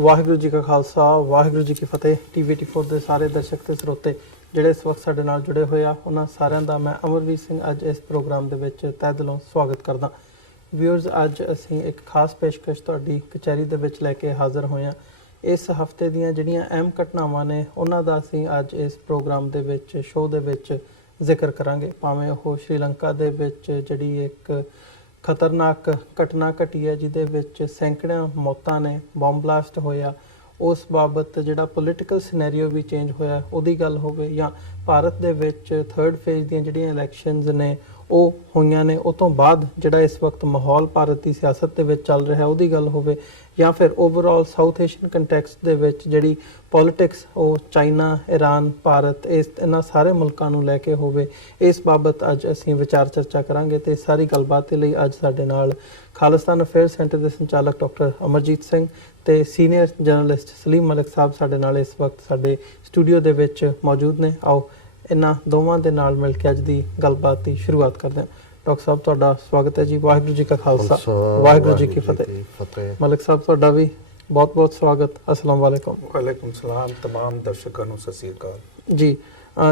ਵਾਹਿਗੁਰੂ ਜੀ ਕਾ ਖਾਲਸਾ ਵਾਹਿਗੁਰੂ ਜੀ ਕੀ ਫਤਿਹ। TV24 ਦੇ ਸਾਰੇ ਦਰਸ਼ਕ ਤੇ ਸਰੋਤੇ ਜਿਹੜੇ ਇਸ ਵਕਤ ਸਾਡੇ ਨਾਲ ਜੁੜੇ ਹੋਏ ਆ, ਉਹਨਾਂ ਸਾਰਿਆਂ ਦਾ ਮੈਂ ਅਮਰਵੀਰ ਸਿੰਘ ਅੱਜ ਇਸ ਪ੍ਰੋਗਰਾਮ ਦੇ ਵਿੱਚ ਤਹਿ ਦਿਲੋਂ ਸਵਾਗਤ ਕਰਦਾ। ਵਿਊਅਰਸ, ਅੱਜ ਅਸੀਂ ਇੱਕ ਖਾਸ ਪੇਸ਼ਕਸ਼ ਤੁਹਾਡੀ ਕਚਹਿਰੀ ਦੇ ਵਿੱਚ ਲੈ ਕੇ ਹਾਜ਼ਰ ਹੋਏ ਹਾਂ। ਇਸ ਹਫਤੇ ਦੀਆਂ ਜਿਹੜੀਆਂ ਅਹਿਮ ਘਟਨਾਵਾਂ ਨੇ ਉਹਨਾਂ ਦਾ ਅਸੀਂ ਅੱਜ ਇਸ ਪ੍ਰੋਗਰਾਮ ਦੇ ਵਿੱਚ ਸ਼ੋਅ ਦੇ ਵਿੱਚ ਜ਼ਿਕਰ ਕਰਾਂਗੇ। ਭਾਵੇਂ ਉਹ ਸ਼੍ਰੀਲੰਕਾ ਦੇ ਵਿੱਚ ਜਿਹੜੀ ਇੱਕ ਖਤਰਨਾਕ ਘਟਨਾ ਘਟੀ ਹੈ ਜਿਹਦੇ ਵਿੱਚ ਸੈਂਕੜਿਆਂ ਮੌਤਾਂ ਨੇ, ਬੰਬ ਬਲਾਸਟ ਹੋਇਆ, ਉਸ ਬਾਬਤ ਜਿਹੜਾ ਪੋਲੀਟੀਕਲ ਸਿਨੈਰੀਓ ਵੀ ਚੇਂਜ ਹੋਇਆ ਉਹਦੀ ਗੱਲ ਹੋਵੇ, ਜਾਂ ਭਾਰਤ ਦੇ ਵਿੱਚ ਥਰਡ ਫੇਜ਼ ਦੀਆਂ ਜਿਹੜੀਆਂ ਇਲੈਕਸ਼ਨਸ ਨੇ ਉਹ ਹੋਈਆਂ ਨੇ, ਉਹ ਤੋਂ ਬਾਅਦ ਜਿਹੜਾ ਇਸ ਵਕਤ ਮਾਹੌਲ ਭਾਰਤ ਦੀ ਸਿਆਸਤ ਦੇ ਵਿੱਚ ਚੱਲ ਰਿਹਾ ਉਹਦੀ ਗੱਲ ਹੋਵੇ, ਜਾਂ ਫਿਰ ਓਵਰਆਲ ਸਾਊਥ ਏਸ਼ੀਅਨ ਕੰਟੈਕਸਟ ਦੇ ਵਿੱਚ ਜਿਹੜੀ ਪੋਲੀਟਿਕਸ ਉਹ ਚਾਈਨਾ, ਈਰਾਨ, ਭਾਰਤ ਇਹਨਾਂ ਸਾਰੇ ਮੁਲਕਾਂ ਨੂੰ ਲੈ ਕੇ ਹੋਵੇ। ਇਸ ਬਾਬਤ ਅੱਜ ਅਸੀਂ ਵਿਚਾਰ ਚਰਚਾ ਕਰਾਂਗੇ ਤੇ ਸਾਰੀ ਗੱਲਬਾਤ ਦੇ ਲਈ ਅੱਜ ਸਾਡੇ ਨਾਲ ਖਾਲਿਸਤਾਨ ਅਫੇਅਰ ਸੈਂਟਰ ਦੇ ਸੰਚਾਲਕ ਡਾਕਟਰ ਅਮਰਜੀਤ ਸਿੰਘ ਤੇ ਸੀਨੀਅਰ ਜਰਨਲਿਸਟ ਸਲੀਮ ਮਲਿਕ ਸਾਹਿਬ ਸਾਡੇ ਨਾਲ ਇਸ ਵਕਤ ਸਾਡੇ ਸਟੂਡੀਓ ਦੇ ਵਿੱਚ ਮੌਜੂਦ ਨੇ। ਆਓ ਇਹਨਾਂ ਦੋਵਾਂ ਦੇ ਨਾਲ ਮਿਲ ਕੇ ਅੱਜ ਦੀ ਗੱਲਬਾਤ ਦੀ ਸ਼ੁਰੂਆਤ ਕਰਦੇ ਹਾਂ। ਡਾਕਟਰ ਸਾਹਿਬ, ਤੁਹਾਡਾ ਸਵਾਗਤ ਹੈ ਜੀ। ਵਾਹਿਗੁਰੂ ਜੀ ਕਾ ਖਾਲਸਾ ਵਾਹਿਗੁਰੂ ਜੀ ਕੀ ਫਤਿਹ। ਮਲਿਕ ਸਾਹਿਬ, ਤੁਹਾਡਾ ਵੀ ਬਹੁਤ ਬਹੁਤ ਸਵਾਗਤ। अस्सलाम वालेकुम। वालेकुम सलाम। तमाम दर्शकों ਨੂੰ ਸਤਿ ਸ੍ਰੀ ਅਕਾਲ ਜੀ।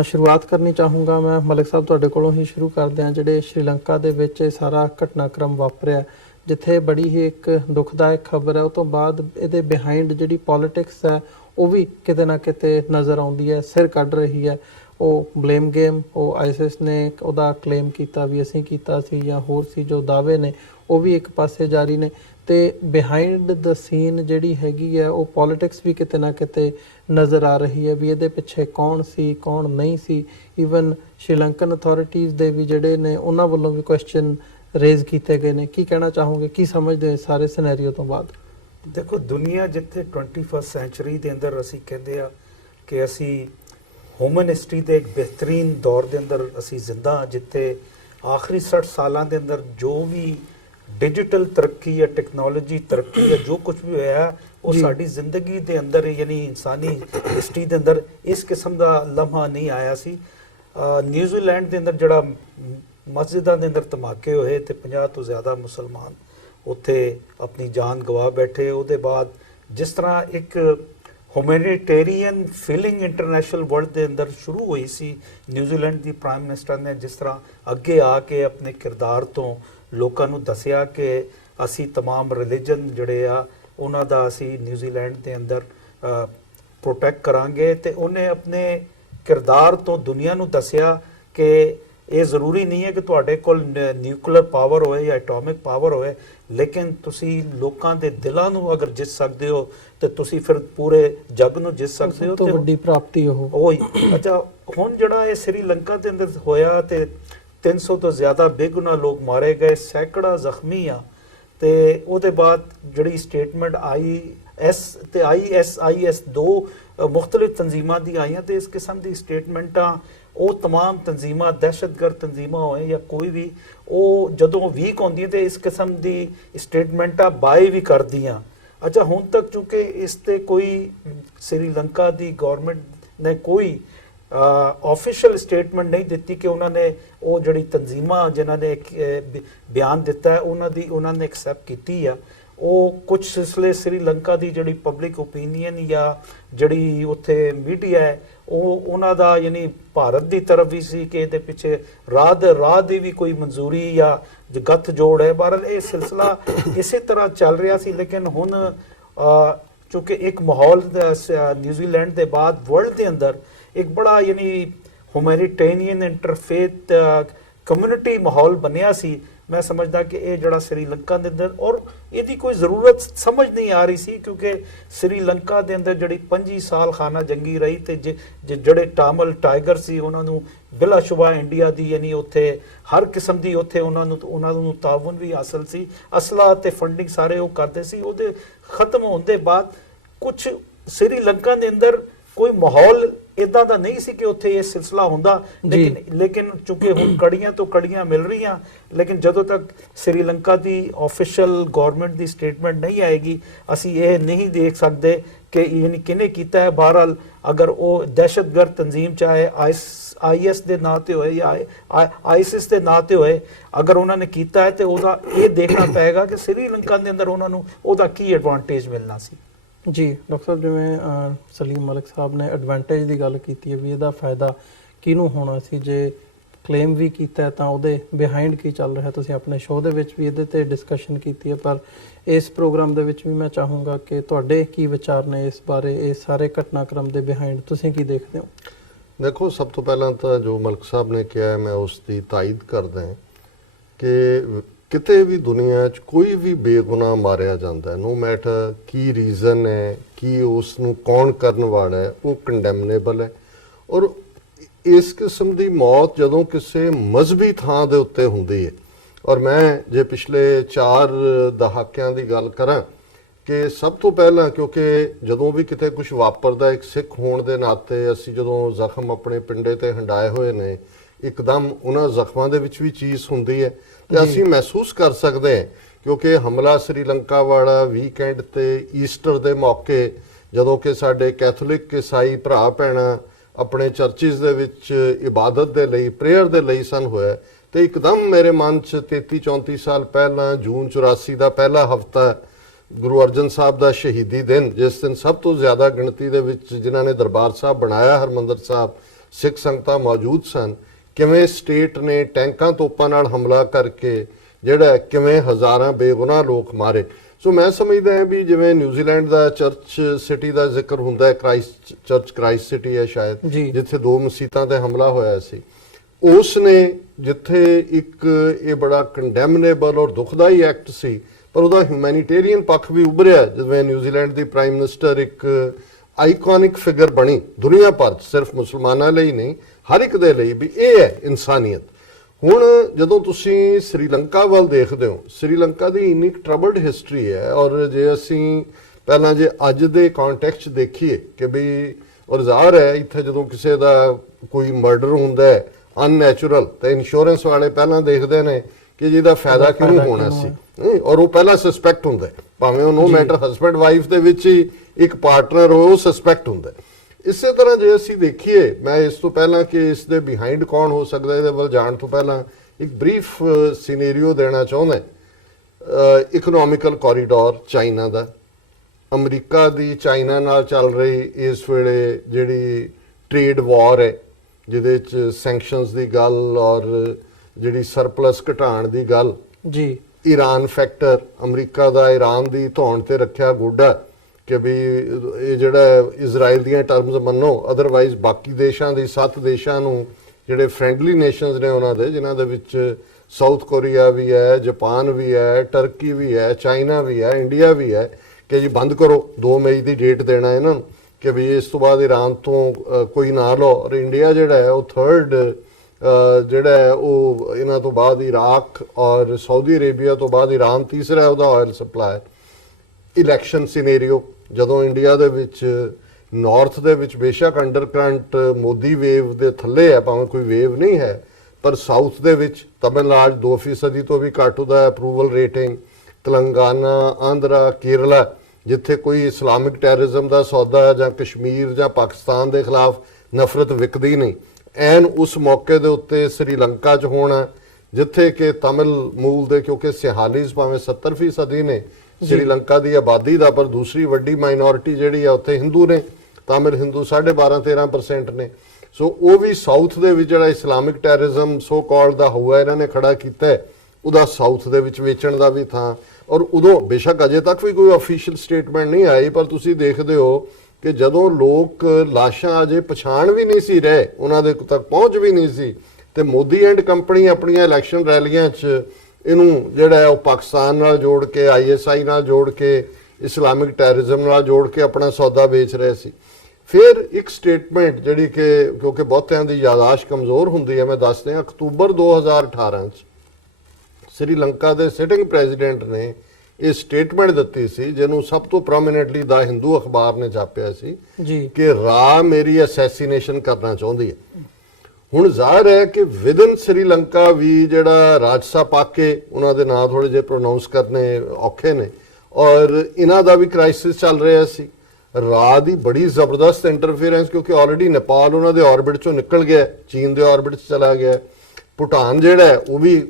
ਸ਼ੁਰੂਆਤ ਕਰਨੀ ਚਾਹੂੰਗਾ ਮੈਂ ਮਲਿਕ ਸਾਹਿਬ ਤੁਹਾਡੇ ਕੋਲੋਂ ਹੀ ਸ਼ੁਰੂ ਕਰਦੇ ਹਾਂ। ਜਿਹੜੇ ਸ਼੍ਰੀਲੰਕਾ ਦੇ ਵਿੱਚ ਇਹ ਸਾਰਾ ਘਟਨਾਕ੍ਰਮ ਵਾਪਰਿਆ, ਜਿੱਥੇ ਬੜੀ ਹੀ ਇੱਕ ਦੁਖਦਾਇਕ ਖਬਰ ਹੈ, ਉਹ ਤੋਂ ਬਾਅਦ ਇਹਦੇ ਬਿਹਾਈਂਡ ਜਿਹੜੀ ਪੋਲੀਟਿਕਸ ਹੈ ਉਹ ਵੀ ਕਿਤੇ ਨਾ ਕਿਤੇ ਨਜ਼ਰ ਆਉਂਦੀ ਹੈ, ਸਿਰ ਕੱਢ ਰਹੀ ਹੈ। ਉਹ ਬਲੇਮ ਗੇਮ, ਉਹ ਆਈਸਿਸ ਨੇ ਉਹਦਾ ਕਲੇਮ ਕੀਤਾ ਵੀ ਅਸੀਂ ਕੀਤਾ ਸੀ, ਜਾਂ ਹੋਰ ਸੀ ਜੋ ਦਾਅਵੇ ਨੇ ਉਹ ਵੀ ਇੱਕ ਪਾਸੇ ਜਾਰੀ ਨੇ, ਤੇ ਬਿਹਾਈਂਡ ਦ ਸੀਨ ਜਿਹੜੀ ਹੈਗੀ ਹੈ ਉਹ ਪੋਲੀਟਿਕਸ ਵੀ ਕਿਤੇ ਨਾ ਕਿਤੇ ਨਜ਼ਰ ਆ ਰਹੀ ਹੈ ਵੀ ਇਹਦੇ ਪਿੱਛੇ ਕੌਣ ਸੀ, ਕੌਣ ਨਹੀਂ ਸੀ। ਈਵਨ ਸ਼੍ਰੀਲੰਕਨ ਅਥਾਰਟੀਜ਼ ਦੇ ਵੀ ਜਿਹੜੇ ਨੇ ਉਹਨਾਂ ਵੱਲੋਂ ਵੀ ਕੁਐਸਚਨ ਰੇਜ਼ ਕੀਤੇ ਗਏ ਨੇ। ਕੀ ਕਹਿਣਾ ਚਾਹੋਗੇ, ਕੀ ਸਮਝਦੇ ਹੋ ਸਾਰੇ ਸਿਨੈਰੀਓ ਤੋਂ ਬਾਅਦ? ਦੇਖੋ, ਦੁਨੀਆ ਜਿੱਥੇ 21st ਸੈਂਚੁਰੀ ਦੇ ਅੰਦਰ ਅਸੀਂ ਕਹਿੰਦੇ ਆ ਕਿ ਅਸੀਂ ਹਿਊਮਨ ਹਿਸਟਰੀ ਦੇ ਇੱਕ ਬਿਹਤਰੀਨ ਦੌਰ ਦੇ ਅੰਦਰ ਅਸੀਂ ਜ਼ਿੰਦਾ ਹਾਂ, ਜਿੱਥੇ ਆਖਰੀ 60 ਸਾਲਾਂ ਦੇ ਅੰਦਰ ਜੋ ਵੀ ਡਿਜੀਟਲ ਤਰੱਕੀ ਜਾਂ ਟੈਕਨੋਲੋਜੀ ਤਰੱਕੀ ਜਾਂ ਜੋ ਕੁਝ ਵੀ ਹੋਇਆ ਉਹ ਸਾਡੀ ਜ਼ਿੰਦਗੀ ਦੇ ਅੰਦਰ, ਯਾਨੀ ਇਨਸਾਨੀ ਹਿਸਟਰੀ ਦੇ ਅੰਦਰ ਇਸ ਕਿਸਮ ਦਾ ਲਮਹਾ ਨਹੀਂ ਆਇਆ ਸੀ। ਨਿਊਜ਼ੀਲੈਂਡ ਦੇ ਅੰਦਰ ਜਿਹੜਾ ਮਸਜਿਦਾਂ ਦੇ ਅੰਦਰ ਧਮਾਕੇ ਹੋਏ ਤੇ 50 ਤੋਂ ਜ਼ਿਆਦਾ ਮੁਸਲਮਾਨ ਉੱਥੇ ਆਪਣੀ ਜਾਨ ਗਵਾ ਬੈਠੇ। ਉਹਦੇ ਬਾਅਦ ਜਿਸ ਤਰ੍ਹਾਂ ਇੱਕ ਹਿਊਮੈਨਿਟੇਰੀਅਨ ਫੀਲਿੰਗ ਇੰਟਰਨੈਸ਼ਨਲ ਵਰਲਡ ਦੇ ਅੰਦਰ ਸ਼ੁਰੂ ਹੋਈ ਸੀ, ਨਿਊਜ਼ੀਲੈਂਡ ਦੀ ਪ੍ਰਾਈਮ ਮਿਨਿਸਟਰ ਨੇ ਜਿਸ ਤਰ੍ਹਾਂ ਅੱਗੇ ਆ ਕੇ ਆਪਣੇ ਕਿਰਦਾਰ ਤੋਂ ਲੋਕਾਂ ਨੂੰ ਦੱਸਿਆ ਕਿ ਅਸੀਂ तमाम ਰਿਲੀਜਨ ਜਿਹੜੇ ਆ ਉਹਨਾਂ ਦਾ ਅਸੀਂ ਨਿਊਜ਼ੀਲੈਂਡ ਦੇ ਅੰਦਰ ਪ੍ਰੋਟੈਕਟ ਕਰਾਂਗੇ, ਤੇ ਉਹਨੇ ਆਪਣੇ ਕਿਰਦਾਰ ਤੋਂ ਦੁਨੀਆ ਨੂੰ ਦੱਸਿਆ ਕਿ ਇਹ ਜ਼ਰੂਰੀ ਨਹੀਂ ਹੈ ਕਿ ਤੁਹਾਡੇ ਕੋਲ ਨਿਊਕਲੀਅਰ ਪਾਵਰ ਹੋਏ ਜਾਂ ਐਟੋਮਿਕ ਪਾਵਰ ਹੋਏ, ਲੇਕਿਨ ਤੁਸੀਂ ਲੋਕਾਂ ਦੇ ਦਿਲਾਂ ਨੂੰ ਅਗਰ ਜਿੱਤ ਸਕਦੇ ਹੋ ਤੇ ਤੁਸੀਂ ਫਿਰ ਪੂਰੇ ਜੱਗ ਨੂੰ ਜਿੱਤ ਸਕਦੇ ਹੋ। ਤੇ ਵੱਡੀ ਪ੍ਰਾਪਤੀ ਉਹ ਹੀ। ਅੱਛਾ, ਹੁਣ ਜਿਹੜਾ ਇਹ ਸ੍ਰੀਲੰਕਾ ਦੇ ਅੰਦਰ ਹੋਇਆ ਤੇ 300 ਤੋਂ ਜ਼ਿਆਦਾ ਬੇਗੁਨਾਹ ਲੋਕ ਮਾਰੇ ਗਏ, ਸੈਂਕੜਾ ਜ਼ਖਮੀ ਆ, ਤੇ ਉਹਦੇ ਬਾਅਦ ਜਿਹੜੀ ਸਟੇਟਮੈਂਟ IS ਤੇ ISIS ਦੋ ਮੁਖਤਲਿਫ ਤਨਜ਼ੀਮਾਂ ਦੀ ਆਈਆਂ, ਤੇ ਇਸ ਕਿਸਮ ਦੀ ਸਟੇਟਮੈਂਟਾਂ ਉਹ तमाम ਤਨਜ਼ੀਮਾਂ, ਦਹਿਸ਼ਤਗਰਦ ਤਨਜ਼ੀਮਾਂ ਹੋਏ ਜਾਂ ਕੋਈ ਵੀ, ਉਹ ਜਦੋਂ ਵੀਕ ਹੁੰਦੀਆਂ ਤੇ ਇਸ ਕਿਸਮ ਦੀ ਸਟੇਟਮੈਂਟਾਂ ਬਾਏ ਵੀ ਕਰਦੀਆਂ। ਅੱਛਾ, ਹੁਣ ਤੱਕ ਚੂੰਕਿ ਇਸ ਤੇ ਕੋਈ ਸ੍ਰੀਲੰਕਾ ਦੀ ਗਵਰਨਮੈਂਟ ਨੇ ਕੋਈ ਆਫੀਸ਼ੀਅਲ ਸਟੇਟਮੈਂਟ ਨਹੀਂ ਦਿੱਤੀ ਕਿ ਉਹਨਾਂ ਨੇ ਉਹ ਜਿਹੜੀ ਤਨਜ਼ੀਮਾਂ ਜਿਨ੍ਹਾਂ ਨੇ ਬਿਆਨ ਦਿੱਤਾ ਹੈ ਉਹਨਾਂ ਨੇ ਐਕਸੈਪਟ ਕੀਤੀ ਆ। ਉਹ ਕੁਝ ਸਿਲਸਿਲੇ ਸ੍ਰੀਲੰਕਾ ਦੀ ਜਿਹੜੀ ਪਬਲਿਕ ਓਪੀਨੀਅਨ ਜਾਂ ਜਿਹੜੀ ਉੱਥੇ ਮੀਡੀਆ ਹੈ ਉਹ ਉਹਨਾਂ ਦਾ, ਯਾਨੀ ਭਾਰਤ ਦੀ ਤਰਫ ਵੀ ਸੀ ਕਿ ਇਹਦੇ ਪਿੱਛੇ ਰਾਹ ਦੀ ਵੀ ਕੋਈ ਮਨਜ਼ੂਰੀ ਜਾਂ ਗੱਠ ਜੋੜ ਹੈ। ਬਹਰਹਾਲ ਇਹ ਸਿਲਸਿਲਾ ਇਸੇ ਤਰ੍ਹਾਂ ਚੱਲ ਰਿਹਾ ਸੀ, ਲੇਕਿਨ ਹੁਣ ਚੂੰਕਿ ਇੱਕ ਮਾਹੌਲ ਨਿਊਜ਼ੀਲੈਂਡ ਦੇ ਬਾਅਦ ਵਰਲਡ ਦੇ ਅੰਦਰ ਇੱਕ ਬੜਾ ਯਾਨੀ ਹਿਊਮੈਨਿਟੇਰੀਅਨ ਇੰਟਰਫੇਥ ਕਮਿਊਨਿਟੀ ਮਾਹੌਲ ਬਣਿਆ ਸੀ। ਮੈਂ ਸਮਝਦਾ ਕਿ ਇਹ ਜਿਹੜਾ ਸ੍ਰੀਲੰਕਾ ਦੇ ਅੰਦਰ, ਔਰ ਇਹਦੀ ਕੋਈ ਜ਼ਰੂਰਤ ਸਮਝ ਨਹੀਂ ਆ ਰਹੀ ਸੀ, ਕਿਉਂਕਿ ਸ੍ਰੀਲੰਕਾ ਦੇ ਅੰਦਰ ਜਿਹੜੀ 25 ਸਾਲ ਖਾਨਾ ਜੰਗੀ ਰਹੀ ਤੇ ਜਿਹੜੇ ਟਾਮਲ ਟਾਈਗਰ ਸੀ ਉਹਨਾਂ ਨੂੰ ਬਿਲਾਸ਼ੁਬਾ ਇੰਡੀਆ ਦੀ ਯਾਨੀ ਉੱਥੇ ਹਰ ਕਿਸਮ ਦੀ ਉੱਥੇ ਉਹਨਾਂ ਨੂੰ ਤਾਵਨ ਵੀ ਹਾਸਲ ਸੀ, ਅਸਲਾ ਤੇ ਫੰਡਿੰਗ ਸਾਰੇ ਉਹ ਕਰਦੇ ਸੀ। ਉਹਦੇ ਖਤਮ ਹੋਣ ਦੇ ਬਾਅਦ ਕੁਝ ਸ੍ਰੀਲੰਕਾ ਦੇ ਅੰਦਰ ਕੋਈ ਮਾਹੌਲ ਇਦਾਂ ਦਾ ਨਹੀਂ ਸੀ ਕਿ ਉੱਥੇ ਇਹ ਸਿਲਸਿਲਾ ਹੁੰਦਾ, ਲੇਕਿਨ ਚੁੱਕੇ ਹੁਣ ਕੜੀਆਂ ਤੋਂ ਕੜੀਆਂ ਮਿਲ ਰਹੀਆਂ, ਲੇਕਿਨ ਜਦੋਂ ਤੱਕ ਸ੍ਰੀਲੰਕਾ ਦੀ ਆਫੀਸ਼ੀਅਲ ਗਵਰਨਮੈਂਟ ਦੀ ਸਟੇਟਮੈਂਟ ਨਹੀਂ ਆਏਗੀ ਅਸੀਂ ਇਹ ਨਹੀਂ ਦੇਖ ਸਕਦੇ ਕਿ ਯਾਨੀ ਕਿਹਨੇ ਕੀਤਾ ਹੈ। ਬਹਰਹਾਲ ਅਗਰ ਉਹ ਦਹਿਸ਼ਤਗਰਦ ਤਨਜ਼ੀਮ ਚਾਹੇ IS ਦੇ ਨਾਂ ਤੇ ਹੋਏ ਜਾਂ ISIS ਦੇ ਨਾਂ ਤੇ ਹੋਏ, ਅਗਰ ਉਹਨਾਂ ਨੇ ਕੀਤਾ ਹੈ ਤੇ ਉਹਦਾ ਇਹ ਦੇਖਣਾ ਪਏਗਾ ਕਿ ਸ੍ਰੀਲੰਕਾ ਦੇ ਅੰਦਰ ਉਹਨਾਂ ਨੂੰ ਉਹਦਾ ਕੀ ਐਡਵਾਂਟੇਜ ਮਿਲਣਾ ਸੀ। ਜੀ ਡਾਕਟਰ ਸਾਹਿਬ, ਜਿਵੇਂ ਸਲੀਮ ਮਲਿਕ ਸਾਹਿਬ ਨੇ ਐਡਵਾਂਟੇਜ ਦੀ ਗੱਲ ਕੀਤੀ ਹੈ ਵੀ ਇਹਦਾ ਫਾਇਦਾ ਕਿਹਨੂੰ ਹੋਣਾ ਸੀ, ਜੇ ਕਲੇਮ ਵੀ ਕੀਤਾ ਹੈ ਤਾਂ ਉਹਦੇ ਬਿਹਾਈਂਡ ਕੀ ਚੱਲ ਰਿਹਾ, ਤੁਸੀਂ ਆਪਣੇ ਸ਼ੋਅ ਦੇ ਵਿੱਚ ਵੀ ਇਹਦੇ ਤੇ ਡਿਸਕਸ਼ਨ ਕੀਤੀ ਹੈ, ਪਰ ਇਸ ਪ੍ਰੋਗਰਾਮ ਦੇ ਵਿੱਚ ਵੀ ਮੈਂ ਚਾਹੂੰਗਾ ਕਿ ਤੁਹਾਡੇ ਕੀ ਵਿਚਾਰ ਨੇ ਇਸ ਬਾਰੇ, ਇਸ ਸਾਰੇ ਘਟਨਾਕ੍ਰਮ ਦੇ ਬਿਹਾਈਂਡ ਤੁਸੀਂ ਕੀ ਦੇਖਦੇ ਹੋ? ਦੇਖੋ, ਸਭ ਤੋਂ ਪਹਿਲਾਂ ਤਾਂ ਜੋ ਮਲਿਕ ਸਾਹਿਬ ਨੇ ਕਿਹਾ ਮੈਂ ਉਸ ਦੀ ਤਾਇਦ ਕਰਦਾ ਹਾਂ ਕਿ ਕਿਤੇ ਵੀ ਦੁਨੀਆ 'ਚ ਕੋਈ ਵੀ ਬੇਗੁਨਾਹ ਮਾਰਿਆ ਜਾਂਦਾ, ਨੋ ਮੈਟਰ ਕੀ ਰੀਜ਼ਨ ਹੈ, ਕੀ ਉਸ ਨੂੰ ਕੌਣ ਕਰਨ ਵਾਲਾ ਹੈ, ਉਹ ਕੰਡੈਮਨੇਬਲ ਹੈ। ਔਰ ਇਸ ਕਿਸਮ ਦੀ ਮੌਤ ਜਦੋਂ ਕਿਸੇ ਮਜ਼ਹਬੀ ਥਾਂ ਦੇ ਉੱਤੇ ਹੁੰਦੀ ਹੈ, ਔਰ ਮੈਂ ਜੇ ਪਿਛਲੇ 4 ਦਹਾਕਿਆਂ ਦੀ ਗੱਲ ਕਰਾਂ ਕਿ ਸਭ ਤੋਂ ਪਹਿਲਾਂ, ਕਿਉਂਕਿ ਜਦੋਂ ਵੀ ਕਿਤੇ ਕੁਝ ਵਾਪਰਦਾ, ਇੱਕ ਸਿੱਖ ਹੋਣ ਦੇ ਨਾਤੇ ਅਸੀਂ ਜਦੋਂ ਜ਼ਖਮ ਆਪਣੇ ਪਿੰਡੇ ਤੇ ਹੰਡਾਏ ਹੋਏ ਨੇ, ਇੱਕਦਮ ਉਹਨਾਂ ਜ਼ਖਮਾਂ ਦੇ ਵਿੱਚ ਵੀ ਚੀਜ਼ ਹੁੰਦੀ ਹੈ ਤੇ ਅਸੀਂ ਮਹਿਸੂਸ ਕਰ ਸਕਦੇ ਹਾਂ। ਕਿਉਂਕਿ ਹਮਲਾ ਸ੍ਰੀਲੰਕਾ ਵਾਲਾ ਵੀਕਐਂਡ ਤੇ ਈਸਟਰ ਦੇ ਮੌਕੇ ਜਦੋਂ ਕਿ ਸਾਡੇ ਕੈਥੋਲਿਕ ਈਸਾਈ ਭਰਾ ਭੈਣਾਂ ਆਪਣੇ ਚਰਚਿਸ ਦੇ ਵਿੱਚ ਇਬਾਦਤ ਦੇ ਲਈ, ਪ੍ਰੇਅਰ ਦੇ ਲਈ ਸਨ ਹੋਇਆ, ਤੇ ਇੱਕਦਮ ਮੇਰੇ ਮਨ 'ਚ 33-34 ਸਾਲ ਪਹਿਲਾਂ ਜੂਨ 84 ਦਾ ਪਹਿਲਾ ਹਫਤਾ, ਗੁਰੂ ਅਰਜਨ ਸਾਹਿਬ ਦਾ ਸ਼ਹੀਦੀ ਦਿਨ, ਜਿਸ ਦਿਨ ਸਭ ਤੋਂ ਜ਼ਿਆਦਾ ਗਿਣਤੀ ਦੇ ਵਿੱਚ ਜਿਨ੍ਹਾਂ ਨੇ ਦਰਬਾਰ ਸਾਹਿਬ ਬਣਾਇਆ ਹਰਮੰਦਰ ਸਾਹਿਬ, ਸਿੱਖ ਸੰਗਤਾਂ ਮੌਜੂਦ ਸਨ, ਕਿਵੇਂ ਸਟੇਟ ਨੇ ਟੈਂਕਾਂ ਤੋਪਾਂ ਨਾਲ ਹਮਲਾ ਕਰਕੇ ਜਿਹੜਾ ਕਿਵੇਂ ਹਜ਼ਾਰਾਂ ਬੇਗੁਨਾਹ ਲੋਕ ਮਾਰੇ। ਸੋ ਮੈਂ ਸਮਝਦਾ ਹਾਂ ਵੀ ਜਿਵੇਂ ਨਿਊਜ਼ੀਲੈਂਡ ਦਾ ਚਰਚ ਸਿਟੀ ਦਾ ਜ਼ਿਕਰ ਹੁੰਦਾ ਹੈ, ਕ੍ਰਾਈਸਟ ਸਿਟੀ ਹੈ ਸ਼ਾਇਦ, ਜਿੱਥੇ 2 ਮਸੀਤਾਂ ਤੇ ਹਮਲਾ ਹੋਇਆ ਸੀ, ਉਸ ਨੇ ਜਿੱਥੇ ਇੱਕ ਇਹ ਬੜਾ ਕੰਡੈਮਨੇਬਲ ਔਰ ਦੁਖਦਾਈ ਐਕਟ ਸੀ, ਪਰ ਉਹਦਾ ਹਿਊਮੈਨਿਟੇਰੀਅਨ ਪੱਖ ਵੀ ਉੱਭਰਿਆ, ਜਿਵੇਂ ਨਿਊਜ਼ੀਲੈਂਡ ਦੀ ਪ੍ਰਾਈਮ ਮਿਨਿਸਟਰ ਇੱਕ ਆਈਕੋਨਿਕ ਫਿਗਰ ਬਣੀ ਦੁਨੀਆ ਭਰ 'ਚ, ਸਿਰਫ ਮੁਸਲਮਾਨਾਂ ਲਈ ਨਹੀਂ, ਹਰ ਇੱਕ ਦੇ ਲਈ ਵੀ ਇਹ ਹੈ ਇਨਸਾਨੀਅਤ। ਹੁਣ ਜਦੋਂ ਤੁਸੀਂ ਸ੍ਰੀਲੰਕਾ ਵੱਲ ਦੇਖਦੇ ਹੋ, ਸ੍ਰੀਲੰਕਾ ਦੀ ਇੰਨੀ ਟਰਬਲਡ ਹਿਸਟਰੀ ਹੈ, ਔਰ ਜੇ ਅਸੀਂ ਪਹਿਲਾਂ ਜੇ ਅੱਜ ਦੇ ਕੰਟੈਕਸਟ ਦੇਖੀਏ ਕਿ ਵੀ ਔਰ ਜ਼ਾਹਰ ਹੈ ਇੱਥੇ ਜਦੋਂ ਕਿਸੇ ਦਾ ਕੋਈ ਮਰਡਰ ਹੁੰਦਾ ਹੈ ਅਨਨੈਚੁਰਲ, ਤਾਂ ਇੰਸ਼ੋਰੈਂਸ ਵਾਲੇ ਪਹਿਲਾਂ ਦੇਖਦੇ ਨੇ ਕਿ ਜਿਹਦਾ ਫਾਇਦਾ ਕਿਹਨੂੰ ਹੋਣਾ ਸੀ, ਔਰ ਉਹ ਪਹਿਲਾਂ ਸਸਪੈਕਟ ਹੁੰਦਾ, ਭਾਵੇਂ ਉਹ ਨੋ ਮੈਟਰ ਹਸਬੈਂਡ ਵਾਈਫ ਦੇ ਵਿੱਚ ਹੀ ਇੱਕ ਪਾਰਟਨਰ ਹੋਵੇ, ਉਹ ਸਸਪੈਕਟ ਹੁੰਦਾ। ਇਸੇ ਤਰ੍ਹਾਂ ਜੇ ਅਸੀਂ ਦੇਖੀਏ, ਮੈਂ ਇਸ ਤੋਂ ਪਹਿਲਾਂ ਕਿ ਇਸ ਦੇ ਬਿਹਾਈਂਡ ਕੌਣ ਹੋ ਸਕਦਾ ਇਹਦੇ ਵੱਲ ਜਾਣ ਤੋਂ ਪਹਿਲਾਂ ਇੱਕ ਬਰੀਫ ਸਿਨੈਰੀਓ ਦੇਣਾ ਚਾਹੁੰਦਾ। ਇਕਨੋਮਿਕਲ ਕੋਰੀਡੋਰ ਚਾਈਨਾ ਦਾ, ਅਮਰੀਕਾ ਦੀ ਚਾਈਨਾ ਨਾਲ ਚੱਲ ਰਹੀ ਇਸ ਵੇਲੇ ਜਿਹੜੀ ਟ੍ਰੇਡ ਵਾਰ ਹੈ, ਜਿਹਦੇ 'ਚ ਸੈਂਕਸ਼ਨਸ ਦੀ ਗੱਲ ਔਰ ਜਿਹੜੀ ਸਰਪਲਸ ਘਟਾਉਣ ਦੀ ਗੱਲ, ਜੀ ਈਰਾਨ ਫੈਕਟਰ, ਅਮਰੀਕਾ ਦਾ ਈਰਾਨ ਦੀ ਧੌਣ ਤੇ ਰੱਖਿਆ ਗੋਡਾ ਕਿ ਵੀ ਇਹ ਜਿਹੜਾ ਇਜ਼ਰਾਈਲ ਦੀਆਂ ਟਰਮਸ ਮੰਨੋ, ਅਦਰਵਾਈਜ਼ ਬਾਕੀ ਦੇਸ਼ਾਂ ਦੀ 7 ਦੇਸ਼ਾਂ ਨੂੰ ਜਿਹੜੇ ਫਰੈਂਡਲੀ ਨੇਸ਼ਨਸ ਨੇ ਉਹਨਾਂ ਦੇ, ਜਿਨ੍ਹਾਂ ਦੇ ਵਿੱਚ ਸਾਊਥ ਕੋਰੀਆ ਵੀ ਹੈ, ਜਾਪਾਨ ਵੀ ਹੈ, ਟਰਕੀ ਵੀ ਹੈ, ਚਾਈਨਾ ਵੀ ਹੈ, ਇੰਡੀਆ ਵੀ ਹੈ, ਕਿ ਜੀ ਬੰਦ ਕਰੋ, 2 ਮਈ ਦੀ ਡੇਟ ਦੇਣਾ ਇਹਨਾਂ ਨੂੰ ਕਿ ਵੀ ਇਸ ਤੋਂ ਬਾਅਦ ਈਰਾਨ ਤੋਂ ਕੋਈ ਨਾ ਲਓ। ਔਰ ਇੰਡੀਆ ਜਿਹੜਾ ਹੈ ਉਹ 3rd ਜਿਹੜਾ ਹੈ ਉਹ ਇਹਨਾਂ ਤੋਂ ਬਾਅਦ ਇਰਾਕ ਔਰ ਸਾਊਦੀ ਅਰੇਬੀਆ ਤੋਂ ਬਾਅਦ ਈਰਾਨ ਤੀਸਰਾ ਉਹਦਾ ਆਇਲ ਸਪਲਾਈ। ਇਲੈਕਸ਼ਨ ਸਿਨੈਰੀਓ, ਜਦੋਂ ਇੰਡੀਆ ਦੇ ਵਿੱਚ ਨਾਰਥ ਦੇ ਵਿੱਚ ਬੇਸ਼ੱਕ ਅੰਡਰਕਰੰਟ ਮੋਦੀ ਵੇਵ ਦੇ ਥੱਲੇ ਹੈ, ਭਾਵੇਂ ਕੋਈ ਵੇਵ ਨਹੀਂ ਹੈ, ਪਰ ਸਾਊਥ ਦੇ ਵਿੱਚ ਤਮਿਲਨਾਡੂ 2% ਤੋਂ ਵੀ ਘੱਟ ਉਹਦਾ ਅਪਰੂਵਲ ਰੇਟਿੰਗ, ਤੇਲੰਗਾਨਾ, ਆਂਧਰਾ, ਕੇਰਲਾ ਜਿੱਥੇ ਕੋਈ ਇਸਲਾਮਿਕ ਟੈਰਰਿਜ਼ਮ ਦਾ ਸੌਦਾ ਜਾਂ ਕਸ਼ਮੀਰ ਜਾਂ ਪਾਕਿਸਤਾਨ ਦੇ ਖਿਲਾਫ ਨਫ਼ਰਤ ਵਿਕਦੀ ਨਹੀਂ। ਐਨ ਉਸ ਮੌਕੇ ਦੇ ਉੱਤੇ ਸ੍ਰੀਲੰਕਾ 'ਚ ਹੋਣਾ ਜਿੱਥੇ ਕਿ ਤਮਿਲ ਮੂਲ ਦੇ, ਕਿਉਂਕਿ ਸਿਹਾਲੀਜ਼ ਭਾਵੇਂ 70% ਨੇ ਸ੍ਰੀਲੰਕਾ ਦੀ ਆਬਾਦੀ ਦਾ, ਪਰ ਦੂਸਰੀ ਵੱਡੀ ਮਾਈਨੋਰਿਟੀ ਜਿਹੜੀ ਆ ਉੱਥੇ ਹਿੰਦੂ ਨੇ, ਤਾਮਿਲ ਹਿੰਦੂ 12.5-13% ਨੇ। ਸੋ ਉਹ ਵੀ ਸਾਊਥ ਦੇ ਵਿੱਚ ਜਿਹੜਾ ਇਸਲਾਮਿਕ ਟੈਰਰਿਜ਼ਮ ਸੋ ਕਾਲਡ ਦਾ ਹੋਇਆ ਇਹਨਾਂ ਨੇ ਖੜਾ ਕੀਤਾ, ਉਹਦਾ ਸਾਊਥ ਦੇ ਵਿੱਚ ਵੇਚਣ ਦਾ ਵੀ ਥਾਂ। ਔਰ ਉਦੋਂ ਬੇਸ਼ੱਕ ਅਜੇ ਤੱਕ ਵੀ ਕੋਈ ਅਫੀਸ਼ੀਅਲ ਸਟੇਟਮੈਂਟ ਨਹੀਂ ਆਈ, ਪਰ ਤੁਸੀਂ ਦੇਖਦੇ ਹੋ ਕਿ ਜਦੋਂ ਲੋਕ ਲਾਸ਼ਾਂ ਅਜੇ ਪਛਾਣ ਵੀ ਨਹੀਂ ਸੀ ਰਹੇ, ਉਹਨਾਂ ਦੇ ਤੱਕ ਪਹੁੰਚ ਵੀ ਨਹੀਂ ਸੀ, ਤੇ ਮੋਦੀ ਐਂਡ ਕੰਪਨੀ ਆਪਣੀਆਂ ਇਲੈਕਸ਼ਨ ਰੈਲੀਆਂ 'ਚ ਇਹਨੂੰ ਜਿਹੜਾ ਹੈ ਉਹ ਪਾਕਿਸਤਾਨ ਨਾਲ ਜੋੜ ਕੇ, ISI ਨਾਲ ਜੋੜ ਕੇ, ਇਸਲਾਮਿਕ ਟੈਰਰਿਜ਼ਮ ਨਾਲ ਜੋੜ ਕੇ ਆਪਣਾ ਸੌਦਾ ਵੇਚ ਰਹੇ ਸੀ। ਫਿਰ ਇੱਕ ਸਟੇਟਮੈਂਟ ਜਿਹੜੀ ਕਿ ਕਿਉਂਕਿ ਬਹੁਤਿਆਂ ਦੀ ਯਾਦਾਸ਼ਤ ਕਮਜ਼ੋਰ ਹੁੰਦੀ ਹੈ, ਮੈਂ ਦੱਸ ਦਿਆਂ, ਅਕਤੂਬਰ 2018 'ਚ ਸ੍ਰੀਲੰਕਾ ਦੇ ਸਿਟਿੰਗ ਪ੍ਰੈਜ਼ੀਡੈਂਟ ਨੇ ਇਹ ਸਟੇਟਮੈਂਟ ਦਿੱਤੀ ਸੀ, ਜਿਹਨੂੰ ਸਭ ਤੋਂ ਪ੍ਰੋਮੀਨੈਂਟਲੀ ਦਾ ਹਿੰਦੂ ਅਖਬਾਰ ਨੇ ਛਾਪਿਆ ਸੀ ਕਿ ਰਾ ਮੇਰੀ ਅਸੈਸੀਨੇਸ਼ਨ ਕਰਨਾ ਚਾਹੁੰਦੀ ਹੈ। ਹੁਣ ਜ਼ਾਹਰ ਹੈ ਕਿ ਵਿਦਨ ਸ੍ਰੀਲੰਕਾ ਵੀ ਜਿਹੜਾ ਰਾਜਸਾ ਪਾਕੇ, ਉਹਨਾਂ ਦੇ ਨਾਂ ਥੋੜੇ ਜਿਹੇ ਪ੍ਰੋਨਾਉਂਸ ਕਰਨੇ ਔਖੇ ਨੇ, ਔਰ ਇਹਨਾਂ ਦਾ ਵੀ ਕ੍ਰਾਈਸਿਸ ਚੱਲ ਰਿਹਾ ਸੀ। ਰਾ ਦੀ ਬੜੀ ਜ਼ਬਰਦਸਤ ਇੰਟਰਫੇਰੈਂਸ, ਕਿਉਂਕਿ ਆਲਰੇਡੀ ਨੇਪਾਲ ਉਹਨਾਂ ਦੇ ਆਰਬਿਟ ਚੋਂ ਨਿਕਲ ਗਿਆ, ਚੀਨ ਦੇ ਆਰਬਿਟ 'ਚ ਚਲਾ ਗਿਆ, ਭੂਟਾਨ ਜਿਹੜਾ ਹੈ ਉਹ ਵੀ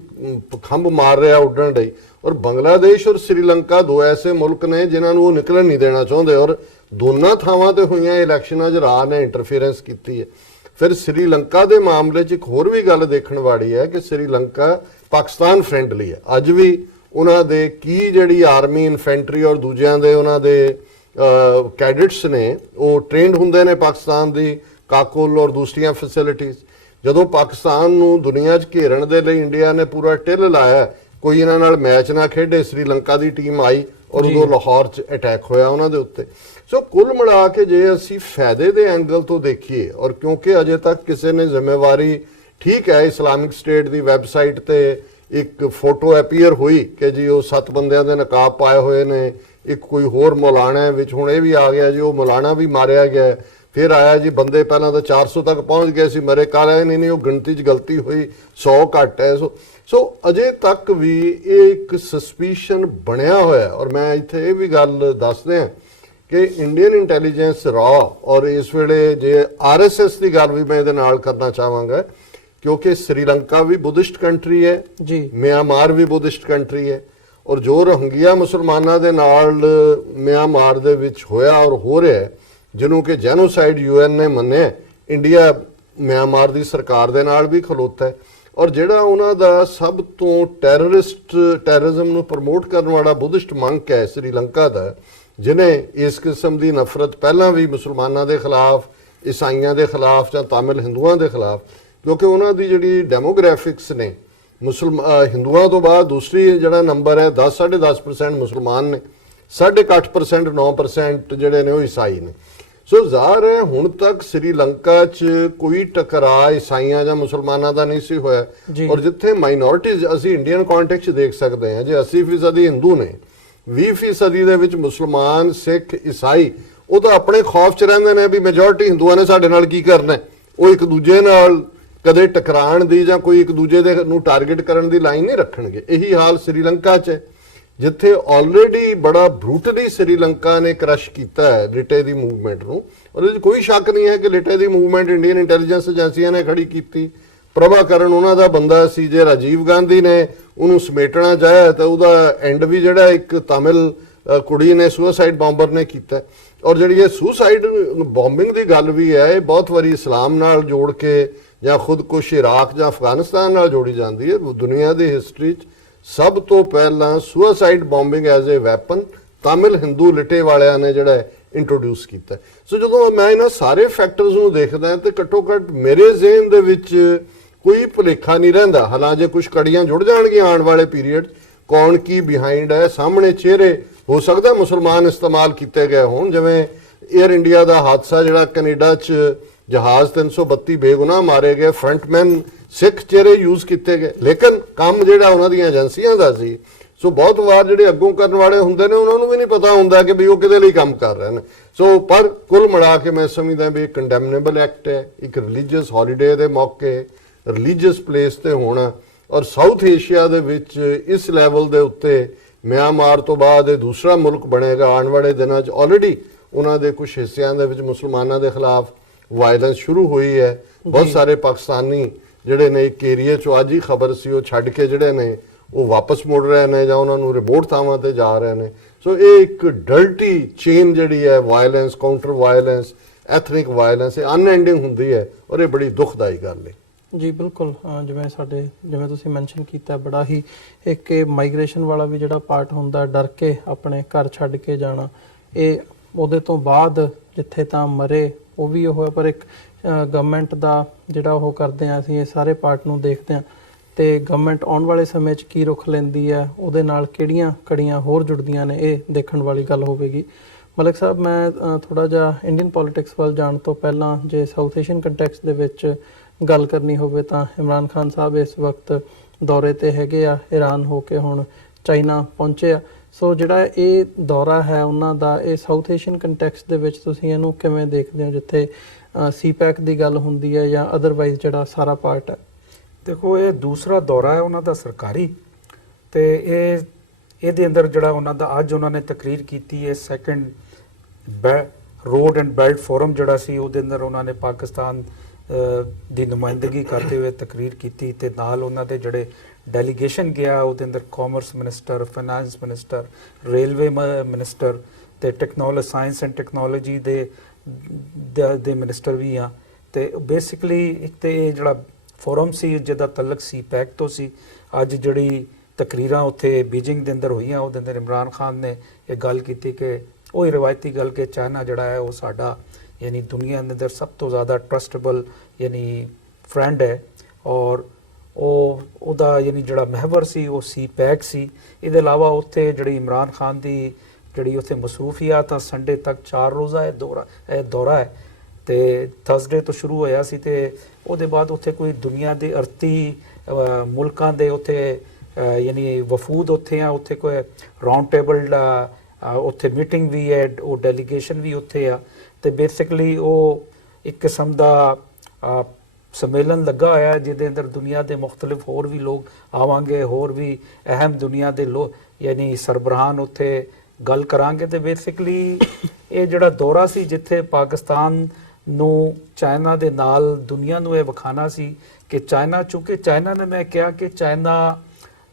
ਖੰਭ ਮਾਰ ਰਿਹਾ ਉੱਡਣ ਲਈ। ਔਰ ਬੰਗਲਾਦੇਸ਼ ਔਰ ਸ੍ਰੀਲੰਕਾ ਦੋ ਐਸੇ ਮੁਲਕ ਨੇ ਜਿਨ੍ਹਾਂ ਨੂੰ ਉਹ ਨਿਕਲਣ ਨਹੀਂ ਦੇਣਾ ਚਾਹੁੰਦੇ, ਔਰ ਦੋਨਾਂ ਥਾਵਾਂ ਤੇ ਹੋਈਆਂ ਇਲੈਕਸ਼ਨਾਂ 'ਚ ਰਾਹ ਨੇ ਇੰਟਰਫੀਰੈਂਸ ਕੀਤੀ ਹੈ। ਫਿਰ ਸ੍ਰੀਲੰਕਾ ਦੇ ਮਾਮਲੇ 'ਚ ਇੱਕ ਹੋਰ ਵੀ ਗੱਲ ਦੇਖਣ ਵਾਲੀ ਹੈ ਕਿ ਸ੍ਰੀਲੰਕਾ ਪਾਕਿਸਤਾਨ ਫਰੈਂਡਲੀ ਹੈ। ਅੱਜ ਵੀ ਉਹਨਾਂ ਦੇ ਕੀ ਜਿਹੜੀ ਆਰਮੀ ਇਨਫੈਂਟਰੀ ਔਰ ਦੂਜਿਆਂ ਦੇ ਉਹਨਾਂ ਦੇ ਕੈਡਿਟਸ ਨੇ ਉਹ ਟ੍ਰੇਨਡ ਹੁੰਦੇ ਨੇ ਪਾਕਿਸਤਾਨ ਦੀ ਕਾਕੁਲ ਔਰ ਦੂਸਰੀਆਂ ਫੈਸਿਲਿਟੀਜ਼। ਜਦੋਂ ਪਾਕਿਸਤਾਨ ਨੂੰ ਦੁਨੀਆ 'ਚ ਘੇਰਨ ਦੇ ਲਈ ਇੰਡੀਆ ਨੇ ਪੂਰਾ ਟਿੱਲ ਲਾਇਆ, ਕੋਈ ਇਹਨਾਂ ਨਾਲ ਮੈਚ ਨਾ ਖੇਡੇ, ਸ੍ਰੀਲੰਕਾ ਦੀ ਟੀਮ ਆਈ ਔਰ ਉਦੋਂ ਲਾਹੌਰ 'ਚ ਅਟੈਕ ਹੋਇਆ ਉਹਨਾਂ ਦੇ ਉੱਤੇ। ਸੋ ਕੁੱਲ ਮਿਲਾ ਕੇ ਜੇ ਅਸੀਂ ਫਾਇਦੇ ਦੇ ਐਂਗਲ ਤੋਂ ਦੇਖੀਏ, ਔਰ ਕਿਉਂਕਿ ਅਜੇ ਤੱਕ ਕਿਸੇ ਨੇ ਜ਼ਿੰਮੇਵਾਰੀ, ਠੀਕ ਹੈ ਇਸਲਾਮਿਕ ਸਟੇਟ ਦੀ ਵੈਬਸਾਈਟ ਤੇ ਇੱਕ ਫੋਟੋ ਅਪੀਅਰ ਹੋਈ ਕਿ ਜੀ ਉਹ 7 ਬੰਦਿਆਂ ਦੇ ਨਕਾਬ ਪਾਏ ਹੋਏ ਨੇ, ਇੱਕ ਕੋਈ ਹੋਰ ਮੌਲਾਨਾ ਵਿੱਚ ਹੁਣ ਇਹ ਵੀ ਆ ਗਿਆ ਜੀ ਉਹ ਮੌਲਾਨਾ ਵੀ ਮਾਰਿਆ ਗਿਆ। ਫਿਰ ਆਇਆ ਜੀ ਬੰਦੇ ਪਹਿਲਾਂ ਤਾਂ 400 ਤੱਕ ਪਹੁੰਚ ਗਏ ਸੀ, ਮਰੇ ਕਾਲੇ ਨਹੀਂ, ਉਹ ਗਿਣਤੀ 'ਚ ਗਲਤੀ ਹੋਈ, 100 ਘੱਟ ਹੈ। ਸੋ ਅਜੇ ਤੱਕ ਵੀ ਇਹ ਇੱਕ ਸਸਪੀਸ਼ਨ ਬਣਿਆ ਹੋਇਆ। ਔਰ ਮੈਂ ਇੱਥੇ ਇਹ ਵੀ ਗੱਲ ਦੱਸ ਦਿਆਂ ਕਿ ਇੰਡੀਅਨ ਇੰਟੈਲੀਜੈਂਸ ਰॉ ਔਰ ਇਸ ਵੇਲੇ ਜੇ RSS ਦੀ ਗੱਲ ਵੀ ਮੈਂ ਇਹਦੇ ਨਾਲ ਕਰਨਾ ਚਾਹਾਂਗਾ, ਕਿਉਂਕਿ ਸ੍ਰੀਲੰਕਾ ਵੀ ਬੁੱਧਿਸਟ ਕੰਟਰੀ ਹੈ ਜੀ, ਮਿਆਂਮਾਰ ਵੀ ਬੁੱਧਿਸਟ ਕੰਟਰੀ ਹੈ, ਔਰ ਜੋ ਰੋਹਿੰਗਿਆ ਮੁਸਲਮਾਨਾਂ ਦੇ ਨਾਲ ਮਿਆਂਮਾਰ ਦੇ ਵਿੱਚ ਹੋਇਆ ਔਰ ਹੋ ਰਿਹਾ, ਜਿਹਨੂੰ ਕਿ ਜੈਨੋਸਾਈਡ UN ਨੇ ਮੰਨਿਆ, ਇੰਡੀਆ ਮਿਆਂਮਾਰ ਦੀ ਸਰਕਾਰ ਦੇ ਨਾਲ ਵੀ ਖਲੋਤਾ ਹੈ। ਔਰ ਜਿਹੜਾ ਉਹਨਾਂ ਦਾ ਸਭ ਤੋਂ ਟੈਰਰਿਜ਼ਮ ਨੂੰ ਪ੍ਰਮੋਟ ਕਰਨ ਵਾਲਾ ਬੁੱਧਿਸਟ ਮੰਕ ਹੈ ਸ੍ਰੀਲੰਕਾ ਦਾ, ਜਿਨੇ ਇਸ ਕਿਸਮ ਦੀ ਨਫ਼ਰਤ ਪਹਿਲਾਂ ਵੀ ਮੁਸਲਮਾਨਾਂ ਦੇ ਖਿਲਾਫ, ਈਸਾਈਆਂ ਦੇ ਖਿਲਾਫ ਜਾਂ ਤਾਮਿਲ ਹਿੰਦੂਆਂ ਦੇ ਖਿਲਾਫ, ਕਿਉਂਕਿ ਉਹਨਾਂ ਦੀ ਜਿਹੜੀ ਡੈਮੋਗ੍ਰਾਫਿਕਸ ਨੇ ਹਿੰਦੂਆਂ ਤੋਂ ਬਾਅਦ ਦੂਸਰੀ ਜਿਹੜਾ ਨੰਬਰ ਹੈ 10-10.5% ਮੁਸਲਮਾਨ ਨੇ, 8.5% 9% ਜਿਹੜੇ ਨੇ ਉਹ ਈਸਾਈ ਨੇ। ਸੋ ਜ਼ਾਹਰ ਹੈ ਹੁਣ ਤੱਕ ਸ੍ਰੀਲੰਕਾ 'ਚ ਕੋਈ ਟਕਰਾਅ ਈਸਾਈਆਂ ਜਾਂ ਮੁਸਲਮਾਨਾਂ ਦਾ ਨਹੀਂ ਸੀ ਹੋਇਆ। ਔਰ ਜਿੱਥੇ ਮਾਈਨੋਰਿਟੀਜ਼ ਅਸੀਂ ਇੰਡੀਅਨ ਕੰਟੈਕਸਟ 'ਚ ਦੇਖ ਸਕਦੇ ਹਾਂ, ਜੇ 80% ਹਿੰਦੂ ਨੇ, 20% ਦੇ ਵਿੱਚ ਮੁਸਲਮਾਨ, ਸਿੱਖ, ਈਸਾਈ, ਉਹ ਤਾਂ ਆਪਣੇ ਖੌਫ 'ਚ ਰਹਿੰਦੇ ਨੇ ਵੀ ਮੈਜੋਰਿਟੀ ਹਿੰਦੂਆਂ ਨੇ ਸਾਡੇ ਨਾਲ ਕੀ ਕਰਨਾ। ਉਹ ਇੱਕ ਦੂਜੇ ਨਾਲ ਕਦੇ ਟਕਰਾਉਣ ਦੀ ਜਾਂ ਕੋਈ ਇੱਕ ਦੂਜੇ ਦੇ ਨੂੰ ਟਾਰਗੇਟ ਕਰਨ ਦੀ ਲਾਈਨ ਨਹੀਂ ਰੱਖਣਗੇ। ਇਹੀ ਹਾਲ ਸ੍ਰੀਲੰਕਾ 'ਚ ਹੈ, ਜਿੱਥੇ ਆਲਰੇਡੀ ਬੜਾ ਬਰੂਟਲੀ ਸ੍ਰੀਲੰਕਾ ਨੇ ਕ੍ਰਸ਼ ਕੀਤਾ ਹੈ ਲਿਟੇ ਦੀ ਮੂਵਮੈਂਟ ਨੂੰ। ਔਰ ਇਹਦੇ 'ਚ ਕੋਈ ਸ਼ੱਕ ਨਹੀਂ ਹੈ ਕਿ ਲਿਟੇ ਦੀ ਮੂਵਮੈਂਟ ਇੰਡੀਅਨ ਇੰਟੈਲੀਜੈਂਸ ਏਜੰਸੀਆਂ ਨੇ ਖੜੀ ਕੀਤੀ। ਪ੍ਰਭਾਕਰਨ ਉਹਨਾਂ ਦਾ ਬੰਦਾ ਸੀ, ਜੇ ਰਾਜੀਵ ਗਾਂਧੀ ਨੇ ਉਹਨੂੰ ਸਮੇਟਣਾ ਚਾਹਿਆ ਤਾਂ ਉਹਦਾ ਐਂਡ ਵੀ ਜਿਹੜਾ ਇੱਕ ਤਾਮਿਲ ਕੁੜੀ ਨੇ ਸੁਸਾਈਡ ਬੰਬਰ ਨੇ ਕੀਤਾ। ਔਰ ਜਿਹੜੀ ਇਹ ਸੁਸਾਈਡ ਬੰਬਿੰਗ ਦੀ ਗੱਲ ਵੀ ਹੈ, ਇਹ ਬਹੁਤ ਵਾਰੀ ਇਸਲਾਮ ਨਾਲ ਜੋੜ ਕੇ ਜਾਂ ਖੁਦਕੁਸ਼ ਇਰਾਕ ਜਾਂ ਅਫਗਾਨਿਸਤਾਨ ਨਾਲ ਜੋੜੀ ਜਾਂਦੀ ਹੈ। ਦੁਨੀਆ ਦੀ ਹਿਸਟਰੀ 'ਚ ਸਭ ਤੋਂ ਪਹਿਲਾਂ suicide bombing as a weapon Tamil Hindu LTTE ਵਾਲਿਆਂ ਨੇ ਜਿਹੜਾ ਇੰਟਰੋਡਿਊਸ ਕੀਤਾ। ਸੋ ਜਦੋਂ ਮੈਂ ਇਹਨਾਂ ਸਾਰੇ ਫੈਕਟਰਸ ਨੂੰ ਦੇਖਦਾ ਤੇ ਘੱਟੋ ਘੱਟ ਮੇਰੇ ਜ਼ਿਹਨ ਦੇ ਵਿੱਚ ਕੋਈ ਭੁਲੇਖਾ ਨਹੀਂ ਰਹਿੰਦਾ। ਹਾਲਾਂਕਿ ਕੁਝ ਕੜੀਆਂ ਜੁੜ ਜਾਣਗੀਆਂ ਆਉਣ ਵਾਲੇ ਪੀਰੀਅਡ, ਕੌਣ ਕੀ ਬਿਹਾਈਂਡ ਹੈ, ਸਾਹਮਣੇ ਚਿਹਰੇ ਹੋ ਸਕਦਾ ਮੁਸਲਮਾਨ ਇਸਤੇਮਾਲ ਕੀਤੇ ਗਏ ਹੋਣ, ਜਿਵੇਂ 에ਅਰ ਇੰਡੀਆ ਦਾ ਹਾਦਸਾ ਜਿਹੜਾ ਕੈਨੇਡਾ 'ਚ ਜਹਾਜ਼ 332 ਬੇਗੁਨਾਹ ਮਾਰੇ ਗਏ, ਫਰੰਟਮੈਨ ਸਿੱਖ ਚਿਹਰੇ ਯੂਜ਼ ਕੀਤੇ ਗਏ, ਲੇਕਿਨ ਕੰਮ ਜਿਹੜਾ ਉਹਨਾਂ ਦੀਆਂ ਏਜੰਸੀਆਂ ਦਾ ਸੀ। ਸੋ ਬਹੁਤ ਵਾਰ ਜਿਹੜੇ ਅੱਗੋਂ ਕਰਨ ਵਾਲੇ ਹੁੰਦੇ ਨੇ ਉਹਨਾਂ ਨੂੰ ਵੀ ਨਹੀਂ ਪਤਾ ਹੁੰਦਾ ਕਿ ਵੀ ਉਹ ਕਿਹਦੇ ਲਈ ਕੰਮ ਕਰ ਰਹੇ ਨੇ। ਸੋ ਪਰ ਕੁੱਲ ਮਿਲਾ ਕੇ ਮੈਂ ਸਮਝਦਾ ਵੀ ਕੰਡੈਮਨੇਬਲ ਐਕਟ ਹੈ, ਇੱਕ ਰਿਲੀਜੀਅਸ ਹੌਲੀਡੇ ਦੇ ਮੌਕੇ ਰਿਲੀਜੀਅਸ ਪਲੇਸ ਤੇ ਹੋਣਾ, ਔਰ ਸਾਊਥ ਏਸ਼ੀਆ ਦੇ ਵਿੱਚ ਇਸ ਲੈਵਲ ਦੇ ਉੱਤੇ ਮਿਆਂਮਾਰ ਤੋਂ ਬਾਅਦ ਇਹ ਦੂਸਰਾ ਮੁਲਕ ਬਣੇਗਾ ਆਉਣ ਵਾਲੇ ਦਿਨਾਂ 'ਚ। ਆਲਰੇਡੀ ਉਹਨਾਂ ਦੇ ਕੁਝ ਹਿੱਸਿਆਂ ਦੇ ਵਿੱਚ ਮੁਸਲਮਾਨਾਂ ਦੇ ਖਿਲਾਫ ਵਾਇਲੈਂਸ ਸ਼ੁਰੂ ਹੋਈ ਹੈ। ਬਹੁਤ ਸਾਰੇ ਪਾਕਿਸਤਾਨੀ ਜਿਹੜੇ ਨੇ ਇੱਕ ਏਰੀਆ 'ਚੋਂ ਅੱਜ ਹੀ ਖਬਰ ਸੀ ਉਹ ਛੱਡ ਕੇ ਜਿਹੜੇ ਨੇ ਉਹ ਵਾਪਸ ਮੁੜ ਰਹੇ ਨੇ ਜਾਂ ਉਹਨਾਂ ਨੂੰ ਰਿਮੋਟ ਥਾਵਾਂ ਤੇ ਜਾ ਰਹੇ ਨੇ। ਸੋ ਇਹ ਇੱਕ ਡਰਟੀ ਚੇਨ ਜਿਹੜੀ ਹੈ, violence, counter violence, ethnic violence, ਇਹ ਅਨਐਂਡਿੰਗ ਹੁੰਦੀ ਹੈ ਔਰ ਇਹ ਬੜੀ ਦੁਖਦਾਈ ਗੱਲ ਹੈ। ਜੀ ਬਿਲਕੁਲ, ਜਿਵੇਂ ਤੁਸੀਂ ਮੈਂਸ਼ਨ ਕੀਤਾ, ਬੜਾ ਹੀ ਇੱਕ ਮਾਈਗ੍ਰੇਸ਼ਨ ਵਾਲਾ ਵੀ ਜਿਹੜਾ ਪਾਰਟ ਹੁੰਦਾ, ਡਰ ਕੇ ਆਪਣੇ ਘਰ ਛੱਡ ਕੇ ਜਾਣਾ, ਇਹ ਉਹਦੇ ਤੋਂ ਬਾਅਦ ਜਿੱਥੇ ਤਾਂ ਮਰੇ ਉਹ ਵੀ ਉਹ ਹੋਇਆ। ਪਰ ਇੱਕ ਗਵਰਨਮੈਂਟ ਦਾ ਜਿਹੜਾ ਉਹ ਕਰਦੇ ਆ, ਅਸੀਂ ਇਹ ਸਾਰੇ ਪਾਰਟ ਨੂੰ ਦੇਖਦੇ ਹਾਂ ਤੇ ਗਵਰਨਮੈਂਟ ਆਉਣ ਵਾਲੇ ਸਮੇਂ 'ਚ ਕੀ ਰੁਖ ਲੈਂਦੀ ਹੈ, ਉਹਦੇ ਨਾਲ ਕਿਹੜੀਆਂ ਕੜੀਆਂ ਹੋਰ ਜੁੜਦੀਆਂ ਨੇ, ਇਹ ਦੇਖਣ ਵਾਲੀ ਗੱਲ ਹੋਵੇਗੀ। ਮਲਿਕ ਸਾਹਿਬ, ਮੈਂ ਥੋੜਾ ਜਿਹਾ ਇੰਡੀਅਨ ਪੋਲਿਟਿਕਸ ਵੱਲ ਜਾਣ ਤੋਂ ਪਹਿਲਾਂ ਜੇ ਸਾਊਥ ਏਸ਼ੀਅਨ ਕੰਟੈਕਸਟ ਦੇ ਵਿੱਚ ਗੱਲ ਕਰਨੀ ਹੋਵੇ ਤਾਂ ਇਮਰਾਨ ਖਾਨ ਸਾਹਿਬ ਇਸ ਵਕਤ ਦੌਰੇ ਤੇ ਹੈਗੇ ਆ, ਈਰਾਨ ਹੋ ਕੇ ਹੁਣ ਚਾਈਨਾ ਪਹੁੰਚੇ ਆ। ਸੋ ਜਿਹੜਾ ਇਹ ਦੌਰਾ ਹੈ ਉਹਨਾਂ ਦਾ, ਇਹ ਸਾਊਥ ਏਸ਼ੀਅਨ ਕੰਟੈਕਸਟ ਦੇ ਵਿੱਚ ਤੁਸੀਂ ਇਹਨੂੰ ਕਿਵੇਂ ਦੇਖਦੇ ਹੋ, ਜਿੱਥੇ CPEC ਦੀ ਗੱਲ ਹੁੰਦੀ ਹੈ ਜਾਂ ਅਦਰਵਾਈਜ਼ ਜਿਹੜਾ ਸਾਰਾ ਪਾਰਟ ਹੈ? ਦੇਖੋ, ਇਹ ਦੂਸਰਾ ਦੌਰਾ ਹੈ ਉਹਨਾਂ ਦਾ ਸਰਕਾਰੀ, ਤੇ ਇਹਦੇ ਅੰਦਰ ਜਿਹੜਾ ਉਹਨਾਂ ਦਾ ਅੱਜ ਉਹਨਾਂ ਨੇ ਤਕਰੀਰ ਕੀਤੀ ਹੈ, second road and belt forum ਜਿਹੜਾ ਸੀ, ਉਹਦੇ ਅੰਦਰ ਉਹਨਾਂ ਨੇ ਪਾਕਿਸਤਾਨ ਦੀ ਨੁਮਾਇੰਦਗੀ ਕਰਦੇ ਹੋਏ ਤਕਰੀਰ ਕੀਤੀ ਤੇ ਨਾਲ ਉਹਨਾਂ ਦੇ ਜਿਹੜੇ ਡੈਲੀਗੇਸ਼ਨ ਗਿਆ ਉਹਦੇ ਅੰਦਰ commerce minister, finance minister, railway minister ਤੇ ਸਾਇੰਸ ਐਂਡ ਟੈਕਨੋਲੋਜੀ ਦੇ ਮਿਨਿਸਟਰ ਵੀ ਆ। ਤੇ ਬੇਸਿਕਲੀ ਇੱਕ ਤੇ ਇਹ ਜਿਹੜਾ ਫੋਰਮ ਸੀ ਜਿਹਦਾ ਤਲਕ ਸੀ ਪੈਕ ਤੋਂ ਸੀ। ਅੱਜ ਜਿਹੜੀ ਤਕਰੀਰਾਂ ਉੱਥੇ ਬੀਜਿੰਗ ਦੇ ਅੰਦਰ ਹੋਈਆਂ ਉਹਦੇ ਅੰਦਰ ਇਮਰਾਨ ਖਾਨ ਨੇ ਇਹ ਗੱਲ ਕੀਤੀ ਕਿ ਉਹੀ ਰਵਾਇਤੀ ਗੱਲ ਕਿ ਚਾਈਨਾ ਜਿਹੜਾ ਹੈ ਉਹ ਸਾਡਾ ਯਾਨੀ ਦੁਨੀਆ ਦੇ ਅੰਦਰ ਸਭ ਤੋਂ ਜ਼ਿਆਦਾ ਟਰਸਟੇਬਲ ਯਾਨੀ ਫਰੈਂਡ ਹੈ ਔਰ ਉਹਦਾ ਯਾਨੀ ਜਿਹੜਾ ਮਹਿਵਰ ਸੀ ਉਹ ਸੀ ਪੈਕ ਸੀ। ਇਹਦੇ ਇਲਾਵਾ ਉੱਥੇ ਜਿਹੜੀ ਇਮਰਾਨ ਖਾਨ ਦੀ ਜਿਹੜੀ ਉੱਥੇ ਮਸਰੂਫੀਅਤ ਆ ਸੰਡੇ ਤੱਕ 4 ਰੋਜ਼ਾ ਇਹ ਦੌਰਾ ਹੈ ਤੇ ਥਰਸਡੇ ਤੋਂ ਸ਼ੁਰੂ ਹੋਇਆ ਸੀ ਤੇ ਉਹਦੇ ਬਾਅਦ ਉੱਥੇ ਕੋਈ ਦੁਨੀਆ ਦੇ 38 ਮੁਲਕਾਂ ਦੇ ਉੱਥੇ ਯਾਨੀ ਵਫੂਦ ਉੱਥੇ ਆ, ਉੱਥੇ ਕੋਈ ਰਾਉਂਡ ਟੇਬਲ ਉੱਥੇ ਮੀਟਿੰਗ ਵੀ ਹੈ, ਉਹ ਡੈਲੀਗੇਸ਼ਨ ਵੀ ਉੱਥੇ ਆ ਤੇ ਬੇਸਿਕਲੀ ਉਹ ਇੱਕ ਕਿਸਮ ਦਾ ਸੰਮੇਲਨ ਲੱਗਾ ਹੋਇਆ ਜਿਹਦੇ ਅੰਦਰ ਦੁਨੀਆ ਦੇ ਮੁxtਲਿਫ ਹੋਰ ਵੀ ਲੋਕ ਆਵਾਂਗੇ, ਹੋਰ ਵੀ ਅਹਿਮ ਦੁਨੀਆ ਦੇ ਲੋਕ ਯਾਨੀ ਸਰਬਰਾਹਾਨ ਉੱਥੇ ਗੱਲ ਕਰਾਂਗੇ। ਤੇ ਬੇਸਿਕਲੀ ਇਹ ਜਿਹੜਾ ਦੌਰਾ ਸੀ ਜਿੱਥੇ ਪਾਕਿਸਤਾਨ ਨੂੰ ਚਾਈਨਾ ਦੇ ਨਾਲ ਦੁਨੀਆ ਨੂੰ ਇਹ ਵਿਖਾਣਾ ਸੀ ਕਿ ਚੂੰਕਿ ਚਾਈਨਾ ਨੇ ਮੈਂ ਕਿਹਾ ਕਿ ਚਾਈਨਾ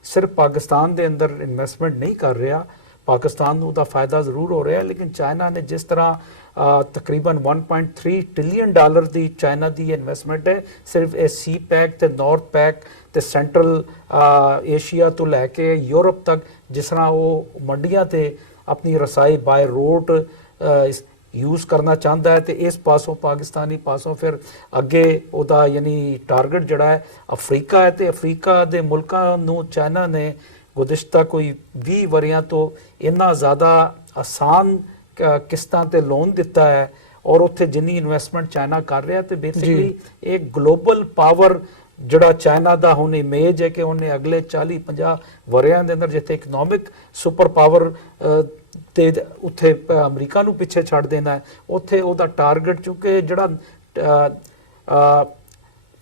ਸਿਰਫ ਪਾਕਿਸਤਾਨ ਦੇ ਅੰਦਰ ਇਨਵੈਸਟਮੈਂਟ ਨਹੀਂ ਕਰ ਰਿਹਾ, ਪਾਕਿਸਤਾਨ ਨੂੰ ਉਹਦਾ ਫਾਇਦਾ ਜ਼ਰੂਰ ਹੋ ਰਿਹਾ, ਲੇਕਿਨ ਚਾਈਨਾ ਨੇ ਜਿਸ ਤਰ੍ਹਾਂ ਤਕਰੀਬਨ $1.3 ਟ੍ਰਿਲੀਅਨ ਦੀ ਚਾਈਨਾ ਦੀ ਇਨਵੈਸਟਮੈਂਟ ਹੈ ਸਿਰਫ ਇਹ ਸੀ ਪੈਕ ਤੇ ਨਾਰਥ ਪੈਕ ਤੇ ਸੈਂਟਰਲ ਏਸ਼ੀਆ ਤੋਂ ਲੈ ਕੇ ਯੂਰਪ ਤੱਕ, ਜਿਸ ਤਰ੍ਹਾਂ ਉਹ ਮੰਡੀਆਂ ਤੇ ਆਪਣੀ ਰਸਾਈ ਬਾਏ ਰੋਡ ਯੂਜ਼ ਕਰਨਾ ਚਾਹੁੰਦਾ ਹੈ ਤੇ ਇਸ ਪਾਸੋਂ ਪਾਕਿਸਤਾਨੀ ਪਾਸੋਂ ਫਿਰ ਅੱਗੇ ਉਹਦਾ ਯਾਨੀ ਟਾਰਗੇਟ ਜਿਹੜਾ ਹੈ ਅਫਰੀਕਾ ਹੈ ਤੇ ਅਫਰੀਕਾ ਦੇ ਮੁਲਕਾਂ ਨੂੰ ਚਾਈਨਾ ਨੇ ਗੁਜ਼ਸ਼ਤਾ ਕੋਈ 20 ਵਰਿਆਂ ਤੋਂ ਇੰਨਾ ਜ਼ਿਆਦਾ ਆਸਾਨ ਕਿਸ਼ਤਾਂ ਤੇ ਲੋਨ ਦਿੱਤਾ ਹੈ ਔਰ ਉੱਥੇ ਜਿੰਨੀ ਇਨਵੈਸਟਮੈਂਟ ਚਾਈਨਾ ਕਰ ਰਿਹਾ ਤੇ ਬੇਸਿਕਲੀ ਇੱਕ ਗਲੋਬਲ ਪਾਵਰ ਜਿਹੜਾ ਚਾਈਨਾ ਦਾ ਹੁਣ ਇਮੇਜ ਹੈ ਕਿ ਉਹਨੇ ਅਗਲੇ 40-50 ਵਰਿਆਂ ਦੇ ਅੰਦਰ ਜਿੱਥੇ ਇਕਨੋਮਿਕ ਸੁਪਰ ਪਾਵਰ ਤੇ ਉੱਥੇ ਅਮਰੀਕਾ ਨੂੰ ਪਿੱਛੇ ਛੱਡ ਦੇਣਾ ਹੈ, ਉੱਥੇ ਉਹਦਾ ਟਾਰਗੇਟ ਚੁੱਕੇ ਜਿਹੜਾ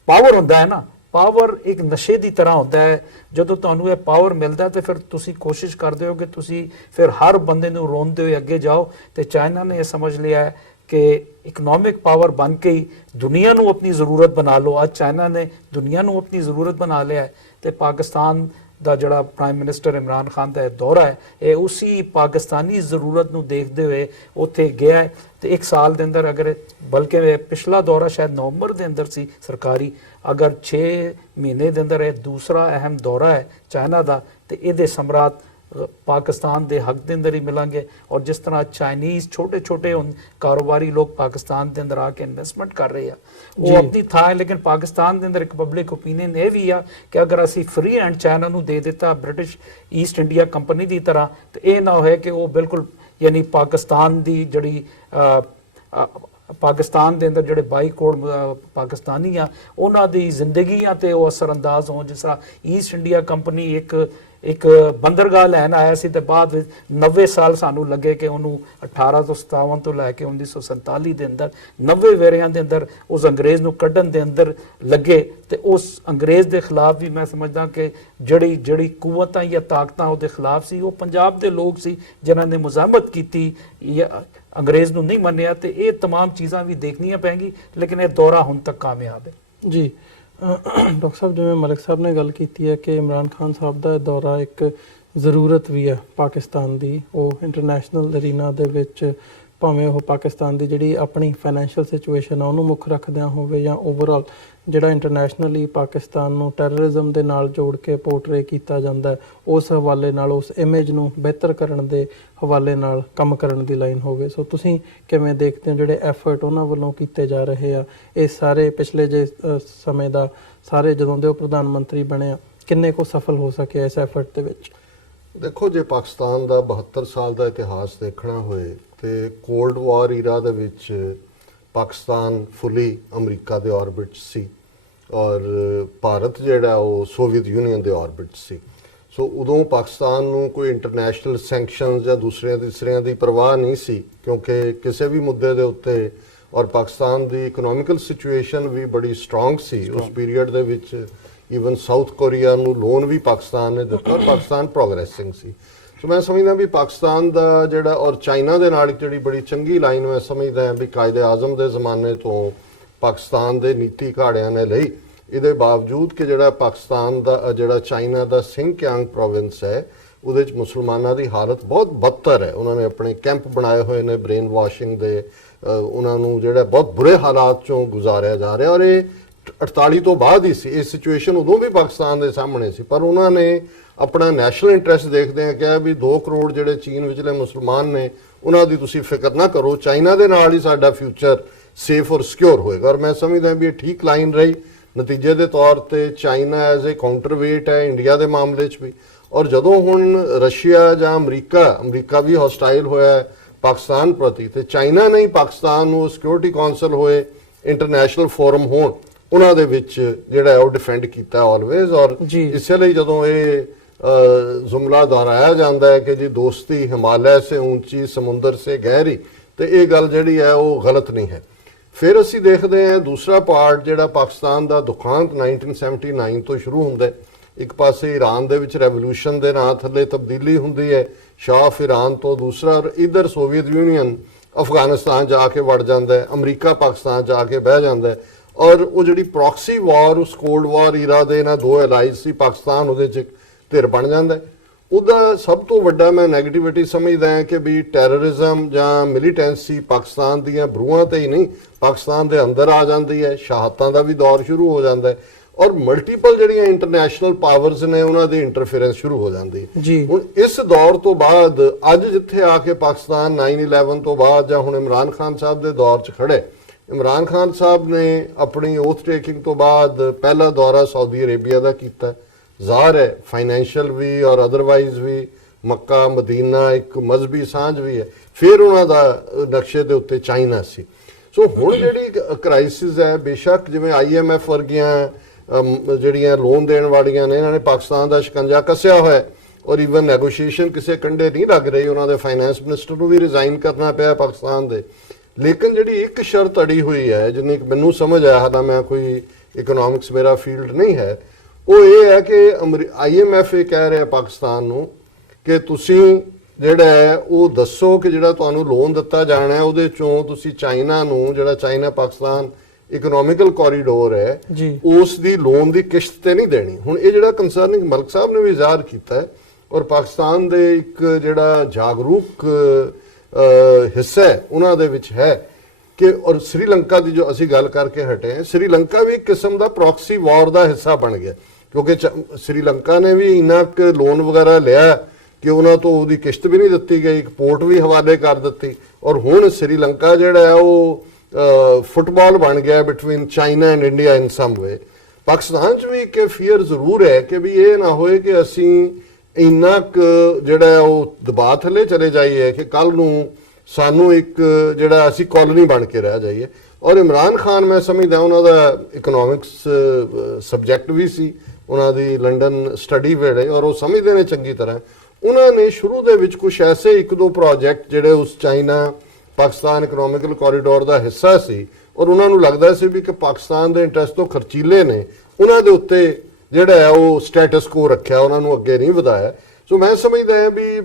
ਪਾਵਰ ਹੁੰਦਾ ਹੈ ਨਾ, ਪਾਵਰ ਇੱਕ ਨਸ਼ੇ ਦੀ ਤਰ੍ਹਾਂ ਹੁੰਦਾ ਹੈ। ਜਦੋਂ ਤੁਹਾਨੂੰ ਇਹ ਪਾਵਰ ਮਿਲਦਾ ਤੇ ਫਿਰ ਤੁਸੀਂ ਕੋਸ਼ਿਸ਼ ਕਰਦੇ ਹੋ ਕਿ ਤੁਸੀਂ ਫਿਰ ਹਰ ਬੰਦੇ ਨੂੰ ਰੋਂਦੇ ਹੋਏ ਅੱਗੇ ਜਾਓ ਤੇ ਚਾਈਨਾ ਨੇ ਇਹ ਸਮਝ ਲਿਆ ਹੈ ਕਿ ਇਕਨੋਮਿਕ ਪਾਵਰ ਬਣ ਕੇ ਹੀ ਦੁਨੀਆ ਨੂੰ ਆਪਣੀ ਜ਼ਰੂਰਤ ਬਣਾ ਲਓ। ਅੱਜ ਚਾਈਨਾ ਨੇ ਦੁਨੀਆ ਨੂੰ ਆਪਣੀ ਜ਼ਰੂਰਤ ਬਣਾ ਲਿਆ ਹੈ ਤੇ ਪਾਕਿਸਤਾਨ ਦਾ ਜਿਹੜਾ ਪ੍ਰਾਈਮ ਮਿਨਿਸਟਰ ਇਮਰਾਨ ਖਾਨ ਦਾ ਦੌਰਾ ਹੈ ਇਹ ਉਸੇ ਪਾਕਿਸਤਾਨੀ ਜ਼ਰੂਰਤ ਨੂੰ ਦੇਖਦੇ ਹੋਏ ਉੱਥੇ ਗਿਆ ਹੈ ਤੇ 1 ਸਾਲ ਦੇ ਅੰਦਰ ਅਗਰ ਬਲਕਿ ਪਿਛਲਾ ਦੌਰਾ ਸ਼ਾਇਦ ਨਵੰਬਰ ਦੇ ਅੰਦਰ ਸੀ ਸਰਕਾਰੀ, ਅਗਰ 6 ਮਹੀਨੇ ਦੇ ਅੰਦਰ ਇਹ ਦੂਸਰਾ ਅਹਿਮ ਦੌਰਾ ਹੈ ਚਾਈਨਾ ਦਾ ਤੇ ਇਹਦੇ ਸਮਰਾਟ ਪਾਕਿਸਤਾਨ ਦੇ ਹੱਕ ਦੇ ਅੰਦਰ ਹੀ ਮਿਲਾਂਗੇ। ਔਰ ਜਿਸ ਤਰ੍ਹਾਂ ਚਾਈਨੀਜ਼ ਛੋਟੇ ਕਾਰੋਬਾਰੀ ਲੋਕ ਪਾਕਿਸਤਾਨ ਦੇ ਅੰਦਰ ਆ ਕੇ ਇਨਵੈਸਟਮੈਂਟ ਕਰ ਰਹੇ ਆ ਉਹ ਆਪਣੀ ਥਾਂ ਹੈ, ਲੇਕਿਨ ਪਾਕਿਸਤਾਨ ਦੇ ਅੰਦਰ ਇੱਕ ਪਬਲਿਕ ਓਪੀਨੀਅਨ ਇਹ ਵੀ ਆ ਕਿ ਅਗਰ ਅਸੀਂ ਫ੍ਰੀ ਹੈਂਡ ਚਾਈਨਾ ਨੂੰ ਦੇ ਦਿੱਤਾ ਬ੍ਰਿਟਿਸ਼ ਈਸਟ ਇੰਡੀਆ ਕੰਪਨੀ ਦੀ ਤਰ੍ਹਾਂ ਤੇ ਇਹ ਨਾ ਹੋਏ ਕਿ ਉਹ ਬਿਲਕੁਲ ਯਾਨੀ ਪਾਕਿਸਤਾਨ ਦੀ ਜਿਹੜੀ ਪਾਕਿਸਤਾਨ ਦੇ ਅੰਦਰ ਜਿਹੜੇ 22 ਕਰੋੜ ਪਾਕਿਸਤਾਨੀ ਆ ਉਹਨਾਂ ਦੀ ਜ਼ਿੰਦਗੀਆਂ ਤੇ ਉਹ ਅਸਰਅੰਦਾਜ਼ ਹੋਣ। ਜਿਸ ਤਰ੍ਹਾਂ ਈਸਟ ਇੰਡੀਆ ਕੰਪਨੀ ਇੱਕ ਬੰਦਰਗਾਹ ਲੈਣ ਆਇਆ ਸੀ ਤੇ ਬਾਅਦ ਵਿੱਚ 90 ਸਾਲ ਸਾਨੂੰ ਲੱਗੇ ਕਿ ਉਹਨੂੰ 1857 ਤੋਂ ਲੈ ਕੇ 1947 ਦੇ ਅੰਦਰ 90 ਵੇਰਿਆਂ ਦੇ ਅੰਦਰ ਉਸ ਅੰਗਰੇਜ਼ ਨੂੰ ਕੱਢਣ ਦੇ ਅੰਦਰ ਲੱਗੇ ਤੇ ਉਸ ਅੰਗਰੇਜ਼ ਦੇ ਖਿਲਾਫ ਵੀ ਮੈਂ ਸਮਝਦਾ ਕਿ ਜਿਹੜੀ ਕੂਵਤਾਂ ਜਾਂ ਤਾਕਤਾਂ ਉਹਦੇ ਖਿਲਾਫ ਸੀ ਉਹ ਪੰਜਾਬ ਦੇ ਲੋਕ ਸੀ ਜਿਨ੍ਹਾਂ ਨੇ ਮੁਜ਼ਾਹਮਤ ਕੀਤੀ, ਅੰਗਰੇਜ਼ ਨੂੰ ਨਹੀਂ ਮੰਨਿਆ ਤੇ ਇਹ तमाम ਚੀਜ਼ਾਂ ਵੀ ਦੇਖਣੀਆਂ ਪੈਣਗੀ, ਲੇਕਿਨ ਇਹ ਦੌਰਾ ਹੁਣ ਤੱਕ ਕਾਮਯਾਬ ਹੈ। ਜੀ ਡਾਕਟਰ ਸਾਹਿਬ ਜਿਵੇਂ ਮਲਿਕ ਸਾਹਿਬ ਨੇ ਗੱਲ ਕੀਤੀ ਹੈ ਕਿ ਇਮਰਾਨ ਖਾਨ ਸਾਹਿਬ ਦਾ ਦੌਰਾ ਇੱਕ ਜ਼ਰੂਰਤ ਵੀ ਹੈ ਪਾਕਿਸਤਾਨ ਦੀ, ਉਹ ਇੰਟਰਨੈਸ਼ਨਲ ਅਰੀਨਾ ਦੇ ਵਿੱਚ ਭਾਵੇਂ ਉਹ ਪਾਕਿਸਤਾਨ ਦੀ ਜਿਹੜੀ ਆਪਣੀ ਫਾਈਨੈਂਸ਼ੀਅਲ ਸਿਚੁਏਸ਼ਨ ਆ ਉਹਨੂੰ ਮੁੱਖ ਰੱਖਦਿਆਂ ਹੋਵੇ ਜਾਂ ਓਵਰਆਲ ਜਿਹੜਾ ਇੰਟਰਨੈਸ਼ਨਲੀ ਪਾਕਿਸਤਾਨ ਨੂੰ ਟੈਰਰਿਜ਼ਮ ਦੇ ਨਾਲ ਜੋੜ ਕੇ ਪੋਰਟਰੇ ਕੀਤਾ ਜਾਂਦਾ ਉਸ ਹਵਾਲੇ ਨਾਲ ਉਸ ਇਮੇਜ ਨੂੰ ਬਿਹਤਰ ਕਰਨ ਦੇ ਹਵਾਲੇ ਨਾਲ ਕੰਮ ਕਰਨ ਦੀ ਲਾਈਨ ਹੋਵੇ। ਸੋ ਤੁਸੀਂ ਕਿਵੇਂ ਦੇਖਦੇ ਹੋ ਜਿਹੜੇ ਐਫਰਟ ਉਹਨਾਂ ਵੱਲੋਂ ਕੀਤੇ ਜਾ ਰਹੇ ਆ ਇਹ ਸਾਰੇ ਪਿਛਲੇ ਜੇ ਸਮੇਂ ਦਾ ਸਾਰੇ ਜਦੋਂ ਦੇ ਉਹ ਪ੍ਰਧਾਨ ਮੰਤਰੀ ਬਣਿਆ ਕਿੰਨੇ ਕੁ ਸਫਲ ਹੋ ਸਕਿਆ ਇਸ ਐਫਰਟ ਦੇ ਵਿੱਚ? ਦੇਖੋ ਜੇ ਪਾਕਿਸਤਾਨ ਦਾ 72 ਸਾਲ ਦਾ ਇਤਿਹਾਸ ਦੇਖਣਾ ਹੋਏ ਤੇ ਕੋਲਡ ਵਾਰ ਈਰਾ ਦੇ ਵਿੱਚ ਪਾਕਿਸਤਾਨ ਫੁੱਲੀ ਅਮਰੀਕਾ ਦੇ ਆਰਬਿਟ 'ਚ ਸੀ ਔਰ ਭਾਰਤ ਜਿਹੜਾ ਉਹ ਸੋਵੀਅਤ ਯੂਨੀਅਨ ਦੇ ਆਰਬਿਟ 'ਚ ਸੀ। ਸੋ ਉਦੋਂ ਪਾਕਿਸਤਾਨ ਨੂੰ ਕੋਈ ਇੰਟਰਨੈਸ਼ਨਲ ਸੈਂਕਸ਼ਨਸ ਜਾਂ ਦੂਸਰਿਆਂ ਤੀਸਰਿਆਂ ਦੀ ਪਰਵਾਹ ਨਹੀਂ ਸੀ ਕਿਉਂਕਿ ਕਿਸੇ ਵੀ ਮੁੱਦੇ ਦੇ ਉੱਤੇ ਔਰ ਪਾਕਿਸਤਾਨ ਦੀ ਇਕਨੋਮਿਕਲ ਸਿਚੁਏਸ਼ਨ ਵੀ ਬੜੀ ਸਟਰੋਂਗ ਸੀ ਉਸ ਪੀਰੀਅਡ ਦੇ ਵਿੱਚ। ਈਵਨ ਸਾਊਥ ਕੋਰੀਆ ਨੂੰ ਲੋਨ ਵੀ ਪਾਕਿਸਤਾਨ ਨੇ ਦਿੱਤਾ ਔਰ ਪਾਕਿਸਤਾਨ ਪ੍ਰੋਗਰੈਸਿੰਗ ਸੀ। ਸੋ ਮੈਂ ਸਮਝਦਾ ਵੀ ਪਾਕਿਸਤਾਨ ਦਾ ਜਿਹੜਾ ਔਰ ਚਾਈਨਾ ਦੇ ਨਾਲ ਜਿਹੜੀ ਬੜੀ ਚੰਗੀ ਲਾਈਨ ਮੈਂ ਸਮਝਦਾ ਹਾਂ ਵੀ ਕਾਇਦੇ ਆਜ਼ਮ ਦੇ ਜ਼ਮਾਨੇ ਤੋਂ ਪਾਕਿਸਤਾਨ ਦੇ ਨੀਤੀ ਘਾੜਿਆਂ ਨੇ ਲਈ। ਇਹਦੇ ਬਾਵਜੂਦ ਕਿ ਜਿਹੜਾ ਪਾਕਿਸਤਾਨ ਦਾ ਜਿਹੜਾ ਚਾਈਨਾ ਦਾ ਸਿੰਕਿਆਂਗ ਪ੍ਰੋਵਿੰਸ ਹੈ ਉਹਦੇ ਚ ਮੁਸਲਮਾਨਾਂ ਦੀ ਹਾਲਤ ਬਹੁਤ ਬਦਤਰ ਹੈ। ਉਹਨਾਂ ਨੇ ਆਪਣੇ ਕੈਂਪ ਬਣਾਏ ਹੋਏ ਨੇ ਬ੍ਰੇਨ ਵਾਸ਼ਿੰਗ ਦੇ, ਉਹਨਾਂ ਨੂੰ ਜਿਹੜਾ ਬਹੁਤ ਬੁਰੇ ਹਾਲਾਤ ਚੋਂ ਗੁਜ਼ਾਰਿਆ ਜਾ ਰਿਹਾ। ਔਰ ਇਹ 48 ਤੋਂ ਬਾਅਦ ਹੀ ਸੀ, ਇਹ ਸਿਚੁਏਸ਼ਨ ਉਦੋਂ ਵੀ ਪਾਕਿਸਤਾਨ ਦੇ ਸਾਹਮਣੇ ਸੀ, ਪਰ ਉਹਨਾਂ ਨੇ ਆਪਣਾ ਨੈਸ਼ਨਲ ਇੰਟਰਸਟ ਦੇਖਦੇ ਆ ਕਿਹਾ ਵੀ 2 ਕਰੋੜ ਜਿਹੜੇ ਚੀਨ ਵਿਚਲੇ ਮੁਸਲਮਾਨ ਨੇ ਉਹਨਾਂ ਦੀ ਤੁਸੀਂ ਫਿਕਰ ਨਾ ਕਰੋ, ਚਾਈਨਾ ਦੇ ਨਾਲ ਹੀ ਸਾਡਾ ਫਿਊਚਰ ਸੇਫ ਔਰ ਸਿਕਿਉਰ ਹੋਏਗਾ। ਔਰ ਮੈਂ ਸਮਝਦਾ ਵੀ ਇਹ ਠੀਕ ਲਾਈਨ ਰਹੀ। ਨਤੀਜੇ ਦੇ ਤੌਰ ਤੇ ਚਾਈਨਾ ਐਜ਼ ਏ ਕਾਊਂਟਰਵੇਟ ਹੈ ਇੰਡੀਆ ਦੇ ਮਾਮਲੇ 'ਚ ਵੀ। ਔਰ ਜਦੋਂ ਹੁਣ ਰਸ਼ੀਆ ਜਾਂ ਅਮਰੀਕਾ ਵੀ ਹੌਸਟਾਈਲ ਹੋਇਆ ਹੈ ਪਾਕਿਸਤਾਨ ਪ੍ਰਤੀ, ਤੇ ਚਾਈਨਾ ਨੇ ਹੀ ਪਾਕਿਸਤਾਨ ਨੂੰ ਸਿਕਿਉਰਿਟੀ ਕੌਂਸਲ ਹੋਏ, ਇੰਟਰਨੈਸ਼ਨਲ ਫੋਰਮ ਹੋਣ, ਉਹਨਾਂ ਦੇ ਵਿੱਚ ਜਿਹੜਾ ਉਹ ਡਿਫੈਂਡ ਕੀਤਾ ਆਲਵੇਜ਼। ਔਰ ਇਸੇ ਲਈ ਜਦੋਂ ਇਹ जुमला दोहराया जाता है कि जी दोस्ती हिमालय से ऊंची समुंदर से गहरी, तो ये गल जी है वो गलत नहीं है। फिर असी देखते हैं दूसरा पार्ट जोड़ा पाकिस्तान का दुखांत 1979 तो शुरू होंगे। एक पासे ईरान दे विच रेवोल्यूशन के नाम थले तब्दीली होंदी है शाह ऑफ ईरान तो, दूसरा इधर सोवियत यूनियन अफगानिस्तान जाके वड़ जाता है, अमरीका पाकिस्तान जाके बह जाता है। और वो जी प्रॉक्सी वॉर उस कोल्ड वॉर ईरा दे ना 2 एलाइज सी पाकिस्तान उहदे च धिर बन जाता है। ਉਹਦਾ ਸਭ ਤੋਂ ਵੱਡਾ ਮੈਂ ਨੈਗੇਟਿਵਿਟੀ ਸਮਝਦਾ ਹਾਂ ਕਿ ਵੀ ਟੈਰਰਿਜ਼ਮ ਜਾਂ ਮਿਲੀਟੈਂਸੀ ਪਾਕਿਸਤਾਨ ਦੀਆਂ ਬਰੂਹਾਂ ਤੇ ਹੀ ਨਹੀਂ, ਪਾਕਿਸਤਾਨ ਦੇ ਅੰਦਰ ਆ ਜਾਂਦੀ ਹੈ, ਸ਼ਹਾਦਤਾਂ ਦਾ ਵੀ ਦੌਰ ਸ਼ੁਰੂ ਹੋ ਜਾਂਦਾ ਹੈ ਔਰ ਮਲਟੀਪਲ ਜਿਹੜੀਆਂ ਇੰਟਰਨੈਸ਼ਨਲ ਪਾਵਰਸ ਨੇ ਉਹਨਾਂ ਦੀ ਇੰਟਰਫੇਰੈਂਸ ਸ਼ੁਰੂ ਹੋ ਜਾਂਦੀ ਹੈ। ਹੁਣ ਇਸ ਦੌਰ ਤੋਂ ਬਾਅਦ ਅੱਜ ਜਿੱਥੇ ਆ ਕੇ ਪਾਕਿਸਤਾਨ 9/11 ਤੋਂ ਬਾਅਦ ਜਾਂ ਹੁਣ ਇਮਰਾਨ ਖਾਨ ਸਾਹਿਬ ਦੇ ਦੌਰ 'ਚ ਖੜੇ, ਇਮਰਾਨ ਖਾਨ ਸਾਹਿਬ ਨੇ ਆਪਣੀ ਓਥ ਟੇਕਿੰਗ ਤੋਂ ਬਾਅਦ ਪਹਿਲਾ ਦੌਰਾ ਸਾਊਦੀ ਅਰੇਬੀਆ ਦਾ ਕੀਤਾ। ਜ਼ਾਹਰ ਹੈ ਫਾਈਨੈਂਸ਼ੀਅਲ ਵੀ ਔਰ ਅਦਰਵਾਈਜ਼ ਵੀ ਮੱਕਾ ਮਦੀਨਾ ਇੱਕ ਮਜ਼ਹਬੀ ਸਾਂਝ ਵੀ ਹੈ। ਫਿਰ ਉਹਨਾਂ ਦਾ ਨਕਸ਼ੇ ਦੇ ਉੱਤੇ ਚਾਈਨਾ ਸੀ। ਸੋ ਹੁਣ ਜਿਹੜੀ ਕ੍ਰਾਈਸਿਸ ਹੈ, ਬੇਸ਼ੱਕ ਜਿਵੇਂ IMF ਵਰਗੀਆਂ ਜਿਹੜੀਆਂ ਲੋਨ ਦੇਣ ਵਾਲੀਆਂ ਨੇ ਇਹਨਾਂ ਨੇ ਪਾਕਿਸਤਾਨ ਦਾ ਸ਼ਿਕੰਜਾ ਕੱਸਿਆ ਹੋਇਆ ਔਰ ਈਵਨ ਨੈਗੋਸ਼ੀਏਸ਼ਨ ਕਿਸੇ ਕੰਢੇ ਨਹੀਂ ਲੱਗ ਰਹੀ, ਉਹਨਾਂ ਦੇ ਫਾਈਨੈਂਸ ਮਿਨਿਸਟਰ ਨੂੰ ਵੀ ਰਿਜ਼ਾਈਨ ਕਰਨਾ ਪਿਆ ਪਾਕਿਸਤਾਨ ਦੇ। ਲੇਕਿਨ ਜਿਹੜੀ ਇੱਕ ਸ਼ਰਤ ਅੜੀ ਹੋਈ ਹੈ ਜਿੰਨੀ ਮੈਨੂੰ ਸਮਝ ਆਇਆ, ਹਾਲਾਂ ਮੈਂ ਕੋਈ ਇਕਨੋਮਿਕਸ ਮੇਰਾ ਫੀਲਡ ਨਹੀਂ ਹੈ, ਉਹ ਇਹ ਹੈ ਕਿ IMF ਇਹ ਕਹਿ ਰਿਹਾ ਪਾਕਿਸਤਾਨ ਨੂੰ ਕਿ ਤੁਸੀਂ ਜਿਹੜਾ ਹੈ ਉਹ ਦੱਸੋ ਕਿ ਜਿਹੜਾ ਤੁਹਾਨੂੰ ਲੋਨ ਦਿੱਤਾ ਜਾਣਾ ਹੈ ਉਹਦੇ ਚੋਂ ਤੁਸੀਂ ਚਾਈਨਾ ਨੂੰ, ਜਿਹੜਾ ਚਾਈਨਾ ਪਾਕਿਸਤਾਨ ਇਕਨੋਮਿਕਲ ਕੋਰੀਡੋਰ ਹੈ, ਉਸ ਦੀ ਲੋਨ ਦੀ ਕਿਸ਼ਤ ਤੇ ਨਹੀਂ ਦੇਣੀ। ਹੁਣ ਇਹ ਜਿਹੜਾ ਕੰਸਰਨਿੰਗ ਮਲਕ ਸਾਹਿਬ ਨੇ ਵੀ ਜ਼ਾਹਰ ਕੀਤਾ ਹੈ ਔਰ ਪਾਕਿਸਤਾਨ ਦੇ ਇੱਕ ਜਿਹੜਾ ਜਾਗਰੂਕ ਹਿੱਸਾ ਹੈ ਉਹਨਾਂ ਦੇ ਵਿੱਚ ਹੈ ਕਿ ਔਰ ਸ੍ਰੀਲੰਕਾ ਦੀ ਜੋ ਅਸੀਂ ਗੱਲ ਕਰਕੇ ਹਟੇ ਹਾਂ, ਸ੍ਰੀਲੰਕਾ ਵੀ ਇੱਕ ਕਿਸਮ ਦਾ ਪ੍ਰੌਕਸੀ ਵਾਰ ਦਾ ਹਿੱਸਾ ਬਣ ਗਿਆ ਕਿਉਂਕਿ ਸ੍ਰੀਲੰਕਾ ਨੇ ਵੀ ਇੰਨਾ ਕੁ ਲੋਨ ਵਗੈਰਾ ਲਿਆ ਕਿ ਉਹਨਾਂ ਤੋਂ ਉਹਦੀ ਕਿਸ਼ਤ ਵੀ ਨਹੀਂ ਦਿੱਤੀ ਗਈ, ਇੱਕ ਪੋਰਟ ਵੀ ਹਵਾਲੇ ਕਰ ਦਿੱਤੀ ਔਰ ਹੁਣ ਸ੍ਰੀਲੰਕਾ ਜਿਹੜਾ ਹੈ ਉਹ ਫੁੱਟਬਾਲ ਬਣ ਗਿਆ ਬਿਟਵੀਨ ਚਾਈਨਾ ਐਂਡ ਇੰਡੀਆ ਇਨ ਸਮ ਵੇ। ਪਾਕਿਸਤਾਨ 'ਚ ਵੀ ਇੱਕ ਫੀਅਰ ਜ਼ਰੂਰ ਹੈ ਕਿ ਵੀ ਇਹ ਨਾ ਹੋਏ ਕਿ ਅਸੀਂ ਇੰਨਾ ਕੁ ਜਿਹੜਾ ਉਹ ਦਬਾਅ ਥੱਲੇ ਚਲੇ ਜਾਈਏ ਕਿ ਕੱਲ ਨੂੰ ਸਾਨੂੰ ਇੱਕ ਜਿਹੜਾ ਅਸੀਂ ਕਾਲੋਨੀ ਬਣ ਕੇ ਰਹਿ ਜਾਈਏ। ਔਰ ਇਮਰਾਨ ਖਾਨ ਮੈਂ ਸਮਝਦਾ ਉਹਨਾਂ ਦਾ ਇਕਨੋਮਿਕਸ ਸਬਜੈਕਟ ਵੀ ਸੀ ਉਹਨਾਂ ਦੀ ਲੰਡਨ ਸਟੱਡੀ ਵੇਲੇ ਔਰ ਉਹ ਸਮਝਦੇ ਨੇ ਚੰਗੀ ਤਰ੍ਹਾਂ। ਉਹਨਾਂ ਨੇ ਸ਼ੁਰੂ ਦੇ ਵਿੱਚ ਕੁਝ ਐਸੇ 1-2 ਪ੍ਰੋਜੈਕਟ ਜਿਹੜੇ ਉਸ ਚਾਈਨਾ ਪਾਕਿਸਤਾਨ ਇਕਨੋਮਿਕਲ ਕੋਰੀਡੋਰ ਦਾ ਹਿੱਸਾ ਸੀ ਔਰ ਉਹਨਾਂ ਨੂੰ ਲੱਗਦਾ ਸੀ ਵੀ ਕਿ ਪਾਕਿਸਤਾਨ ਦੇ ਇੰਟਰਸਟ ਤੋਂ ਖਰਚੀਲੇ ਨੇ, ਉਹਨਾਂ ਦੇ ਉੱਤੇ ਜਿਹੜਾ ਹੈ ਉਹ ਸਟੇਟਸ ਕੋ ਰੱਖਿਆ, ਉਹਨਾਂ ਨੂੰ ਅੱਗੇ ਨਹੀਂ ਵਧਾਇਆ। ਸੋ ਮੈਂ ਸਮਝਦਾ ਹਾਂ ਵੀ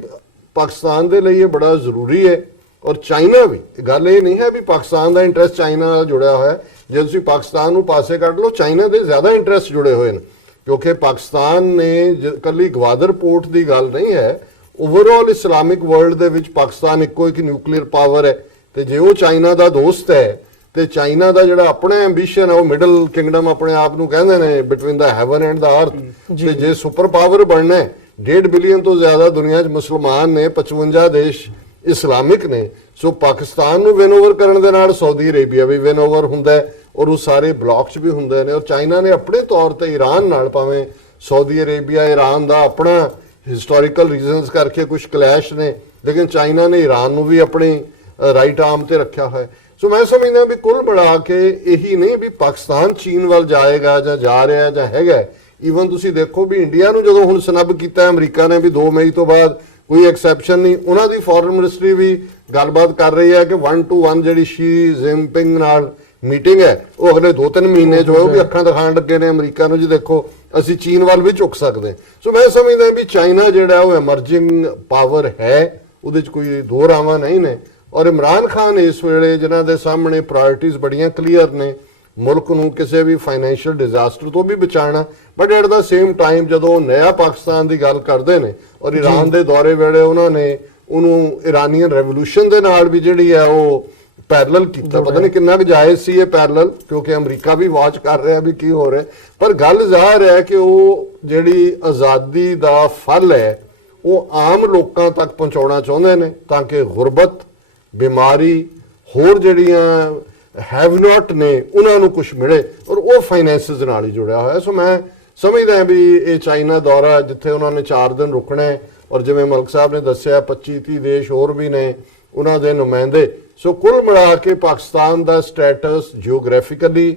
ਪਾਕਿਸਤਾਨ ਦੇ ਲਈ ਇਹ ਬੜਾ ਜ਼ਰੂਰੀ ਹੈ ਔਰ ਚਾਈਨਾ ਵੀ। ਗੱਲ ਇਹ ਨਹੀਂ ਹੈ ਵੀ ਪਾਕਿਸਤਾਨ ਦਾ ਇੰਟਰਸਟ ਚਾਈਨਾ ਨਾਲ ਜੁੜਿਆ ਹੋਇਆ, ਜੇ ਤੁਸੀਂ ਪਾਕਿਸਤਾਨ ਨੂੰ ਪਾਸੇ ਕੱਢ ਲਓ ਚਾਈਨਾ ਦੇ ਜ਼ਿਆਦਾ ਇੰਟਰਸਟ ਜੁੜੇ ਹੋਏ ਨੇ ਕਿਉਂਕਿ ਪਾਕਿਸਤਾਨ ਨੇ ਕੱਲੀ ਗਵਾਦਰ ਪੋਰਟ ਦੀ ਗੱਲ ਨਹੀਂ ਹੈ, ਓਵਰਆਲ ਇਸਲਾਮਿਕ ਵਰਲਡ ਦੇ ਵਿੱਚ ਪਾਕਿਸਤਾਨ ਇੱਕੋ ਇੱਕ ਨਿਊਕਲੀਅਰ ਪਾਵਰ ਹੈ ਤੇ ਜੇ ਉਹ ਚਾਈਨਾ ਦਾ ਦੋਸਤ ਹੈ ਤੇ ਚਾਈਨਾ ਦਾ ਜਿਹੜਾ ਆਪਣਾ ਐਂਬੀਸ਼ਨ ਹੈ ਉਹ ਮਿਡਲ ਕਿੰਗਡਮ ਆਪਣੇ ਆਪ ਨੂੰ ਕਹਿੰਦੇ ਨੇ ਬਿਟਵੀਨ ਦਾ ਹੈਵਨ ਐਂਡ ਦਾ ਅਰਥ, ਤੇ ਜੇ ਸੁਪਰ ਪਾਵਰ ਬਣਨਾ ਹੈ 1.5 ਬਿਲੀਅਨ ਤੋਂ ਜ਼ਿਆਦਾ ਦੁਨੀਆ 'ਚ ਮੁਸਲਮਾਨ ਨੇ, 55 ਦੇਸ਼ ਇਸਲਾਮਿਕ ਨੇ। ਸੋ ਪਾਕਿਸਤਾਨ ਨੂੰ ਵਿਨ ਓਵਰ ਕਰਨ ਦੇ ਨਾਲ ਸਾਊਦੀ ਅਰੇਬੀਆ ਵੀ ਵਿਨ ਓਵਰ ਹੁੰਦਾ ਹੈ ਔਰ ਉਹ ਸਾਰੇ ਬਲਾਕ 'ਚ ਵੀ ਹੁੰਦੇ ਨੇ। ਔਰ ਚਾਈਨਾ ਨੇ ਆਪਣੇ ਤੌਰ ਤੇ ਈਰਾਨ ਨਾਲ, ਭਾਵੇਂ ਸਾਊਦੀ ਅਰੇਬੀਆ ਈਰਾਨ ਦਾ ਆਪਣਾ ਹਿਸਟੋਰੀਕਲ ਰੀਜ਼ਨਸ ਕਰਕੇ ਕੁਝ ਕਲੈਸ਼ ਨੇ, ਲੇਕਿਨ ਚਾਈਨਾ ਨੇ ਈਰਾਨ ਨੂੰ ਵੀ ਆਪਣੀ ਰਾਈਟ ਆਰਮ ਤੇ ਰੱਖਿਆ ਹੋਇਆ। ਸੋ ਮੈਂ ਸਮਝਦਾ ਵੀ ਕੁੱਲ ਮਿਲਾ ਕੇ ਇਹੀ ਨਹੀਂ ਵੀ ਪਾਕਿਸਤਾਨ ਚੀਨ ਵੱਲ ਜਾਏਗਾ ਜਾਂ ਜਾ ਰਿਹਾ ਜਾਂ ਹੈਗਾ। ਈਵਨ ਤੁਸੀਂ ਦੇਖੋ ਵੀ ਇੰਡੀਆ ਨੂੰ ਜਦੋਂ ਹੁਣ ਸਨੱਬ ਕੀਤਾ ਅਮਰੀਕਾ ਨੇ ਵੀ 2 ਮਈ ਤੋਂ ਬਾਅਦ ਕੋਈ ਐਕਸੈਪਸ਼ਨ ਨਹੀਂ, ਉਹਨਾਂ ਦੀ ਫੋਰਨ ਮਿਨਿਸਟਰੀ ਵੀ ਗੱਲਬਾਤ ਕਰ ਰਹੀ ਹੈ ਕਿ 1-to-1 ਜਿਹੜੀ ਸ਼ੀ ਜਿਨਪਿੰਗ ਨਾਲ ਮੀਟਿੰਗ ਹੈ ਉਹ ਅਗਲੇ 2-3 ਮਹੀਨੇ ਜੋ ਹੈ ਉਹ ਵੀ ਅੱਖਾਂ ਦਿਖਾਉਣ ਲੱਗੇ ਨੇ ਅਮਰੀਕਾ ਨੂੰ, ਜੀ ਦੇਖੋ ਅਸੀਂ ਚੀਨ ਵੱਲ ਵੀ ਝੁਕ ਸਕਦੇ। ਸੋ ਮੈਂ ਸਮਝਦਾ ਵੀ ਚਾਈਨਾ ਜਿਹੜਾ ਉਹ ਐਮਰਜਿੰਗ ਪਾਵਰ ਹੈ, ਉਹਦੇ 'ਚ ਕੋਈ ਦੋ ਰਾਵਾਂ ਨਹੀਂ ਨੇ। ਔਰ ਇਮਰਾਨ ਖਾਨ ਇਸ ਵੇਲੇ ਜਿਨ੍ਹਾਂ ਦੇ ਸਾਹਮਣੇ ਪ੍ਰਾਇੋਰਟੀਜ਼ ਬੜੀਆਂ ਕਲੀਅਰ ਨੇ, ਮੁਲਕ ਨੂੰ ਕਿਸੇ ਵੀ ਫਾਈਨੈਂਸ਼ੀਅਲ ਡਿਜ਼ਾਸਟਰ ਤੋਂ ਵੀ ਬਚਾਉਣਾ, but at the same time ਜਦੋਂ ਨਇਆ ਪਾਕਿਸਤਾਨ ਦੀ ਗੱਲ ਕਰਦੇ ਨੇ ਔਰ ਈਰਾਨ ਦੇ ਦੌਰੇ ਵੇਲੇ ਉਹਨਾਂ ਨੇ ਉਹਨੂੰ ਇਰਾਨੀਅਨ ਰੈਵੋਲੂਸ਼ਨ ਦੇ ਨਾਲ ਵੀ ਜਿਹੜੀ ਹੈ ਉਹ ਪੈਰਲਲ ਕੀਤਾ। ਪਤਾ ਨਹੀਂ ਕਿੰਨਾ ਕੁ ਜਾਇਜ਼ ਸੀ ਇਹ ਪੈਰਲਲ, ਕਿਉਂਕਿ ਅਮਰੀਕਾ ਵੀ ਵਾਚ ਕਰ ਰਿਹਾ ਵੀ ਕੀ ਹੋ ਰਿਹਾ, ਪਰ ਗੱਲ ਜ਼ਾਹਰ ਹੈ ਕਿ ਉਹ ਜਿਹੜੀ ਆਜ਼ਾਦੀ ਦਾ ਫਲ ਹੈ ਉਹ ਆਮ ਲੋਕਾਂ ਤੱਕ ਪਹੁੰਚਾਉਣਾ ਚਾਹੁੰਦੇ ਨੇ ਤਾਂ ਕਿ ਗੁਰਬਤ, ਬਿਮਾਰੀ, ਹੋਰ ਜਿਹੜੀਆਂ ਹੈਵ ਨਾਟ ਨੇ ਉਹਨਾਂ ਨੂੰ ਕੁਝ ਮਿਲੇ, ਔਰ ਉਹ ਫਾਈਨੈਂਸਿਸ ਨਾਲ ਹੀ ਜੁੜਿਆ ਹੋਇਆ। ਸੋ ਮੈਂ ਸਮਝਦਾ ਵੀ ਇਹ ਚਾਈਨਾ ਦੌਰਾ ਜਿੱਥੇ ਉਹਨਾਂ ਨੇ 4 ਦਿਨ ਰੁਕਣਾ ਹੈ, ਔਰ ਜਿਵੇਂ ਮਲਕ ਸਾਹਿਬ ਨੇ ਦੱਸਿਆ 25-30 ਦੇਸ਼ ਹੋਰ ਵੀ ਨੇ ਉਹਨਾਂ ਦੇ ਨੁਮਾਇੰਦੇ। ਸੋ ਕੁੱਲ ਮਿਲਾ ਕੇ ਪਾਕਿਸਤਾਨ ਦਾ ਸਟੇਟਸ ਜਿਓਗ੍ਰਾਫਿਕਲੀ,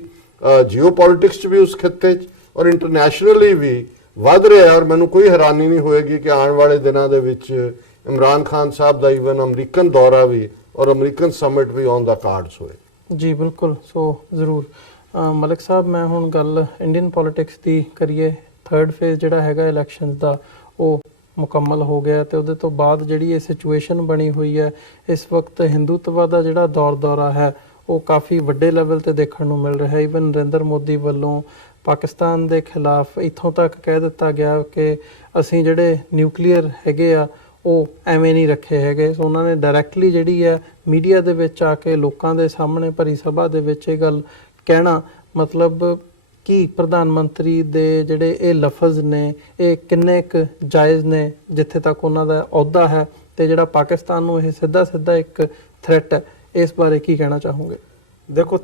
ਜਿਓਪੋਲਿਟਿਕਸ 'ਚ ਵੀ ਉਸ ਖਿੱਤੇ 'ਚ ਔਰ ਇੰਟਰਨੈਸ਼ਨਲੀ ਵੀ ਵੱਧ ਰਿਹਾ ਹੈ। ਔਰ ਮੈਨੂੰ ਕੋਈ ਹੈਰਾਨੀ ਨਹੀਂ ਹੋਏਗੀ ਕਿ ਆਉਣ ਵਾਲੇ ਦਿਨਾਂ ਦੇ ਵਿੱਚ ਇਮਰਾਨ ਖਾਨ ਸਾਹਿਬ ਦਾ ਈਵਨ ਅਮਰੀਕਨ ਦੌਰਾ ਵੀ ਔਰ ਅਮਰੀਕਨ ਸਮਿਟ ਵੀ ਔਨ ਦਾ ਕਾਰਡਸ ਹੋਏ। ਜੀ ਬਿਲਕੁਲ, ਸੋ ਜ਼ਰੂਰ ਮਲਿਕ ਸਾਹਿਬ, ਮੈਂ ਹੁਣ ਗੱਲ ਇੰਡੀਅਨ ਪੋਲਿਟਿਕਸ ਦੀ ਕਰੀਏ। 3rd ਫੇਜ਼ ਜਿਹੜਾ ਹੈਗਾ ਇਲੈਕਸ਼ਨ ਦਾ ਉਹ ਮੁਕੰਮਲ ਹੋ ਗਿਆ ਤੇ ਉਹਦੇ ਤੋਂ ਬਾਅਦ ਜਿਹੜੀ ਇਹ ਸਿਚੁਏਸ਼ਨ ਬਣੀ ਹੋਈ ਹੈ ਇਸ ਵਕਤ ਹਿੰਦੂਤਵਾ ਦਾ ਜਿਹੜਾ ਦੌਰਾ ਹੈ ਉਹ ਕਾਫੀ ਵੱਡੇ ਲੈਵਲ ਤੇ ਦੇਖਣ ਨੂੰ ਮਿਲ ਰਿਹਾ ਹੈ। ਈਵਨ ਨਰਿੰਦਰ ਮੋਦੀ ਵੱਲੋਂ ਪਾਕਿਸਤਾਨ ਦੇ ਖਿਲਾਫ ਇੱਥੋਂ ਤੱਕ ਕਹਿ ਦਿੱਤਾ ਗਿਆ ਕਿ ਅਸੀਂ ਜਿਹੜੇ ਨਿਊਕਲੀਅਰ ਹੈਗੇ ਆ ਉਹ ਐਵੇਂ ਨਹੀਂ ਰੱਖੇ ਹੈਗੇ। ਸੋ ਉਹਨਾਂ ਨੇ ਡਾਇਰੈਕਟਲੀ ਜਿਹੜੀ ਹੈ ਮੀਡੀਆ ਦੇ ਵਿੱਚ ਆ ਕੇ ਲੋਕਾਂ ਦੇ ਸਾਹਮਣੇ ਭਰੀ ਸਭਾ ਦੇ ਵਿੱਚ ਇਹ ਗੱਲ ਕਹਿਣਾ, ਮਤਲਬ ਕਿ ਪ੍ਰਧਾਨ ਮੰਤਰੀ ਦੇ ਜਿਹੜੇ ਇਹ ਲਫ਼ਜ਼ ਨੇ ਇਹ ਕਿੰਨੇ ਕੁ ਜਾਇਜ਼ ਨੇ ਜਿੱਥੇ ਤੱਕ ਉਹਨਾਂ ਦਾ ਅਹੁਦਾ ਹੈ, ਤੇ ਜਿਹੜਾ ਪਾਕਿਸਤਾਨ ਨੂੰ ਇਹ ਸਿੱਧਾ ਇੱਕ ਥ੍ਰੈਟ ਹੈ, ਇਸ ਬਾਰੇ ਕੀ ਕਹਿਣਾ ਚਾਹੋਗੇ? ਦੇਖੋ,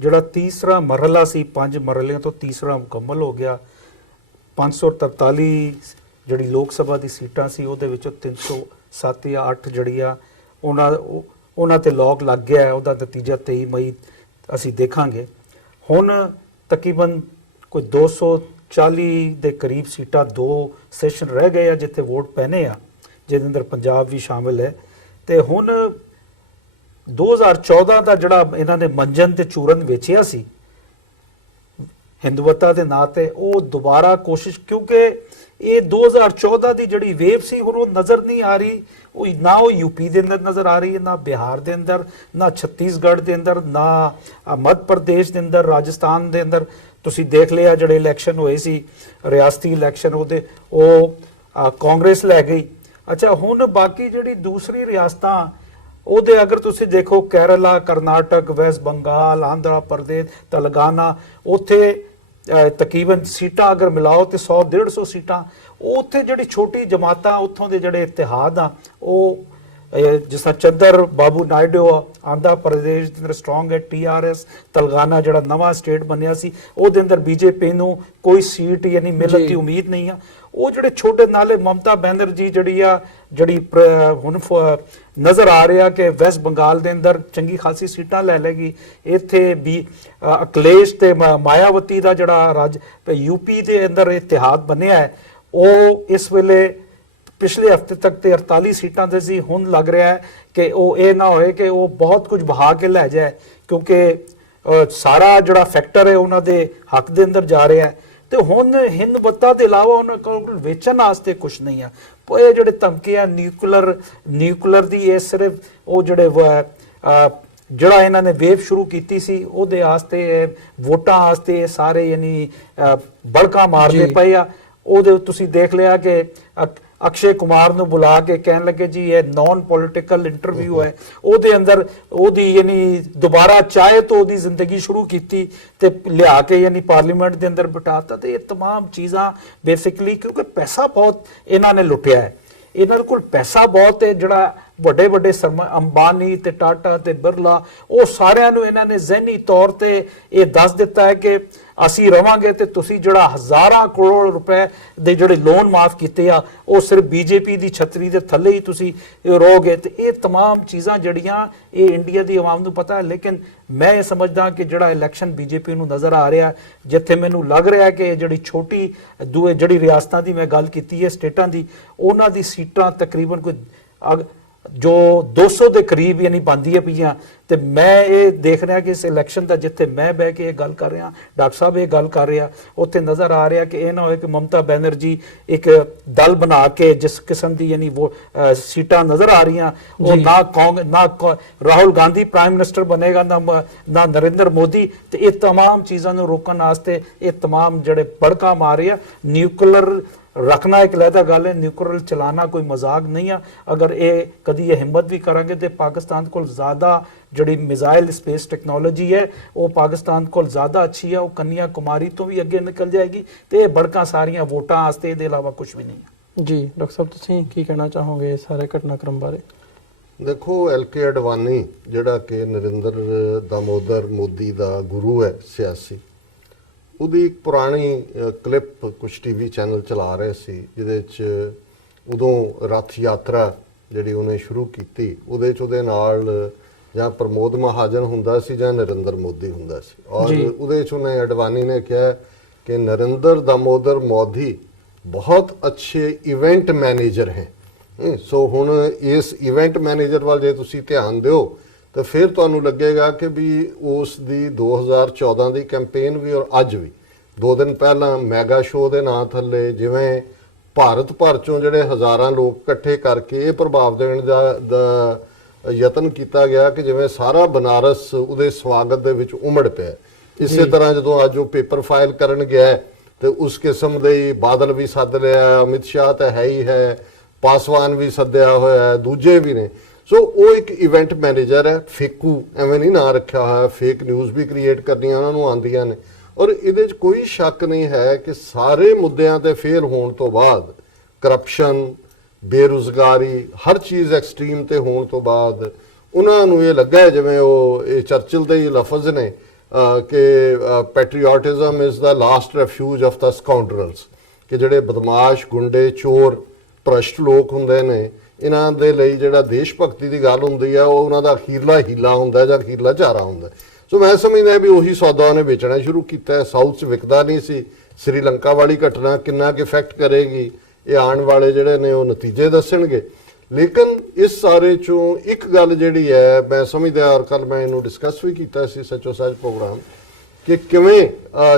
ਜਿਹੜਾ ਤੀਸਰਾ ਮਰਹਲਾ ਸੀ, 5 ਮਰਹਲਿਆਂ ਤੋਂ ਤੀਸਰਾ ਮੁਕੰਮਲ ਹੋ ਗਿਆ। 543 ਜਿਹੜੀ ਲੋਕ ਸਭਾ ਦੀ ਸੀਟਾਂ ਸੀ ਉਹਦੇ ਵਿੱਚੋਂ 307 ਜਾਂ 8 ਜਿਹੜੀ ਆ ਉਹਨਾਂ ਤੇ ਲੌਕ ਲੱਗ ਗਿਆ ਹੈ। ਉਹਦਾ ਨਤੀਜਾ 23 ਮਈ ਅਸੀਂ ਦੇਖਾਂਗੇ। ਹੁਣ ਤਕਰੀਬਨ ਕੋਈ 240 ਦੇ ਕਰੀਬ ਸੀਟਾਂ, 2 ਸੈਸ਼ਨ ਰਹਿ ਗਏ ਆ ਜਿੱਥੇ ਵੋਟ ਪੈਣੇ ਆ, ਜਿਹਦੇ ਅੰਦਰ ਪੰਜਾਬ ਵੀ ਸ਼ਾਮਿਲ ਹੈ। ਤੇ ਹੁਣ 2014 ਦਾ ਜਿਹੜਾ ਇਹਨਾਂ ਨੇ ਮੰਜਨ ਤੇ ਚੂਰਨ ਵੇਚਿਆ ਸੀ ਹਿੰਦੂਵਤਾ ਦੇ ਨਾਂ ਤੇ, ਉਹ ਦੁਬਾਰਾ ਕੋਸ਼ਿਸ਼, ਕਿਉਂਕਿ ਇਹ 2014 ਦੀ ਜਿਹੜੀ ਵੇਵ ਸੀ ਹੁਣ ਉਹ ਨਜ਼ਰ ਨਹੀਂ ਆ ਰਹੀ। ਉਹ ਨਾ ਉਹ ਯੂਪੀ ਦੇ ਅੰਦਰ ਨਜ਼ਰ ਆ ਰਹੀ ਹੈ, ਨਾ ਬਿਹਾਰ ਦੇ ਅੰਦਰ, ਨਾ ਛੱਤੀਸਗੜ੍ਹ ਦੇ ਅੰਦਰ, ਨਾ ਮੱਧ ਪ੍ਰਦੇਸ਼ ਦੇ ਅੰਦਰ, ਰਾਜਸਥਾਨ ਦੇ ਅੰਦਰ। ਤੁਸੀਂ ਦੇਖ ਲਿਆ ਜਿਹੜੇ ਇਲੈਕਸ਼ਨ ਹੋਏ ਸੀ ਰਿਆਸਤੀ ਇਲੈਕਸ਼ਨ, ਉਹ ਕਾਂਗਰਸ ਲੈ ਗਈ। ਅੱਛਾ, ਹੁਣ ਬਾਕੀ ਜਿਹੜੀ ਦੂਸਰੀ ਰਿਆਸਤਾਂ ਉਹਦੇ ਅਗਰ ਤੁਸੀਂ ਦੇਖੋ, ਕੇਰਲਾ, ਕਰਨਾਟਕ, ਵੈਸਟ ਬੰਗਾਲ, ਆਂਧਰਾ ਪ੍ਰਦੇਸ਼, ਤੇਲੰਗਾਨਾ, ਉੱਥੇ ਤਕਰੀਬਨ ਸੀਟਾਂ ਅਗਰ ਮਿਲਾਓ ਤੇ 100-150 ਸੀਟਾਂ। ਉੱਥੇ ਜਿਹੜੀ ਛੋਟੀ ਜਮਾਤਾਂ, ਉੱਥੋਂ ਦੇ ਜਿਹੜੇ ਇਤਿਹਾਦ ਆ, ਉਹ ਜਿਸ ਤਰ੍ਹਾਂ ਚੰਦਰ ਬਾਬੂ ਨਾਇਡੂ ਆਂਧਰਾ ਪ੍ਰਦੇਸ਼ ਦੇ ਅੰਦਰ ਸਟਰੋਂਗ ਹੈ, TRS, ਤੇਲੰਗਾਨਾ ਜਿਹੜਾ ਨਵਾਂ ਸਟੇਟ ਬਣਿਆ ਸੀ ਉਹਦੇ ਅੰਦਰ BJP ਨੂੰ ਕੋਈ ਸੀਟ ਯਾਨੀ ਮਿਲਣ ਦੀ ਉਮੀਦ ਨਹੀਂ ਆ। ਉਹ ਜਿਹੜੇ ਛੋਟੇ, ਨਾਲੇ ਮਮਤਾ ਬੈਨਰਜੀ ਜਿਹੜੀ ਹੁਣ ਨਜ਼ਰ ਆ ਰਿਹਾ ਕਿ ਵੈਸਟ ਬੰਗਾਲ ਦੇ ਅੰਦਰ ਚੰਗੀ ਖਾਸੀ ਸੀਟਾਂ ਲੈ ਲੇਗੀ। ਇੱਥੇ ਵੀ ਅਖਿਲੇਸ਼ ਤੇ ਮਾਇਆਵਤੀ ਦਾ ਜਿਹੜਾ UP ਦੇ ਅੰਦਰ ਇਤਿਹਾਦ ਬਣਿਆ ਹੈ, ਉਹ ਇਸ ਵੇਲੇ ਪਿਛਲੇ ਹਫਤੇ ਤੱਕ ਤੇ 48 ਸੀਟਾਂ ਤੇ ਸੀ। ਹੁਣ ਲੱਗ ਰਿਹਾ ਹੈ ਕਿ ਉਹ ਇਹ ਨਾ ਹੋਏ ਕਿ ਉਹ ਬਹੁਤ ਕੁਝ ਬਹਾ ਕੇ ਲੈ ਜਾਏ, ਕਿਉਂਕਿ ਸਾਰਾ ਜਿਹੜਾ ਫੈਕਟਰ ਹੈ ਉਹਨਾਂ ਦੇ ਹੱਕ ਦੇ ਅੰਦਰ ਜਾ ਰਿਹਾ ਹੈ। ਤੇ ਹੁਣ ਹਿੰਦਵਤਾ ਦੇ ਇਲਾਵਾ ਉਹਨਾਂ ਕੋਲ ਵੇਚਣ ਵਾਸਤੇ ਕੁਝ ਨਹੀਂ ਆ। ਇਹ ਜਿਹੜੇ ਧਮਕੀਆਂ ਨਿਊਕਲੀਅਰ ਦੀ, ਇਹ ਸਿਰਫ ਉਹ ਜਿਹੜਾ ਇਹਨਾਂ ਨੇ ਵੇਵ ਸ਼ੁਰੂ ਕੀਤੀ ਸੀ ਉਹਦੇ ਵਾਸਤੇ, ਵੋਟਾਂ ਵਾਸਤੇ ਸਾਰੇ ਯਾਨੀ ਬੜਕਾ ਮਾਰਦੇ ਪਏ ਆ। ਉਹਦੇ ਤੁਸੀਂ ਦੇਖ ਲਿਆ ਕਿ ਅਕਸ਼ੇ ਕੁਮਾਰ ਨੂੰ ਬੁਲਾ ਕੇ ਕਹਿਣ ਲੱਗੇ ਜੀ ਇਹ ਨਾਨ ਪੋਲੀਟੀਕਲ ਇੰਟਰਵਿਊ ਹੈ, ਉਹਦੇ ਅੰਦਰ ਉਹਦੀ ਯਾਨੀ ਦੁਬਾਰਾ ਚਾਹੇ ਤੋਂ ਉਹਦੀ ਜ਼ਿੰਦਗੀ ਸ਼ੁਰੂ ਕੀਤੀ ਤੇ ਲਿਆ ਕੇ ਯਾਨੀ ਪਾਰਲੀਮੈਂਟ ਦੇ ਅੰਦਰ ਬਿਠਾਤਾ। ਤੇ ਇਹ तमाम ਚੀਜ਼ਾਂ ਬੇਸਿਕਲੀ ਕਿਉਂਕਿ ਪੈਸਾ ਬਹੁਤ ਇਹਨਾਂ ਨੇ ਲੁੱਟਿਆ ਹੈ, ਇਹਨਾਂ ਕੋਲ ਪੈਸਾ ਬਹੁਤ ਹੈ। ਜਿਹੜਾ ਵੱਡੇ ਅੰਬਾਨੀ ਤੇ ਟਾਟਾ ਤੇ ਬਿਰਲਾ, ਉਹ ਸਾਰਿਆਂ ਨੂੰ ਇਹਨਾਂ ਨੇ ਜ਼ਹਿਨੀ ਤੌਰ ਤੇ ਇਹ ਦੱਸ ਦਿੱਤਾ ਹੈ ਕਿ ਅਸੀਂ ਰਵਾਂਗੇ ਤੇ ਤੁਸੀਂ ਜਿਹੜਾ ਹਜ਼ਾਰਾਂ ਕਰੋੜ ਰੁਪਏ ਦੇ ਜਿਹੜੇ ਲੋਨ ਮਾਫ ਕੀਤੇ ਆ ਉਹ ਸਿਰਫ BJP ਦੀ ਛਤਰੀ ਦੇ ਥੱਲੇ ਹੀ ਤੁਸੀਂ ਰਹੋਗੇ। ਤੇ ਇਹ तमाम ਚੀਜ਼ਾਂ ਜਿਹੜੀਆਂ ਇਹ ਇੰਡੀਆ ਦੀ ਆਵਾਮ ਨੂੰ ਪਤਾ ਹੈ। ਲੇਕਿਨ ਮੈਂ ਇਹ ਸਮਝਦਾ ਕਿ ਜਿਹੜਾ ਇਲੈਕਸ਼ਨ BJP ਨੂੰ ਨਜ਼ਰ ਆ ਰਿਹਾ, ਜਿੱਥੇ ਮੈਨੂੰ ਲੱਗ ਰਿਹਾ ਕਿ ਜਿਹੜੀ ਛੋਟੀ ਜਿਹੜੀ ਰਿਆਸਤਾਂ ਦੀ ਮੈਂ ਗੱਲ ਕੀਤੀ ਹੈ, ਸਟੇਟਾਂ ਦੀ, ਉਹਨਾਂ ਦੀ ਸੀਟਾਂ ਤਕਰੀਬਨ ਕੋਈ ਜੋ 200 ਦੇ ਕਰੀਬ ਯਾਨੀ ਬਣਦੀਆਂ ਪਈਆਂ। ਤੇ ਮੈਂ ਇਹ ਦੇਖ ਰਿਹਾ ਕਿ ਇਸ ਇਲੈਕਸ਼ਨ ਦਾ ਜਿੱਥੇ ਮੈਂ ਬਹਿ ਕੇ ਇਹ ਗੱਲ ਕਰ ਰਿਹਾ, ਡਾਕਟਰ ਸਾਹਿਬ ਇਹ ਗੱਲ ਕਰ ਰਿਹਾ, ਉੱਥੇ ਨਜ਼ਰ ਆ ਰਿਹਾ ਕਿ ਇਹ ਨਾ ਹੋਏ ਕਿ ਮਮਤਾ ਬੈਨਰਜੀ ਇੱਕ ਦਲ ਬਣਾ ਕੇ ਜਿਸ ਕਿਸਮ ਦੀ ਯਾਨੀ ਉਹ ਸੀਟਾਂ ਨਜ਼ਰ ਆ ਰਹੀਆਂ, ਉਹ ਨਾ ਰਾਹੁਲ ਗਾਂਧੀ ਪ੍ਰਾਈਮ ਮਿਨਿਸਟਰ ਬਣੇਗਾ, ਨਾ ਨਰਿੰਦਰ ਮੋਦੀ। ਤੇ ਇਹ तमाम ਚੀਜ਼ਾਂ ਨੂੰ ਰੋਕਣ ਵਾਸਤੇ ਇਹ तमाम ਜਿਹੜੇ ਭੜਕਾ ਮਾਰ ਰਹੇ ਆ। ਨਿਊਕਲੀਅਰ ਰੱਖਣਾ ਇੱਕ ਲਹਿਦਾ ਗੱਲ ਹੈ, ਨਿਊਕਲੀਅਰ ਚਲਾਣਾ ਕੋਈ ਮਜ਼ਾਕ ਨਹੀਂ ਆ। ਅਗਰ ਇਹ ਕਦੀ ਇਹ ਹਿੰਮਤ ਵੀ ਕਰਾਂਗੇ ਤੇ ਪਾਕਿਸਤਾਨ ਕੋਲ ਜ਼ਿਆਦਾ ਜਿਹੜੀ ਮਿਜ਼ਾਈਲ ਸਪੇਸ ਟੈਕਨੋਲੋਜੀ ਹੈ ਉਹ ਪਾਕਿਸਤਾਨ ਕੋਲ ਜ਼ਿਆਦਾ ਅੱਛੀ ਹੈ, ਉਹ ਕੰਨਿਆ ਕੁਮਾਰੀ ਤੋਂ ਵੀ ਅੱਗੇ ਨਿਕਲ ਜਾਏਗੀ। ਤੇ ਇਹ ਭੜਕਾਂ ਸਾਰੀਆਂ ਵੋਟਾਂ ਵਾਸਤੇ, ਇਹਦੇ ਇਲਾਵਾ ਕੁਝ ਵੀ ਨਹੀਂ ਹੈ। ਜੀ ਡਾਕਟਰ ਸਾਹਿਬ, ਤੁਸੀਂ ਕੀ ਕਹਿਣਾ ਚਾਹੋਗੇ ਇਸ ਸਾਰੇ ਘਟਨਾਕ੍ਰਮ ਬਾਰੇ? ਦੇਖੋ, ਐਲਕੇ ਅਡਵਾਨੀ ਜਿਹੜਾ ਕਿ ਨਰਿੰਦਰ ਦਾਮੋਦਰ ਮੋਦੀ ਦਾ ਗੁਰੂ ਹੈ ਸਿਆਸੀ, ਉਹਦੀ ਇੱਕ ਪੁਰਾਣੀ ਕਲਿੱਪ ਕੁਝ ਟੀਵੀ ਚੈਨਲ ਚਲਾ ਰਹੇ ਸੀ ਜਿਹਦੇ 'ਚ ਉਦੋਂ ਰੱਥ ਯਾਤਰਾ ਜਿਹੜੀ ਉਹਨੇ ਸ਼ੁਰੂ ਕੀਤੀ, ਉਹਦੇ 'ਚ ਉਹਦੇ ਨਾਲ ਜਾਂ ਪ੍ਰਮੋਦ ਮਹਾਜਨ ਹੁੰਦਾ ਸੀ ਜਾਂ ਨਰਿੰਦਰ ਮੋਦੀ ਹੁੰਦਾ ਸੀ। ਔਰ ਉਹਦੇ 'ਚ ਉਹਨੇ ਅਡਵਾਨੀ ਨੇ ਕਿਹਾ ਕਿ ਨਰਿੰਦਰ ਦਾਮੋਦਰ ਮੋਦੀ ਬਹੁਤ ਅੱਛੇ ਇਵੈਂਟ ਮੈਨੇਜਰ ਹੈ। ਸੋ ਹੁਣ ਇਸ ਇਵੈਂਟ ਮੈਨੇਜਰ ਵੱਲ ਜੇ ਤੁਸੀਂ ਧਿਆਨ ਦਿਓ ਤਾਂ ਫਿਰ ਤੁਹਾਨੂੰ ਲੱਗੇਗਾ ਕਿ ਵੀ ਉਸ ਦੀ 2014 ਦੀ ਕੈਂਪੇਨ ਵੀ ਔਰ ਅੱਜ ਵੀ 2 ਦਿਨ ਪਹਿਲਾਂ ਮੈਗਾ ਸ਼ੋਅ ਦੇ ਨਾਂ ਥੱਲੇ ਜਿਵੇਂ ਭਾਰਤ ਭਰ ਚੋਂ ਜਿਹੜੇ ਹਜ਼ਾਰਾਂ ਲੋਕ ਇਕੱਠੇ ਕਰਕੇ ਇਹ ਪ੍ਰਭਾਵ ਦੇਣ ਦਾ ਯਤਨ ਕੀਤਾ ਗਿਆ ਕਿ ਜਿਵੇਂ ਸਾਰਾ ਬਨਾਰਸ ਉਹਦੇ ਸਵਾਗਤ ਦੇ ਵਿੱਚ ਉਮੜ ਪਿਆ। ਇਸੇ ਤਰ੍ਹਾਂ ਜਦੋਂ ਅੱਜ ਉਹ ਪੇਪਰ ਫਾਈਲ ਕਰਨ ਗਿਆ ਤੇ ਉਸ ਕਿਸਮ ਦੇ ਬਾਦਲ ਵੀ ਸੱਦ ਲਿਆ, ਅਮਿਤ ਸ਼ਾਹ ਤਾਂ ਹੈ ਹੀ ਹੈ, ਪਾਸਵਾਨ ਵੀ ਸੱਦਿਆ ਹੋਇਆ ਹੈ, ਦੂਜੇ ਵੀ ਨੇ। ਸੋ ਉਹ ਇੱਕ ਇਵੈਂਟ ਮੈਨੇਜਰ ਹੈ, ਫੇਕੂ ਐਵੇਂ ਨਹੀਂ ਨਾਂ ਰੱਖਿਆ ਹੋਇਆ, ਫੇਕ ਨਿਊਜ਼ ਵੀ ਕ੍ਰੀਏਟ ਕਰਨੀਆਂ ਉਹਨਾਂ ਨੂੰ ਆਉਂਦੀਆਂ ਨੇ। ਔਰ ਇਹਦੇ 'ਚ ਕੋਈ ਸ਼ੱਕ ਨਹੀਂ ਹੈ ਕਿ ਸਾਰੇ ਮੁੱਦਿਆਂ ਤੇ ਫੇਲ ਹੋਣ ਤੋਂ ਬਾਅਦ, ਕਰਪਸ਼ਨ, ਬੇਰੁਜ਼ਗਾਰੀ, ਹਰ ਚੀਜ਼ ਐਕਸਟ੍ਰੀਮ ਤੇ ਹੋਣ ਤੋਂ ਬਾਅਦ ਉਹਨਾਂ ਨੂੰ ਇਹ ਲੱਗਾ ਜਿਵੇਂ ਉਹ ਇਹ ਚਰਚਿਲ ਦੇ ਹੀ ਲਫ਼ਜ਼ ਨੇ ਕਿ ਪੈਟਰੀਓਟਿਜ਼ਮ ਇਜ਼ ਦਾ ਲਾਸਟ ਰੈਫਿਊਜ ਆਫ ਦਾ ਸਕਾਉਂਡਰਲਸ, ਕਿ ਜਿਹੜੇ ਬਦਮਾਸ਼, ਗੁੰਡੇ, ਚੋਰ, ਭ੍ਰਸ਼ਟ ਲੋਕ ਹੁੰਦੇ ਨੇ, ਇਹਨਾਂ ਦੇ ਲਈ ਜਿਹੜਾ ਦੇਸ਼ ਭਗਤੀ ਦੀ ਗੱਲ ਹੁੰਦੀ ਆ ਉਹ ਉਹਨਾਂ ਦਾ ਅਖੀਰਲਾ ਹੀਲਾ ਹੁੰਦਾ ਜਾਂ ਅਖੀਰਲਾ ਚਾਰਾ ਹੁੰਦਾ। ਸੋ ਮੈਂ ਸਮਝਦਾ ਵੀ ਉਹੀ ਸੌਦਾ ਉਹਨੇ ਵੇਚਣਾ ਸ਼ੁਰੂ ਕੀਤਾ ਹੈ। ਸਾਊਥ 'ਚ ਵਿਕਦਾ ਨਹੀਂ ਸੀ। ਸ੍ਰੀਲੰਕਾ ਵਾਲੀ ਘਟਨਾ ਕਿੰਨਾ ਕੁ ਇਫੈਕਟ ਕਰੇਗੀ ਇਹ ਆਉਣ ਵਾਲੇ ਜਿਹੜੇ ਨੇ ਉਹ ਨਤੀਜੇ ਦੱਸਣਗੇ। ਲੇਕਿਨ ਇਸ ਸਾਰੇ 'ਚੋਂ ਇੱਕ ਗੱਲ ਜਿਹੜੀ ਹੈ ਮੈਂ ਸਮਝਦਾ, ਔਰ ਕੱਲ ਮੈਂ ਇਹਨੂੰ ਡਿਸਕਸ ਵੀ ਕੀਤਾ ਸੀ ਸੱਚੋ ਸੱਚ ਪ੍ਰੋਗਰਾਮ, ਕਿ ਕਿਵੇਂ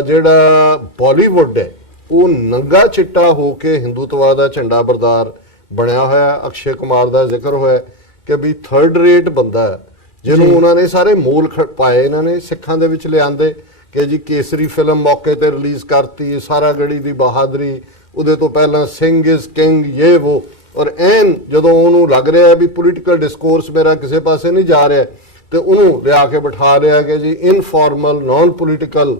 ਜਿਹੜਾ ਬਾਲੀਵੁੱਡ ਹੈ ਉਹ ਨੰਗਾ ਚਿੱਟਾ ਹੋ ਕੇ ਹਿੰਦੂਤਵਾ ਦਾ ਝੰਡਾ ਬਰਦਾਰ ਬਣਿਆ ਹੋਇਆ। ਅਕਸ਼ੇ ਕੁਮਾਰ ਦਾ ਜ਼ਿਕਰ ਹੋਇਆ ਕਿ ਵੀ 3rd ਰੇਟ ਬੰਦਾ ਹੈ ਜਿਹਨੂੰ ਉਹਨਾਂ ਨੇ ਸਾਰੇ ਮੋਲ ਪਾਏ, ਇਹਨਾਂ ਨੇ ਸਿੱਖਾਂ ਦੇ ਵਿੱਚ ਲਿਆਂਦੇ ਕਿ ਜੀ ਕੇਸਰੀ ਫਿਲਮ ਮੌਕੇ ਤੇ ਰਿਲੀਜ਼ ਕਰਤੀ, ਸਾਰਾ ਗੜੀ ਦੀ ਬਹਾਦਰੀ, ਉਹਦੇ ਤੋਂ ਪਹਿਲਾਂ ਸਿੰਘ ਇਜ਼ ਕਿੰਗ, ਇਹ ਉਹ। ਔਰ ਐਨ ਜਦੋਂ ਉਹਨੂੰ ਲੱਗ ਰਿਹਾ ਵੀ ਪੋਲੀਟੀਕਲ ਡਿਸਕੋਰਸ ਮੇਰਾ ਕਿਸੇ ਪਾਸੇ ਨਹੀਂ ਜਾ ਰਿਹਾ ਤੇ ਉਹਨੂੰ ਲਿਆ ਕੇ ਬਿਠਾ ਰਿਹਾ ਕਿ ਜੀ ਇਨਫਾਰਮਲ ਨਾਨ ਪੋਲੀਟੀਕਲ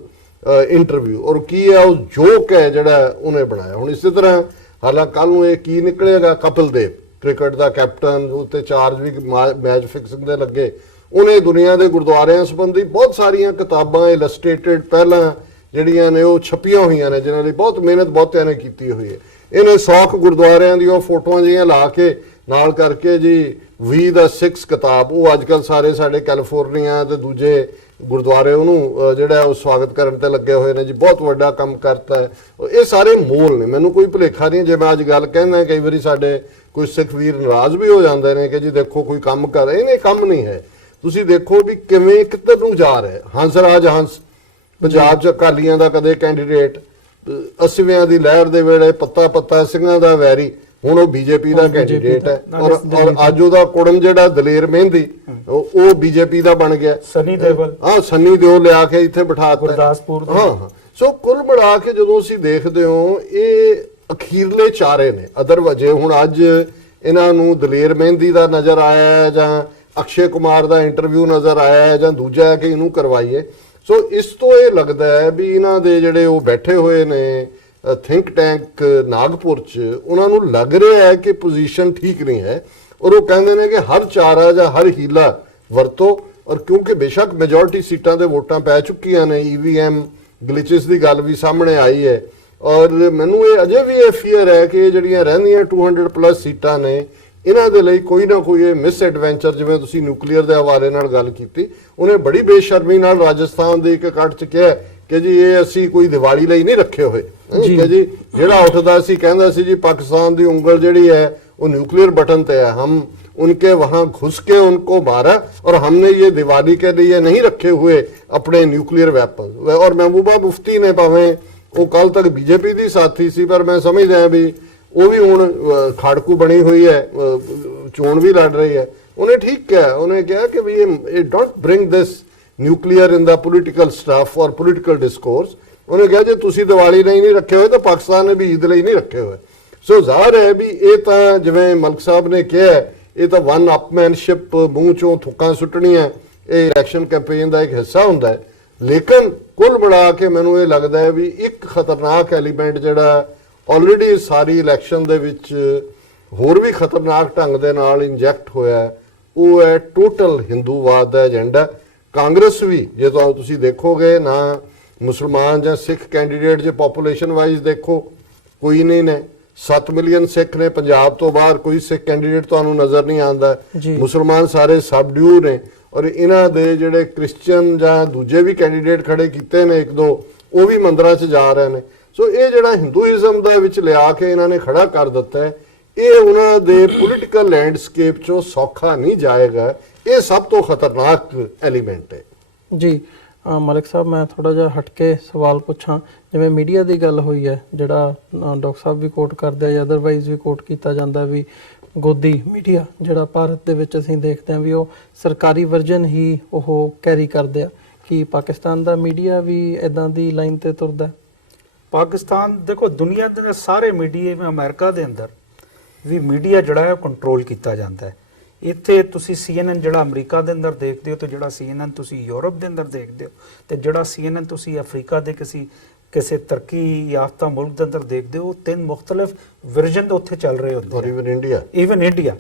ਇੰਟਰਵਿਊ। ਔਰ ਕੀ ਹੈ ਉਹ ਜੋਕ ਹੈ ਜਿਹੜਾ ਉਹਨੇ ਬਣਾਇਆ। ਹੁਣ ਇਸੇ ਤਰ੍ਹਾਂ ਹਾਲਾਂਕਿ ਕੱਲ ਨੂੰ ਇਹ ਕੀ ਨਿਕਲੇਗਾ, ਕਪਿਲ ਦੇਵ ਕ੍ਰਿਕਟ ਦਾ ਕੈਪਟਨ, ਉੱਤੇ ਚਾਰਜ ਵੀ ਮੈਚ ਫਿਕਸਿੰਗ ਦੇ ਲੱਗੇ, ਉਹਨੇ ਦੁਨੀਆ ਦੇ ਗੁਰਦੁਆਰਿਆਂ ਸੰਬੰਧੀ ਬਹੁਤ ਸਾਰੀਆਂ ਕਿਤਾਬਾਂ ਇਲਸਟ੍ਰੇਟਡ ਪਹਿਲਾਂ ਜਿਹੜੀਆਂ ਨੇ ਉਹ ਛਪੀਆਂ ਹੋਈਆਂ ਨੇ, ਜਿਨ੍ਹਾਂ ਲਈ ਬਹੁਤ ਮਿਹਨਤ ਬਹੁਤਿਆਂ ਨੇ ਕੀਤੀ ਹੋਈ ਹੈ। ਇਹਨੇ 100 ਗੁਰਦੁਆਰਿਆਂ ਦੀਆਂ ਫੋਟੋਆਂ ਜਿਹੀਆਂ ਲਾ ਕੇ ਨਾਲ ਕਰਕੇ ਜੀ ਵੀ ਦਾ 6 ਕਿਤਾਬ, ਉਹ ਅੱਜ ਕੱਲ ਸਾਰੇ ਸਾਡੇ ਕੈਲੀਫੋਰਨੀਆ ਤੇ ਦੂਜੇ ਗੁਰਦੁਆਰੇ ਉਹਨੂੰ ਜਿਹੜਾ ਉਹ ਸਵਾਗਤ ਕਰਨ ਤੇ ਲੱਗੇ ਹੋਏ ਨੇ ਜੀ, ਬਹੁਤ ਵੱਡਾ ਕੰਮ ਕਰਤਾ ਹੈ। ਇਹ ਸਾਰੇ ਮੋਲ ਨੇ, ਮੈਨੂੰ ਕੋਈ ਭੁਲੇਖਾ ਨਹੀਂ ਜੇ ਮੈਂ ਅੱਜ ਗੱਲ ਕਹਿੰਦਾ। ਕਈ ਵਾਰੀ ਸਾਡੇ ਕੋਈ ਸਿੱਖ ਵੀਰ ਨਾਰਾਜ਼ ਵੀ ਹੋ ਜਾਂਦੇ ਨੇ ਕਿ ਜੀ ਦੇਖੋ ਕੋਈ ਕੰਮ ਕਰ ਰਹੇ ਨੇ, ਕੰਮ ਨਹੀਂ ਹੈ। ਤੁਸੀਂ ਦੇਖੋ ਵੀ ਕਿਵੇਂ ਕਿੱਧਰ ਨੂੰ ਜਾ ਰਿਹਾ। ਹੰਸਰਾਜ ਹੰਸ ਪੰਜਾਬ 'ਚ ਅਕਾਲੀਆਂ ਦਾ ਕਦੇ ਕੈਂਡੀਡੇਟ, 80ਵਿਆਂ ਦੀ ਲਹਿਰ ਦੇ ਵੇਲੇ ਪੱਤਾ ਸਿੰਘਾਂ ਦਾ ਵੈਰੀ, ਹੁਣ ਉਹ ਬੀਜੇਪੀ ਦਾ ਕੈਂਡੀਡੇਟ ਹੈ। ਔਰ ਅੱਜ ਉਹਦਾ ਕੁੜਮ ਜਿਹੜਾ ਦਲੇਰ ਮਹਿੰਦੀ ਉਹ ਬੀਜੇਪੀ ਦਾ ਬਣ ਗਿਆ। ਸਨੀ ਦੇਵਲ, ਸਨੀ ਦਿਓਲ ਲਿਆ ਕੇ ਇੱਥੇ ਬਿਠਾਤਾ ਗੁਰਦਾਸਪੁਰ। ਹਾਂ। ਸੋ ਕੁੱਲ ਮਿਲਾ ਕੇ ਜਦੋਂ ਅਸੀਂ ਦੇਖਦੇ ਹੋ ਇਹ ਅਖੀਰਲੇ ਚਾਰੇ ਨੇ। ਅਦਰਵਾਈਜ਼ ਹੁਣ ਅੱਜ ਇਹਨਾਂ ਨੂੰ ਦਲੇਰ ਮਹਿੰਦੀ ਦਾ ਨਜ਼ਰ ਆਇਆ ਜਾਂ ਅਕਸ਼ੇ ਕੁਮਾਰ ਦਾ ਇੰਟਰਵਿਊ ਨਜ਼ਰ ਆਇਆ ਜਾਂ ਦੂਜਾ ਕਿ ਇਹਨੂੰ ਕਰਵਾਈਏ। ਸੋ ਇਸ ਤੋਂ ਇਹ ਲੱਗਦਾ ਹੈ ਵੀ ਇਹਨਾਂ ਦੇ ਜਿਹੜੇ ਉਹ ਬੈਠੇ ਹੋਏ ਨੇ ਥਿੰਕ ਟੈਂਕ ਨਾਗਪੁਰ 'ਚ, ਉਹਨਾਂ ਨੂੰ ਲੱਗ ਰਿਹਾ ਹੈ ਕਿ ਪੋਜੀਸ਼ਨ ਠੀਕ ਨਹੀਂ ਹੈ। ਔਰ ਉਹ ਕਹਿੰਦੇ ਨੇ ਕਿ ਹਰ ਚਾਰਾ ਜਾਂ ਹਰ ਹੀਲਾ ਵਰਤੋ। ਔਰ ਕਿਉਂਕਿ ਬੇਸ਼ੱਕ ਮੈਜੋਰਿਟੀ ਸੀਟਾਂ ਤੇ ਵੋਟਾਂ ਪੈ ਚੁੱਕੀਆਂ ਨੇ, ਈਵੀਐਮ ਗਲਿਚਸ ਦੀ ਗੱਲ ਵੀ ਸਾਹਮਣੇ ਆਈ ਹੈ। ਔਰ ਮੈਨੂੰ ਇਹ ਅਜੇ ਵੀ ਇਹ ਫੀਅਰ ਹੈ ਕਿ ਜਿਹੜੀਆਂ ਰਹਿੰਦੀਆਂ 200+ ਸੀਟਾਂ ਨੇ, ਇਹਨਾਂ ਦੇ ਲਈ ਕੋਈ ਨਾ ਕੋਈ ਇਹ ਮਿਸ ਐਡਵੈਂਚਰ, ਜਿਵੇਂ ਤੁਸੀਂ ਨਿਊਕਲੀਅਰ ਦੇ ਹਵਾਲੇ ਨਾਲ ਗੱਲ ਕੀਤੀ, ਉਹਨੇ ਬੜੀ ਬੇਸ਼ਰਮੀ ਨਾਲ ਰਾਜਸਥਾਨ ਦੇ ਇੱਕ ਕੱਟ 'ਚ ਕਿਹਾ ਕਿ ਜੀ ਇਹ ਅਸੀਂ ਕੋਈ ਦੀਵਾਲੀ ਲਈ ਨਹੀਂ ਰੱਖੇ ਹੋਏ ਕਿ ਜੀ ਜਿਹੜਾ ਉੱਠਦਾ ਸੀ ਕਹਿੰਦਾ ਸੀ ਜੀ ਪਾਕਿस्तान ਦੀ ਉਂਗਲ ਜਿਹੜੀ ਹੈ वो न्यूक्लियर बटन पे है, हम उनके वहां घुस के उनको मारा और हमने ये दिवाली के लिए नहीं रखे हुए अपने न्यूक्लियर वेपन। और महबूबा मुफ्ती ने भावें वो कल तक बीजेपी की साथी सी पर मैं समझदा भी वो भी हुण खाड़कू बनी हुई है, चोण भी लड़ रही है। उन्हें ठीक कहा, उन्हें कहा कि भाई don't bring this nuclear in the political stuff और पोलिटिकल डिस्कोर्स। उन्हें कहा जे तुसी दिवाली नहीं रखे हुए तो पाकिस्तान ने भी ईद ਲਈ नहीं रखे हुए। सो ਜ਼ਾਹਰ ਹੈ ਵੀ ਇਹ ਤਾਂ ਜਿਵੇਂ ਮਲਕ ਸਾਹਿਬ ਨੇ ਕਿਹਾ ਇਹ ਤਾਂ ਵਨ ਅਪਮੈਨਸ਼ਿਪ ਮੂੰਹ ਚੋਂ ਥੁੱਕਾਂ ਸੁੱਟਣੀਆਂ ਇਹ ਇਲੈਕਸ਼ਨ ਕੈਂਪੇਨ ਦਾ ਇੱਕ ਹਿੱਸਾ ਹੁੰਦਾ ਹੈ। ਲੇਕਿਨ ਕੁੱਲ ਮਿਲਾ ਕੇ ਮੈਨੂੰ ਇਹ ਲੱਗਦਾ ਹੈ ਵੀ ਇੱਕ ਖਤਰਨਾਕ ਐਲੀਮੈਂਟ ਜਿਹੜਾ ਆਲਰੇਡੀ ਸਾਰੀ ਇਲੈਕਸ਼ਨ ਦੇ ਵਿੱਚ ਹੋਰ ਵੀ ਖਤਰਨਾਕ ਢੰਗ ਦੇ ਨਾਲ ਇੰਜੈਕਟ ਹੋਇਆ ਉਹ ਹੈ ਟੋਟਲ ਹਿੰਦੂਵਾਦ ਦਾ ਏਜੰਡਾ। ਕਾਂਗਰਸ ਵੀ ਜੇ ਤੁਸੀਂ ਦੇਖੋਗੇ ਨਾ ਮੁਸਲਮਾਨ ਜਾਂ ਸਿੱਖ ਕੈਂਡੀਡੇਟ ਜੇ ਪੋਪੂਲੇਸ਼ਨ ਵਾਈਜ਼ ਦੇਖੋ ਕੋਈ ਨਹੀਂ ਨੇ। 7 ਮਿਲੀਅਨ ਸਿੱਖ ਨੇ, ਪੰਜਾਬ ਤੋਂ ਬਾਹਰ ਕੋਈ ਸਿੱਖ ਕੈਂਡੀਡੇਟ ਤੁਹਾਨੂੰ ਨਜ਼ਰ ਨਹੀਂ ਆਉਂਦਾ। ਮੁਸਲਮਾਨ ਸਾਰੇ ਸਬਡਿਊ ਨੇ ਔਰ ਇਹਨਾਂ ਦੇ ਜਿਹੜੇ ਕ੍ਰਿਸਚੀਅਨ ਜਾਂ ਦੂਜੇ ਵੀ ਕੈਂਡੀਡੇਟ ਖੜੇ ਕੀਤੇ ਨੇ ਇੱਕ ਦੋ ਉਹ ਵੀ ਮੰਦਰਾਂ 'ਚ ਜਾ ਰਹੇ ਨੇ। ਸੋ ਇਹ ਜਿਹੜਾ ਹਿੰਦੂਇਜ਼ਮ ਦਾ ਵਿੱਚ ਲਿਆ ਕੇ ਇਹਨਾਂ ਨੇ ਖੜਾ ਕਰ ਦਿੱਤਾ ਹੈ ਇਹ ਉਹਨਾਂ ਦੇ ਪੋਲੀਟੀਕਲ ਲੈਂਡਸਕੇਪ 'ਚੋਂ ਸੌਖਾ ਨਹੀਂ ਜਾਏਗਾ। ਇਹ ਸਭ ਤੋਂ ਖਤਰਨਾਕ ਐਲੀਮੈਂਟ ਹੈ। ਜੀ ਮਲਿਕ ਸਾਹਿਬ ਮੈਂ ਥੋੜਾ ਜਿਹਾ ਹਟ ਕੇ ਸਵਾਲ ਪੁੱਛਾਂ, ਜਿਵੇਂ ਮੀਡੀਆ ਦੀ ਗੱਲ ਹੋਈ ਹੈ ਜਿਹੜਾ ਡਾਕਟਰ ਸਾਹਿਬ ਵੀ ਕੋਟ ਕਰਦੇ ਆ ਜਾਂ ਅਦਰਵਾਈਜ਼ ਵੀ ਕੋਟ ਕੀਤਾ ਜਾਂਦਾ ਵੀ ਗੋਦੀ ਮੀਡੀਆ ਜਿਹੜਾ ਭਾਰਤ ਦੇ ਵਿੱਚ ਅਸੀਂ ਦੇਖਦੇ ਹਾਂ ਵੀ ਉਹ ਸਰਕਾਰੀ ਵਰਜਨ ਹੀ ਉਹ ਕੈਰੀ ਕਰਦੇ ਆ। ਕਿ ਪਾਕਿਸਤਾਨ ਦਾ ਮੀਡੀਆ ਵੀ ਇਦਾਂ ਦੀ ਲਾਈਨ ਤੇ ਤੁਰਦਾ? ਪਾਕਿਸਤਾਨ ਦੇਖੋ ਦੁਨੀਆ ਦੇ ਸਾਰੇ ਮੀਡੀਆ ਵਿੱਚ ਅਮਰੀਕਾ ਦੇ ਅੰਦਰ ਵੀ ਮੀਡੀਆ ਜਿਹੜਾ ਹੈ ਕੰਟਰੋਲ ਕੀਤਾ ਜਾਂਦਾ ਹੈ। ਇੱਥੇ ਤੁਸੀਂ CNN ਜਿਹੜਾ ਅਮਰੀਕਾ ਦੇ ਅੰਦਰ ਦੇਖਦੇ ਹੋ ਤੇ ਜਿਹੜਾ CNN ਤੁਸੀਂ ਯੂਰਪ ਦੇ ਅੰਦਰ ਦੇਖਦੇ ਹੋ ਤੇ ਜਿਹੜਾ CNN ਤੁਸੀਂ ਅਫਰੀਕਾ ਦੇ ਕਿਸੇ ਤਰੱਕੀ ਯਾਫਤਾ ਮੁਲਕ ਦੇ ਅੰਦਰ ਦੇਖਦੇ ਹੋ, ਤਿੰਨ ਮੁxtਲਫ ਵਰਜ਼ਨ ਦੇ ਉੱਥੇ ਚੱਲ ਰਹੇ ਹੁੰਦੇ। ਔਰ ਇਵਨ ਇੰਡੀਆ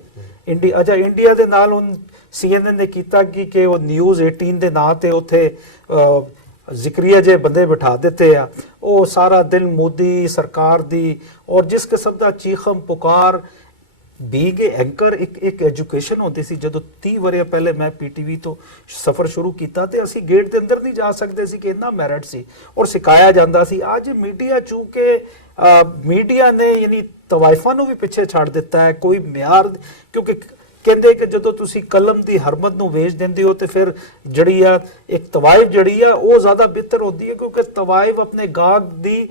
ਅੱਛਾ ਇੰਡੀਆ ਦੇ ਨਾਲ ਹੁਣ CNN ਨੇ ਕੀਤਾ ਕਿ ਉਹ ਨਿਊਜ਼ 18 ਦੇ ਨਾਂ ਤੇ ਉੱਥੇ ਜ਼ਿਕਰੀਆ ਜੇ ਬੰਦੇ ਬਿਠਾ ਦਿੱਤੇ ਆ। ਉਹ ਸਾਰਾ ਦਿਨ ਮੋਦੀ ਸਰਕਾਰ ਦੀ ਔਰ ਜਿਸ ਕਿਸਮ ਦਾ ਚੀਖਮ ਪੁਕਾਰ ਬੀਗ ਐਂਕਰ ਇੱਕ ਐਜੂਕੇਸ਼ਨ ਹੁੰਦੀ ਸੀ। ਜਦੋਂ 30 ਵਰ੍ਹੇ ਪਹਿਲੇ ਮੈਂ PTV ਤੋਂ ਸਫ਼ਰ ਸ਼ੁਰੂ ਕੀਤਾ ਤੇ ਅਸੀਂ ਗੇਟ ਦੇ ਅੰਦਰ ਨਹੀਂ ਜਾ ਸਕਦੇ ਸੀ ਕਿ ਇੰਨਾ ਮੈਰਿਟ ਸੀ ਔਰ ਸਿਖਾਇਆ ਜਾਂਦਾ ਸੀ। ਅੱਜ ਮੀਡੀਆ ਚੂੰਕਿ ਮੀਡੀਆ ਨੇ ਯਾਨੀ ਤਵਾਇਫਾਂ ਨੂੰ ਵੀ ਪਿੱਛੇ ਛੱਡ ਦਿੱਤਾ ਹੈ। ਕੋਈ ਮਿਆਰ ਕਿਉਂਕਿ ਕਹਿੰਦੇ ਕਿ ਜਦੋਂ ਤੁਸੀਂ ਕਲਮ ਦੀ ਹਰਮਤ ਨੂੰ ਵੇਚ ਦਿੰਦੇ ਹੋ ਤੇ ਫਿਰ ਜਿਹੜੀ ਆ ਇੱਕ ਤਵਾਇਫ ਜਿਹੜੀ ਆ ਉਹ ਜ਼ਿਆਦਾ ਬਿਹਤਰ ਹੁੰਦੀ ਹੈ ਕਿਉਂਕਿ ਤਵਾਇਫ ਆਪਣੇ ਗਾਹਕ ਦੀ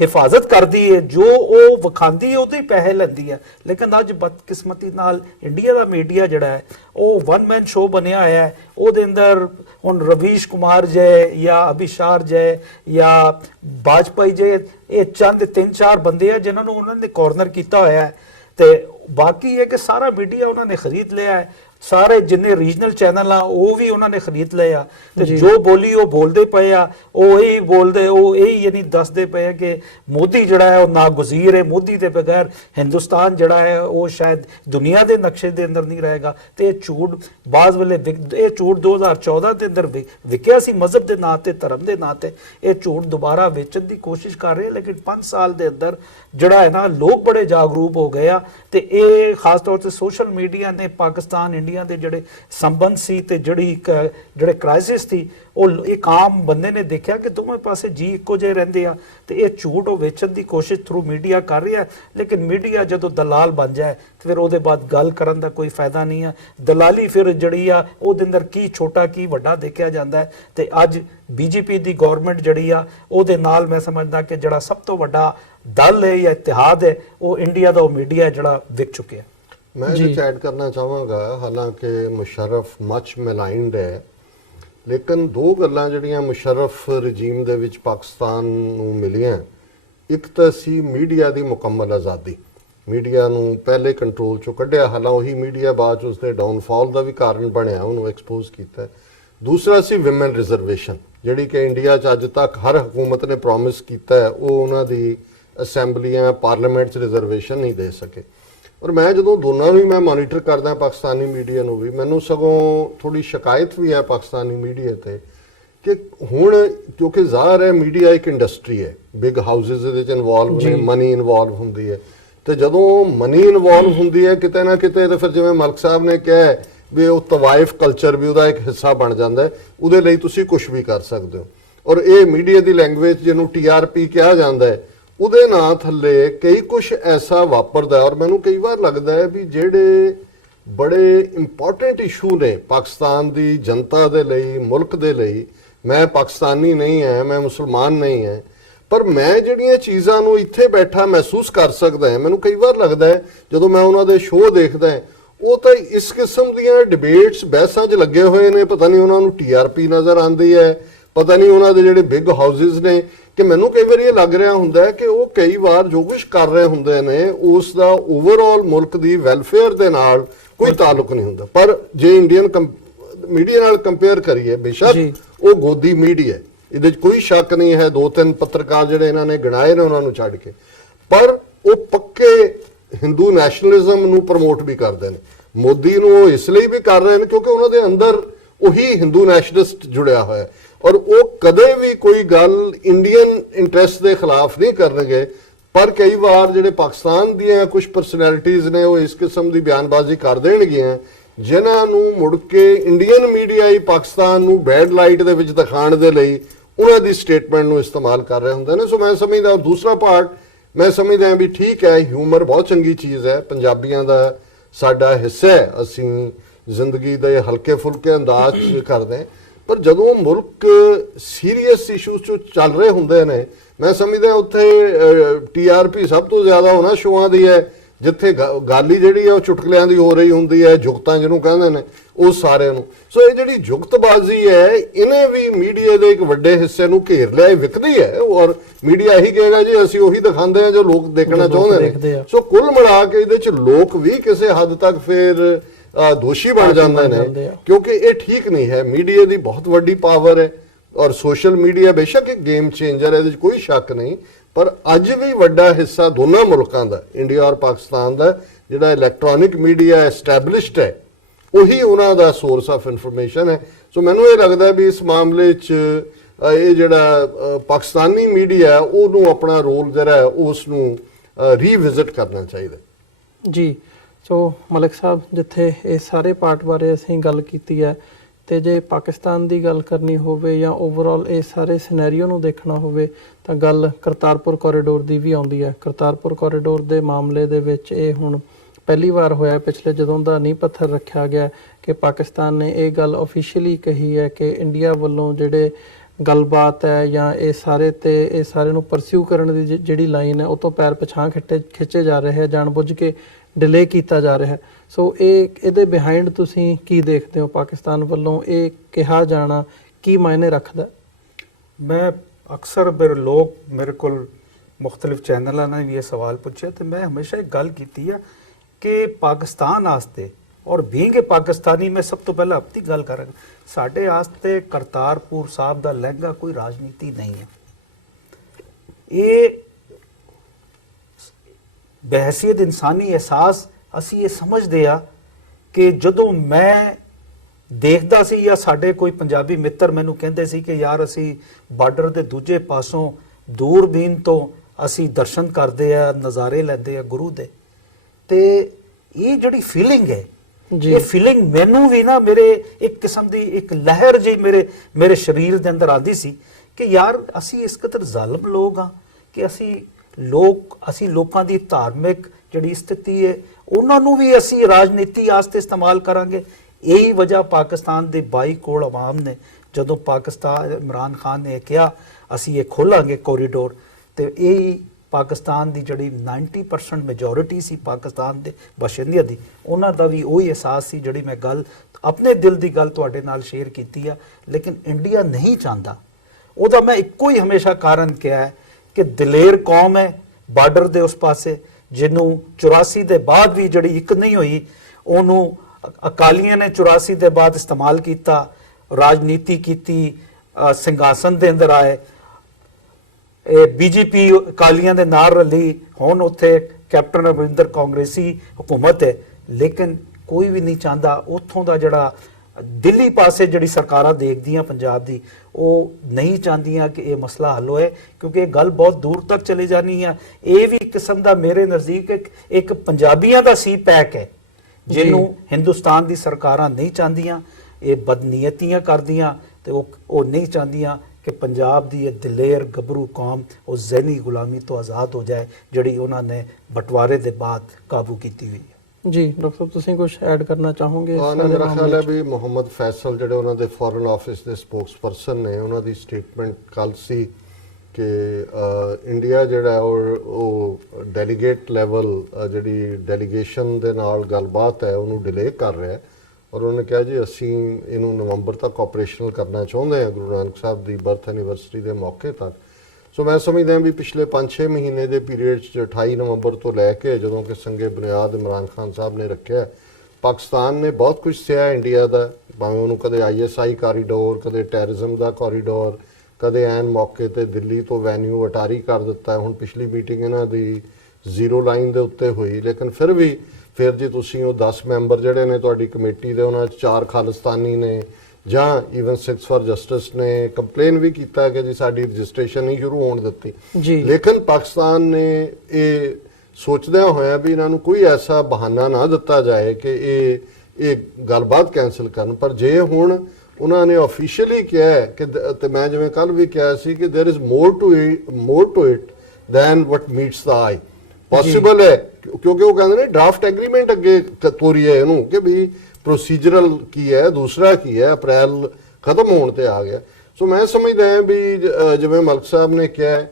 ਹਿਫਾਜ਼ਤ ਕਰਦੀ ਹੈ, ਜੋ ਉਹ ਵਿਖਾਉਂਦੀ ਹੈ ਉਹਦੇ ਪੈਸੇ ਲੈਂਦੀ ਹੈ। ਲੇਕਿਨ ਅੱਜ ਬਦਕਿਸਮਤੀ ਨਾਲ ਇੰਡੀਆ ਦਾ ਮੀਡੀਆ ਜਿਹੜਾ ਹੈ ਉਹ ਵਨ ਮੈਨ ਸ਼ੋ ਬਣਿਆ ਹੋਇਆ ਹੈ। ਉਹਦੇ ਅੰਦਰ ਹੁਣ ਰਵੀਸ਼ ਕੁਮਾਰ ਜੇ ਜਾਂ ਅਭਿਸ਼ਾਰ ਜੇ ਜਾਂ ਬਾਜਪਾਈ ਜੇ ਇਹ ਚੰਦ 3-4 ਬੰਦੇ ਆ ਜਿਨ੍ਹਾਂ ਨੂੰ ਉਹਨਾਂ ਨੇ ਕਾਰਨਰ ਕੀਤਾ ਹੋਇਆ ਹੈ ਤੇ ਬਾਕੀ ਹੈ ਕਿ ਸਾਰਾ ਮੀਡੀਆ ਉਹਨਾਂ ਨੇ ਖਰੀਦ ਲਿਆ ਹੈ। ਸਾਰੇ ਜਿੰਨੇ ਰੀਜਨਲ ਚੈਨਲ ਆ ਉਹ ਵੀ ਉਹਨਾਂ ਨੇ ਖਰੀਦ ਲਏ ਆ ਤੇ ਜੋ ਬੋਲੀ ਉਹ ਬੋਲਦੇ ਪਏ ਆ ਉਹ ਇਹੀ ਬੋਲਦੇ ਉਹ ਇਹੀ ਯਾਨੀ ਦੱਸਦੇ ਪਏ ਆ ਕਿ ਮੋਦੀ ਜਿਹੜਾ ਹੈ ਉਹ ਨਾਗੁਜ਼ੀਰ ਹੈ। ਮੋਦੀ ਦੇ ਬਗੈਰ ਹਿੰਦੁਸਤਾਨ ਜਿਹੜਾ ਹੈ ਉਹ ਸ਼ਾਇਦ ਦੁਨੀਆ ਦੇ ਨਕਸ਼ੇ ਦੇ ਅੰਦਰ ਨਹੀਂ ਰਹੇਗਾ। ਤੇ ਇਹ ਝੂਠ ਬਾਜ਼ ਵੇਲੇ ਇਹ ਝੂਠ 2014 ਦੇ ਅੰਦਰ ਵਿਕਿਆ ਸੀ ਮਜ਼ਹਬ ਦੇ ਨਾਂ ਤੇ ਧਰਮ ਦੇ ਨਾਂ ਤੇ। ਇਹ ਝੂਠ ਦੁਬਾਰਾ ਵੇਚਣ ਦੀ ਕੋਸ਼ਿਸ਼ ਕਰ ਰਹੇ ਲੇਕਿਨ 5 ਸਾਲ ਦੇ ਅੰਦਰ ਜਿਹੜਾ ਹੈ ਨਾ ਲੋਕ ਬੜੇ ਜਾਗਰੂਕ ਹੋ ਗਏ ਆ ਤੇ ਇਹ ਖਾਸ ਤੌਰ ਤੇ ਸੋਸ਼ਲ ਮੀਡੀਆ ਨੇ ਪਾਕਿਸਤਾਨ ਇੰਡੀਆ ਦੇ ਜਿਹੜੇ ਸੰਬੰਧ ਸੀ ਤੇ ਜਿਹੜੇ ਕ੍ਰਾਈਸਿਸ ਸੀ ਉਹ ਇੱਕ ਆਮ ਬੰਦੇ ਨੇ ਦੇਖਿਆ ਕਿ ਦੋਵੇਂ ਪਾਸੇ ਜੀ ਇੱਕੋ ਜਿਹੇ ਰਹਿੰਦੇ ਆ ਤੇ ਇਹ ਝੂਠ ਉਹ ਵੇਚਣ ਦੀ ਕੋਸ਼ਿਸ਼ ਥਰੂ ਮੀਡੀਆ ਕਰ ਰਿਹਾ। ਲੇਕਿਨ ਮੀਡੀਆ ਜਦੋਂ ਦਲਾਲ ਬਣ ਜਾਏ ਫਿਰ ਉਹਦੇ ਬਾਅਦ ਗੱਲ ਕਰਨ ਦਾ ਕੋਈ ਫਾਇਦਾ ਨਹੀਂ ਆ। ਦਲਾਲੀ ਫਿਰ ਜਿਹੜੀ ਆ ਉਹਦੇ ਅੰਦਰ ਕੀ ਛੋਟਾ ਕੀ ਵੱਡਾ ਦੇਖਿਆ ਜਾਂਦਾ ਹੈ ਤੇ ਅੱਜ BJP ਦੀ ਗਵਰਨਮੈਂਟ ਜਿਹੜੀ ਆ ਉਹਦੇ ਨਾਲ ਮੈਂ ਸਮਝਦਾ ਕਿ ਜਿਹੜਾ ਸਭ ਤੋਂ ਵੱਡਾ ਦਲ ਹੈ ਜਾਂ ਇਤਿਹਾਦ ਹੈ ਉਹ ਇੰਡੀਆ ਦਾ ਉਹ ਮੀਡੀਆ ਜਿਹੜਾ ਵਿਕ ਚੁੱਕਿਆ। ਮੈਂ ਇਹ ਐਡ ਕਰਨਾ ਚਾਹਾਂਗਾ ਹਾਲਾਂਕਿ ਮੁਸ਼ਰਫ ਮਚ ਮਲਾਈਂਡ ਹੈ ਲੇਕਿਨ ਦੋ ਗੱਲਾਂ ਜਿਹੜੀਆਂ ਮੁਸ਼ਰਫ ਰਜੀਮ ਦੇ ਵਿੱਚ ਪਾਕਿਸਤਾਨ ਨੂੰ ਮਿਲੀਆਂ, ਇੱਕ ਤਾਂ ਸੀ ਮੀਡੀਆ ਦੀ ਮੁਕੰਮਲ ਆਜ਼ਾਦੀ। ਮੀਡੀਆ ਨੂੰ ਪਹਿਲੇ ਕੰਟਰੋਲ ਚੋਂ ਕੱਢਿਆ, ਹਾਲਾਂ ਉਹੀ ਮੀਡੀਆ ਬਾਅਦ ਚ ਉਸਦੇ ਡਾਊਨਫਾਲ ਦਾ ਵੀ ਕਾਰਨ ਬਣਿਆ, ਉਹਨੂੰ ਐਕਸਪੋਜ਼ ਕੀਤਾ। ਦੂਸਰਾ ਸੀ ਵਿਮਨ ਰਿਜ਼ਰਵੇਸ਼ਨ ਜਿਹੜੀ ਕਿ ਇੰਡੀਆ 'ਚ ਅੱਜ ਤੱਕ ਹਰ ਹਕੂਮਤ ਨੇ ਪ੍ਰੋਮਿਸ ਕੀਤਾ ਹੈ, ਉਹ ਉਹਨਾਂ ਦੀ ਅਸੈਂਬਲੀਆਂ ਪਾਰਲੀਮੈਂਟ 'ਚ ਰਿਜ਼ਰਵੇਸ਼ਨ ਨਹੀਂ ਦੇ ਸਕੇ। ਔਰ ਮੈਂ ਜਦੋਂ ਦੋਨਾਂ ਨੂੰ ਮੈਂ ਮੋਨੀਟਰ ਕਰਦਾ ਪਾਕਿਸਤਾਨੀ ਮੀਡੀਆ ਨੂੰ ਵੀ, ਮੈਨੂੰ ਸਗੋਂ ਥੋੜੀ ਸ਼ਿਕਾਇਤ ਵੀ ਹੈ ਪਾਕਿਸਤਾਨੀ ਮੀਡੀਆ ਤੇ ਕਿ ਹੁਣ ਕਿਉਂਕਿ ਜ਼ਾਹਰ ਹੈ ਮੀਡੀਆ ਇੱਕ ਇੰਡਸਟਰੀ ਹੈ, ਬਿਗ ਹਾਊਸਿਸ ਦੇ ਵਿੱਚ ਇਨਵੋਲਵ ਨੇ, ਮਨੀ ਇਨਵੋਲਵ ਹੁੰਦੀ ਹੈ ਤੇ ਜਦੋਂ ਮਨੀ ਇਨਵੋਲਵ ਹੁੰਦੀ ਹੈ ਕਿਤੇ ਨਾ ਕਿਤੇ ਤੇ ਫਿਰ ਜਿਵੇਂ ਮਲਕ ਸਾਹਿਬ ਨੇ ਕਿਹਾ ਵੀ ਉਹ ਤਵਾਇਫ ਕਲਚਰ ਵੀ ਉਹਦਾ ਇੱਕ ਹਿੱਸਾ ਬਣ ਜਾਂਦਾ ਹੈ, ਉਹਦੇ ਲਈ ਤੁਸੀਂ ਕੁਝ ਵੀ ਕਰ ਸਕਦੇ ਹੋ। ਔਰ ਇਹ ਮੀਡੀਆ ਦੀ ਲੈਂਗੁਏਜ ਜਿਹਨੂੰ TRP ਕਿਹਾ ਜਾਂਦਾ ਹੈ, ਉਹਦੇ ਨਾਂ ਥੱਲੇ ਕਈ ਕੁਝ ਐਸਾ ਵਾਪਰਦਾ ਔਰ ਮੈਨੂੰ ਕਈ ਵਾਰ ਲੱਗਦਾ ਹੈ ਵੀ ਜਿਹੜੇ ਬੜੇ ਇੰਪੋਰਟੈਂਟ ਇਸ਼ੂ ਨੇ ਪਾਕਿਸਤਾਨ ਦੀ ਜਨਤਾ ਦੇ ਲਈ, ਮੁਲਕ ਦੇ ਲਈ, ਮੈਂ ਪਾਕਿਸਤਾਨੀ ਨਹੀਂ ਹਾਂ, ਮੈਂ ਮੁਸਲਮਾਨ ਨਹੀਂ ਹਾਂ, ਪਰ ਮੈਂ ਜਿਹੜੀਆਂ ਚੀਜ਼ਾਂ ਨੂੰ ਇੱਥੇ ਬੈਠਾ ਮਹਿਸੂਸ ਕਰ ਸਕਦਾ ਹਾਂ, ਮੈਨੂੰ ਕਈ ਵਾਰ ਲੱਗਦਾ ਹੈ ਜਦੋਂ ਮੈਂ ਉਹਨਾਂ ਦੇ ਸ਼ੋਅ ਦੇਖਦਾ ਹਾਂ, ਉਹ ਤਾਂ ਇਸ ਕਿਸਮ ਦੀਆਂ ਡਿਬੇਟਸ ਬਹਿਸਾਂ 'ਚ ਲੱਗੇ ਹੋਏ ਨੇ, ਪਤਾ ਨਹੀਂ ਉਹਨਾਂ ਨੂੰ TRP ਨਜ਼ਰ ਆਉਂਦੀ ਹੈ, ਪਤਾ ਨਹੀਂ ਉਹਨਾਂ ਦੇ ਜਿਹੜੇ ਬਿਗ ਹਾਊਸਿਸ ਨੇ, ਕਿ ਮੈਨੂੰ ਕਈ ਵਾਰ ਇਹ ਲੱਗ ਰਿਹਾ ਹੁੰਦਾ ਹੈ ਕਿ ਉਹ ਕਈ ਵਾਰ ਜੋ ਕੁਝ ਕਰ ਰਹੇ ਹੁੰਦੇ ਨੇ ਉਸ ਦਾ ਓਵਰਆਲ ਮੁਲਕ ਦੀ ਵੈਲਫੇਅਰ ਦੇ ਨਾਲ ਕੋਈ ਤਾਲੁਕ ਨਹੀਂ ਹੁੰਦਾ। ਪਰ ਜੇ ਇੰਡੀਅਨ ਮੀਡੀਆ ਨਾਲ ਕੰਪੇਅਰ ਕਰੀਏ, ਬੇਸ਼ੱਕ ਉਹ ਗੋਦੀ ਮੀਡੀਆ, ਇਹਦੇ 'ਚ ਕੋਈ ਸ਼ੱਕ ਨਹੀਂ ਹੈ, 2-3 ਪੱਤਰਕਾਰ ਜਿਹੜੇ ਇਹਨਾਂ ਨੇ ਗਿਣਾਏ ਨੇ ਉਹਨਾਂ ਨੂੰ ਛੱਡ ਕੇ, ਪਰ ਉਹ ਪੱਕੇ ਹਿੰਦੂ ਨੈਸ਼ਨਲਿਜ਼ਮ ਨੂੰ ਪ੍ਰਮੋਟ ਵੀ ਕਰਦੇ ਨੇ। ਮੋਦੀ ਨੂੰ ਉਹ ਇਸ ਲਈ ਵੀ ਕਰ ਰਹੇ ਨੇ ਕਿਉਂਕਿ ਉਹਨਾਂ ਦੇ ਅੰਦਰ ਉਹੀ ਹਿੰਦੂ ਨੈਸ਼ਨਲਿਸਟ ਜੁੜਿਆ ਹੋਇਆ ਹੈ ਔਰ ਉਹ ਕਦੇ ਵੀ ਕੋਈ ਗੱਲ ਇੰਡੀਅਨ ਇੰਟਰਸਟ ਦੇ ਖਿਲਾਫ ਨਹੀਂ ਕਰਨਗੇ। ਪਰ ਕਈ ਵਾਰ ਜਿਹੜੇ ਪਾਕਿਸਤਾਨ ਦੀਆਂ ਕੁਝ ਪਰਸਨੈਲਿਟੀਜ਼ ਨੇ ਉਹ ਇਸ ਕਿਸਮ ਦੀ ਬਿਆਨਬਾਜ਼ੀ ਕਰ ਦੇਣਗੀਆਂ ਜਿਨ੍ਹਾਂ ਨੂੰ ਮੁੜ ਕੇ ਇੰਡੀਅਨ ਮੀਡੀਆ ਹੀ ਪਾਕਿਸਤਾਨ ਨੂੰ ਬੈਡ ਲਾਈਟ ਦੇ ਵਿੱਚ ਦਿਖਾਉਣ ਦੇ ਲਈ ਉਹਨਾਂ ਦੀ ਸਟੇਟਮੈਂਟ ਨੂੰ ਇਸਤੇਮਾਲ ਕਰ ਰਹੇ ਹੁੰਦੇ ਨੇ। ਸੋ ਮੈਂ ਸਮਝਦਾ ਦੂਸਰਾ ਪਾਰਟ ਮੈਂ ਸਮਝਦਾ ਵੀ ਠੀਕ ਹੈ, ਹਿਊਮਰ ਬਹੁਤ ਚੰਗੀ ਚੀਜ਼ ਹੈ, ਪੰਜਾਬੀਆਂ ਦਾ ਸਾਡਾ ਹਿੱਸਾ ਹੈ, ਅਸੀਂ ਜ਼ਿੰਦਗੀ ਦੇ ਹਲਕੇ ਫੁਲਕੇ ਅੰਦਾਜ਼ 'ਚ ਕਰਦੇ ਹਾਂ, ਪਰ ਜਦੋਂ ਮੁਲਕ ਸੀਰੀਅਸ ਇਸ਼ੂਜ਼ 'ਚ ਚੱਲ ਰਹੇ ਹੁੰਦੇ ਨੇ, ਮੈਂ ਸਮਝਦਾ ਉੱਥੇ TRP ਸਭ ਤੋਂ ਜ਼ਿਆਦਾ ਉਹਨਾਂ ਸ਼ੋਆਂ ਦੀ ਹੈ ਜਿੱਥੇ ਗੱਲ ਹੀ ਜਿਹੜੀ ਹੈ ਉਹ ਚੁਟਕਲਿਆਂ ਦੀ ਹੋ ਰਹੀ ਹੁੰਦੀ ਹੈ, ਜੁਗਤਾਂ ਜਿਹਨੂੰ ਕਹਿੰਦੇ ਨੇ ਉਹ ਸਾਰਿਆਂ ਨੂੰ। ਸੋ ਇਹ ਜਿਹੜੀ ਜੁਗਤਬਾਜ਼ੀ ਹੈ ਇਹਨੇ ਵੀ ਮੀਡੀਆ ਦੇ ਇੱਕ ਵੱਡੇ ਹਿੱਸੇ ਨੂੰ ਘੇਰ ਲਿਆ, ਇਹ ਵਿਕਦੀ ਹੈ ਔਰ ਮੀਡੀਆ ਇਹੀ ਕਹੇਗਾ ਜੀ ਅਸੀਂ ਉਹੀ ਦਿਖਾਉਂਦੇ ਹਾਂ ਜੋ ਲੋਕ ਦੇਖਣਾ ਚਾਹੁੰਦੇ ਨੇ। ਸੋ ਕੁੱਲ ਮਿਲਾ ਕੇ ਇਹਦੇ 'ਚ ਲੋਕ ਵੀ ਕਿਸੇ ਹੱਦ ਤੱਕ ਫਿਰ ਦੋਸ਼ੀ ਬਣ ਜਾਂਦੇ ਨੇ ਕਿਉਂਕਿ ਇਹ ਠੀਕ ਨਹੀਂ ਹੈ। ਮੀਡੀਆ ਦੀ ਬਹੁਤ ਵੱਡੀ ਪਾਵਰ ਹੈ ਔਰ ਸੋਸ਼ਲ ਮੀਡੀਆ ਬੇਸ਼ੱਕ ਇੱਕ ਗੇਮ ਚੇਂਜਰ ਹੈ, ਇਹਦੇ 'ਚ ਕੋਈ ਸ਼ੱਕ ਨਹੀਂ, ਪਰ ਅੱਜ ਵੀ ਵੱਡਾ ਹਿੱਸਾ ਦੋਨਾਂ ਮੁਲਕਾਂ ਦਾ, ਇੰਡੀਆ ਔਰ ਪਾਕਿਸਤਾਨ ਦਾ, ਜਿਹੜਾ ਇਲੈਕਟ੍ਰੋਨਿਕ ਮੀਡੀਆ ਐਸਟੈਬਲਿਸ਼ਡ ਹੈ ਉਹੀ ਉਹਨਾਂ ਦਾ ਸੋਰਸ ਆਫ ਇਨਫੋਰਮੇਸ਼ਨ ਹੈ। ਸੋ ਮੈਨੂੰ ਇਹ ਲੱਗਦਾ ਵੀ ਇਸ ਮਾਮਲੇ 'ਚ ਇਹ ਜਿਹੜਾ ਪਾਕਿਸਤਾਨੀ ਮੀਡੀਆ ਉਹਨੂੰ ਆਪਣਾ ਰੋਲ ਜਿਹੜਾ ਹੈ ਉਸ ਨੂੰ ਰੀਵਿਜ਼ਿਟ ਕਰਨਾ ਚਾਹੀਦਾ ਜੀ। ਸੋ ਮਲਿਕ ਸਾਹਿਬ, ਜਿੱਥੇ ਇਹ ਸਾਰੇ ਪਾਰਟ ਬਾਰੇ ਅਸੀਂ ਗੱਲ ਕੀਤੀ ਹੈ, ਤੇ ਜੇ ਪਾਕਿਸਤਾਨ ਦੀ ਗੱਲ ਕਰਨੀ ਹੋਵੇ ਜਾਂ ਓਵਰਆਲ ਇਹ ਸਾਰੇ ਸਿਨੈਰੀਓ ਨੂੰ ਦੇਖਣਾ ਹੋਵੇ ਤਾਂ ਗੱਲ ਕਰਤਾਰਪੁਰ ਕੋਰੀਡੋਰ ਦੀ ਵੀ ਆਉਂਦੀ ਹੈ। ਕਰਤਾਰਪੁਰ ਕੋਰੀਡੋਰ ਦੇ ਮਾਮਲੇ ਦੇ ਵਿੱਚ ਇਹ ਹੁਣ ਪਹਿਲੀ ਵਾਰ ਹੋਇਆ ਪਿਛਲੇ ਜਦੋਂ ਦਾ ਨੀਂਹ ਪੱਥਰ ਰੱਖਿਆ ਗਿਆ ਕਿ ਪਾਕਿਸਤਾਨ ਨੇ ਇਹ ਗੱਲ ਆਫੀਸ਼ੀਅਲੀ ਕਹੀ ਹੈ ਕਿ ਇੰਡੀਆ ਵੱਲੋਂ ਜਿਹੜੇ ਗੱਲਬਾਤ ਹੈ ਜਾਂ ਇਹ ਸਾਰੇ ਨੂੰ ਪਰਸਿਊ ਕਰਨ ਦੀ ਜਿਹੜੀ ਲਾਈਨ ਹੈ ਉਹ ਤੋਂ ਪੈਰ ਪਛਾਂ ਖਿੱਚੇ ਜਾ ਰਹੇ ਹੈ, ਜਾਣਬੁੱਝ ਕੇ ਡਿਲੇ ਕੀਤਾ ਜਾ ਰਿਹਾ ਹੈ। ਸੋ ਇਹਦੇ ਬਿਹਾਈਂਡ ਤੁਸੀਂ ਕੀ ਦੇਖਦੇ ਹੋ? ਪਾਕਿਸਤਾਨ ਵੱਲੋਂ ਇਹ ਕਿਹਾ ਜਾਣਾ ਕੀ ਮਾਇਨੇ ਰੱਖਦਾ? ਮੈਂ ਅਕਸਰ ਲੋਕ ਮੇਰੇ ਕੋਲ ਮੁxtਲਿਫ ਚੈਨਲਾਂ ਨੇ ਵੀ ਇਹ ਸਵਾਲ ਪੁੱਛਿਆ ਤੇ ਮੈਂ ਹਮੇਸ਼ਾ ਇੱਕ ਗੱਲ ਕੀਤੀ ਆ ਕਿ ਪਾਕਿਸਤਾਨ ਵਾਸਤੇ ਔਰ ਬੀਇੰਗ ਪਾਕਿਸਤਾਨੀ, ਮੈਂ ਸਭ ਤੋਂ ਪਹਿਲਾਂ ਆਪਣੀ ਗੱਲ ਕਰਾਂਗਾ, ਸਾਡੇ ਵਾਸਤੇ ਕਰਤਾਰਪੁਰ ਸਾਹਿਬ ਦਾ ਲਹਿੰਗਾ ਕੋਈ ਰਾਜਨੀਤੀ ਨਹੀਂ ਹੈ। ਇਹ ਬਹਿਸੀਅਤ ਇਨਸਾਨੀ ਅਹਿਸਾਸ ਅਸੀਂ ਇਹ ਸਮਝਦੇ ਆ ਕਿ ਜਦੋਂ ਮੈਂ ਦੇਖਦਾ ਸੀ ਜਾਂ ਸਾਡੇ ਕੋਈ ਪੰਜਾਬੀ ਮਿੱਤਰ ਮੈਨੂੰ ਕਹਿੰਦੇ ਸੀ ਕਿ ਯਾਰ ਅਸੀਂ ਬਾਰਡਰ ਦੇ ਦੂਜੇ ਪਾਸੋਂ ਦੂਰਬੀਨ ਤੋਂ ਅਸੀਂ ਦਰਸ਼ਨ ਕਰਦੇ ਆ, ਨਜ਼ਾਰੇ ਲੈਂਦੇ ਆ ਗੁਰੂ ਦੇ, ਤੇ ਇਹ ਜਿਹੜੀ ਫੀਲਿੰਗ ਹੈ, ਇਹ ਫੀਲਿੰਗ ਮੈਨੂੰ ਵੀ ਨਾ ਮੇਰੇ ਇੱਕ ਕਿਸਮ ਦੀ ਇੱਕ ਲਹਿਰ ਜਿਹੀ ਮੇਰੇ ਸਰੀਰ ਦੇ ਅੰਦਰ ਆਉਂਦੀ ਸੀ ਕਿ ਯਾਰ ਅਸੀਂ ਇਸ ਕਦਰ ਜ਼ਾਲਮ ਲੋਕ ਆ ਕਿ ਅਸੀਂ ਲੋਕਾਂ ਦੀ ਧਾਰਮਿਕ ਜਿਹੜੀ ਸਥਿਤੀ ਹੈ ਉਹਨਾਂ ਨੂੰ ਵੀ ਅਸੀਂ ਰਾਜਨੀਤੀ ਵਾਸਤੇ ਇਸਤੇਮਾਲ ਕਰਾਂਗੇ। ਇਹੀ ਵਜ੍ਹਾ ਪਾਕਿਸਤਾਨ ਦੇ 22 ਕਰੋੜ ਆਵਾਮ ਨੇ ਜਦੋਂ ਪਾਕਿਸਤਾਨ ਇਮਰਾਨ ਖਾਨ ਨੇ ਕਿਹਾ ਅਸੀਂ ਇਹ ਖੋਲਾਂਗੇ ਕੋਰੀਡੋਰ, ਤੇ ਇਹ ਪਾਕਿਸਤਾਨ ਦੀ ਜਿਹੜੀ 90% ਮੈਜੋਰਿਟੀ ਸੀ ਪਾਕਿਸਤਾਨ ਦੇ ਬਸ਼ਿੰਦਿਆਂ ਦੀ, ਉਹਨਾਂ ਦਾ ਵੀ ਉਹੀ ਅਹਿਸਾਸ ਸੀ ਜਿਹੜੀ ਮੈਂ ਗੱਲ ਆਪਣੇ ਦਿਲ ਦੀ ਗੱਲ ਤੁਹਾਡੇ ਨਾਲ ਸ਼ੇਅਰ ਕੀਤੀ ਆ। ਲੇਕਿਨ ਇੰਡੀਆ ਨਹੀਂ ਚਾਹੁੰਦਾ। ਉਹਦਾ ਮੈਂ ਇੱਕੋ ਹੀ ਹਮੇਸ਼ਾ ਕਾਰਨ ਕਿਹਾ ਹੈ ਕਿ ਦਲੇਰ ਕੌਮ ਹੈ ਬਾਰਡਰ ਦੇ ਉਸ ਪਾਸੇ, ਜਿਹਨੂੰ 84 ਦੇ ਬਾਅਦ ਵੀ ਜਿਹੜੀ ਇੱਕ ਨਹੀਂ ਹੋਈ, ਉਹਨੂੰ ਅਕਾਲੀਆਂ ਨੇ 84 ਦੇ ਬਾਅਦ ਇਸਤੇਮਾਲ ਕੀਤਾ, ਰਾਜਨੀਤੀ ਕੀਤੀ, ਸਿੰਘਾਸਨ ਦੇ ਅੰਦਰ ਆਏ, ਇਹ ਬੀਜੇਪੀ ਅਕਾਲੀਆਂ ਦੇ ਨਾਲ ਰਲੀ, ਹੁਣ ਉੱਥੇ ਕੈਪਟਨ ਅਮਰਿੰਦਰ ਕਾਂਗਰਸੀ ਹੁਕੂਮਤ ਹੈ। ਲੇਕਿਨ ਕੋਈ ਵੀ ਨਹੀਂ ਚਾਹੁੰਦਾ ਉੱਥੋਂ ਦਾ ਜਿਹੜਾ ਦਿੱਲੀ ਪਾਸੇ ਜਿਹੜੀ ਸਰਕਾਰਾਂ ਦੇਖਦੀਆਂ ਪੰਜਾਬ ਦੀ, ਉਹ ਨਹੀਂ ਚਾਹੁੰਦੀਆਂ ਕਿ ਇਹ ਮਸਲਾ ਹੱਲ ਹੋਏ ਕਿਉਂਕਿ ਇਹ ਗੱਲ ਬਹੁਤ ਦੂਰ ਤੱਕ ਚਲੀ ਜਾਣੀ ਆ। ਇਹ ਵੀ ਇੱਕ ਕਿਸਮ ਦਾ ਮੇਰੇ ਨਜ਼ਦੀਕ ਇੱਕ ਪੰਜਾਬੀਆਂ ਦਾ ਸੀ ਪੈਕ ਹੈ ਜਿਹਨੂੰ ਹਿੰਦੁਸਤਾਨ ਦੀ ਸਰਕਾਰਾਂ ਨਹੀਂ ਚਾਹੁੰਦੀਆਂ, ਇਹ ਬਦਨੀਅਤੀਆਂ ਕਰਦੀਆਂ ਤੇ ਉਹ ਨਹੀਂ ਚਾਹੁੰਦੀਆਂ ਕਿ ਪੰਜਾਬ ਦੀ ਇਹ ਦਲੇਰ ਗੱਭਰੂ ਕੌਮ ਉਹ ਜ਼ਹਿਨੀ ਗੁਲਾਮੀ ਤੋਂ ਆਜ਼ਾਦ ਹੋ ਜਾਏ ਜਿਹੜੀ ਉਹਨਾਂ ਨੇ ਬਟਵਾਰੇ ਦੇ ਬਾਅਦ ਕਾਬੂ ਕੀਤੀ ਹੋਈ ਹੈ। ਜੀ ਡਾਕਟਰ ਸਾਹਿਬ ਤੁਸੀਂ ਕੁਝ ਐਡ ਕਰਨਾ ਚਾਹੋਗੇ ਇਸ ਹਾਂ ਸਾਰੇ ਮੇਰਾ ਮਾਮਲੇ ਖਿਆਲ ਹੈ 'ਚ? ਵੀ ਮੁਹੰਮਦ ਫੈਸਲ ਜਿਹੜੇ ਉਹਨਾਂ ਦੇ ਫੋਰਨ ਆਫਿਸ ਦੇ ਸਪੋਕਸਪਰਸਨ ਨੇ, ਉਹਨਾਂ ਦੀ ਸਟੇਟਮੈਂਟ ਕੱਲ ਸੀ ਕਿ ਇੰਡੀਆ ਜਿਹੜਾ ਹੈ ਉਹ ਡੈਲੀਗੇਟ ਲੈਵਲ ਜਿਹੜੀ ਡੈਲੀਗੇਸ਼ਨ ਦੇ ਨਾਲ ਗੱਲਬਾਤ ਹੈ ਉਹਨੂੰ ਡਿਲੇ ਕਰ ਰਿਹਾ ਹੈ, ਔਰ ਉਹਨੇ ਕਿਹਾ ਜੀ ਅਸੀਂ ਇਹਨੂੰ ਨਵੰਬਰ ਤੱਕ ਆਪਰੇਸ਼ਨਲ ਕਰਨਾ ਚਾਹੁੰਦੇ ਹਾਂ ਗੁਰੂ ਨਾਨਕ ਸਾਹਿਬ ਦੀ ਬਰਥ ਐਨੀਵਰਸਰੀ ਦੇ ਮੌਕੇ ਤੱਕ। ਸੋ ਮੈਂ ਸਮਝਦਾ ਵੀ ਪਿਛਲੇ 5-6 ਮਹੀਨੇ ਦੇ ਪੀਰੀਅਡ 'ਚ 28 ਨਵੰਬਰ ਤੋਂ ਲੈ ਕੇ ਜਦੋਂ ਕਿ ਸੰਗੇ ਬੁਨਿਆਦ ਇਮਰਾਨ ਖਾਨ ਸਾਹਿਬ ਨੇ ਰੱਖਿਆ, ਪਾਕਿਸਤਾਨ ਨੇ ਬਹੁਤ ਕੁਝ ਸਿਆ ਇੰਡੀਆ ਦਾ, ਭਾਵੇਂ ਉਹਨੂੰ ਕਦੇ ISI ਕਾਰੀਡੋਰ, ਕਦੇ ਟੈਰਰਿਜ਼ਮ ਦਾ ਕਾਰੀਡੋਰ, ਕਦੇ ਐਨ ਮੌਕੇ ਤੇ ਦਿੱਲੀ ਤੋਂ ਵੈਨਿਊ ਅਟਾਰੀ ਕਰ ਦਿੱਤਾ। ਹੁਣ ਪਿਛਲੀ ਮੀਟਿੰਗ ਇਹਨਾਂ ਦੀ ਜ਼ੀਰੋ ਲਾਈਨ ਦੇ ਉੱਤੇ ਹੋਈ, ਲੇਕਿਨ ਫਿਰ ਜੀ ਤੁਸੀਂ ਉਹ 10 ਮੈਂਬਰ ਜਿਹੜੇ ਨੇ ਤੁਹਾਡੀ ਕਮੇਟੀ ਦੇ, ਉਹਨਾਂ 'ਚ 4 ਖਾਲਿਸਤਾਨੀ ਨੇ, ਜਾਂ ਈਵਨ 6 ਫॉर ਜਸਟਿਸ ਨੇ ਕੰਪਲੇਨ ਵੀ ਕੀਤਾ ਕਿ ਜੀ ਸਾਡੀ ਰਜਿਸਟ੍ਰੇਸ਼ਨ ਨਹੀਂ ਸ਼ੁਰੂ ਹੋਣ ਦਿੱਤੀ। ਜੀ ਲੇਕਿਨ ਪਾਕਿਸਤਾਨ ਨੇ ਇਹ ਸੋਚਦਿਆਂ ਹੋਇਆ ਵੀ ਇਹਨਾਂ ਨੂੰ ਕੋਈ ਐਸਾ ਬਹਾਨਾ ਨਾ ਦਿੱਤਾ ਜਾਏ ਕਿ ਇਹ ਗੱਲਬਾਤ ਕੈਂਸਲ ਕਰਨ। ਪਰ ਜੇ ਹੁਣ ਉਹਨਾਂ ਨੇ ਆਫੀਸ਼ੀਅਲੀ ਕਿਹਾ ਹੈ ਕਿ ਤੇ ਮੈਂ ਜਿਵੇਂ ਕੱਲ ਵੀ ਕਿਹਾ ਸੀ ਕਿ there is more to it than what meets the eye possible ਹੈ, ਕਿਉਂਕਿ ਉਹ ਕਹਿੰਦੇ ਨੇ ਡਰਾਫਟ ਐਗਰੀਮੈਂਟ ਅੱਗੇ ਤੋਰੀ ਹੈ ਇਹਨੂੰ ਕਿ ਵੀ ਪ੍ਰੋਸੀਜਰਲ ਕੀ ਹੈ, ਦੂਸਰਾ ਕੀ ਹੈ, ਅਪ੍ਰੈਲ ਖਤਮ ਹੋਣ ਤੇ ਆ ਗਿਆ। ਸੋ ਮੈਂ ਸਮਝਦਾ ਹਾਂ ਵੀ ਜਿਵੇਂ ਮਲਕ ਸਾਹਿਬ ਨੇ ਕਿਹਾ ਹੈ,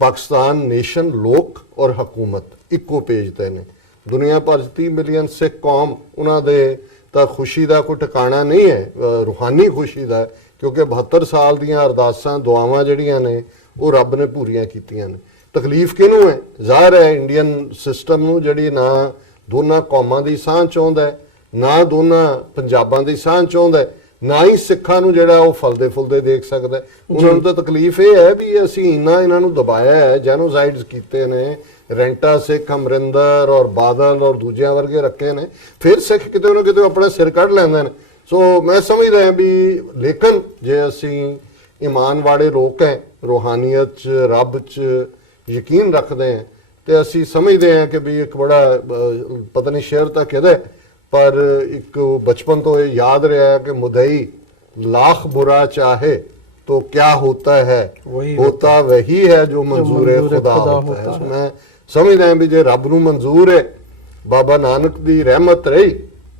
ਪਾਕਿਸਤਾਨ ਨੇਸ਼ਨ ਲੋਕ ਔਰ ਹਕੂਮਤ ਇੱਕੋ ਪੇਜ ਤੇ ਨੇ। ਦੁਨੀਆ ਭਰ 'ਚ 30 ਮਿਲੀਅਨ ਸਿੱਖ ਕੌਮ, ਉਹਨਾਂ ਦੇ ਤਾਂ ਖੁਸ਼ੀ ਦਾ ਕੋਈ ਟਿਕਾਣਾ ਨਹੀਂ ਹੈ, ਰੂਹਾਨੀ ਖੁਸ਼ੀ ਦਾ, ਕਿਉਂਕਿ 72 ਸਾਲ ਦੀਆਂ ਅਰਦਾਸਾਂ ਦੁਆਵਾਂ ਜਿਹੜੀਆਂ ਨੇ ਉਹ ਰੱਬ ਨੇ ਪੂਰੀਆਂ ਕੀਤੀਆਂ ਨੇ। ਤਕਲੀਫ ਕਿਹਨੂੰ ਹੈ? ਜ਼ਾਹਿਰ ਹੈ ਇੰਡੀਅਨ ਸਿਸਟਮ ਨੂੰ, ਜਿਹੜੀ ਨਾ ਦੋਨਾਂ ਕੌਮਾਂ ਦੀ ਸਾਂਝ ਚਾਹੁੰਦਾ ਹੈ, ਨਾ ਦੋਨਾਂ ਪੰਜਾਬਾਂ ਦੀ ਸਾਂਝ ਚਾਹੁੰਦਾ ਹੈ, ਨਾ ਹੀ ਸਿੱਖਾਂ ਨੂੰ ਜਿਹੜਾ ਉਹ ਫਲਦੇ ਫੁੱਲਦੇ ਦੇਖ ਸਕਦਾ ਹੈ। ਉਹਨਾਂ ਨੂੰ ਤਾਂ ਤਕਲੀਫ ਇਹ ਹੈ ਵੀ ਅਸੀਂ ਇਹਨਾਂ ਨੂੰ ਦਬਾਇਆ ਹੈ, ਜੈਨੋਸਾਈਡਸ ਕੀਤੇ ਨੇ, ਰੈਂਟਾ ਸਿੱਖ ਅਮਰਿੰਦਰ ਔਰ ਬਾਦਲ ਔਰ ਦੂਜਿਆਂ ਵਰਗੇ ਰੱਖੇ ਨੇ, ਫਿਰ ਸਿੱਖ ਕਿਤੇ ਨਾ ਕਿਤੇ ਆਪਣਾ ਸਿਰ ਕੱਢ ਲੈਂਦੇ ਨੇ। ਸੋ ਮੈਂ ਸਮਝਦਾ ਹਾਂ ਵੀ ਲੇਕਿਨ ਜੇ ਅਸੀਂ ਈਮਾਨ ਵਾਲੇ ਲੋਕ ਹੈ, ਰੂਹਾਨੀਅਤ 'ਚ ਰੱਬ 'ਚ ਯਕੀਨ ਰੱਖਦੇ ਹਾਂ, ਤੇ ਅਸੀਂ ਸਮਝਦੇ ਹਾਂ ਕਿ ਵੀ ਇੱਕ ਬੜਾ ਪਤਾ ਨਹੀਂ ਸ਼ੇਰ ਤਾਂ ਕਿਹਦਾ, ਪਰ ਇੱਕ ਬਚਪਨ ਤੋਂ ਇਹ ਯਾਦ ਰਿਹਾ ਹੈ ਕਿ ਮੁਦਈ लाख बुरा चाहे तो क्या होता है, होता वही है जो मंजूर खुदा होता है। मैं समझदा ਹਾਂ ਵੀ ਜੇ ਰੱਬ ਨੂੰ ਮਨਜ਼ੂਰ ਹੈ, ਬਾਬਾ ਨਾਨਕ ਦੀ ਰਹਿਮਤ ਰਹੀ,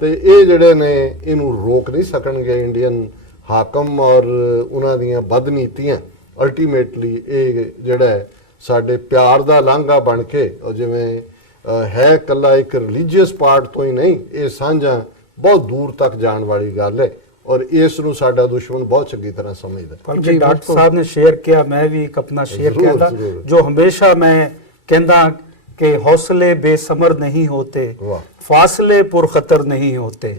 ਤੇ ਇਹ ਜਿਹੜੇ ਨੇ ਇਹਨੂੰ ਰੋਕ ਨਹੀਂ ਸਕਣਗੇ ਇੰਡੀਅਨ ਹਾਕਮ ਔਰ ਉਹਨਾਂ ਦੀਆਂ ਬਦਨੀਤੀਆਂ। ਅਲਟੀਮੇਟਲੀ ਇਹ ਜਿਹੜਾ ਸਾਡੇ ਪਿਆਰ ਦਾ ਲਾਂਘਾ ਬਣ ਕੇ, ਔਰ ਜਿਵੇਂ ਹੈ ਕੱਲਾ ਇੱਕ ਰਿਲੀਜੀਅਸ ਪਾਰਟ ਤੋਂ ਹੀ ਨਹੀਂ, ਇਹ ਸਾਂਝਾ ਬਹੁਤ ਦੂਰ ਤੱਕ ਜਾਣ ਵਾਲੀ ਗੱਲ ਹੈ, और इस नु साडा दुश्मन बहुत चंगी तरह समझदा। बल्कि डॉक्टर साहब ने शेयर किया, मैं भी एक अपना शेयर कहता जो हमेशा मैं कहता कि हौसले बेसमर नहीं होते, फासले पुरखतर नहीं होते,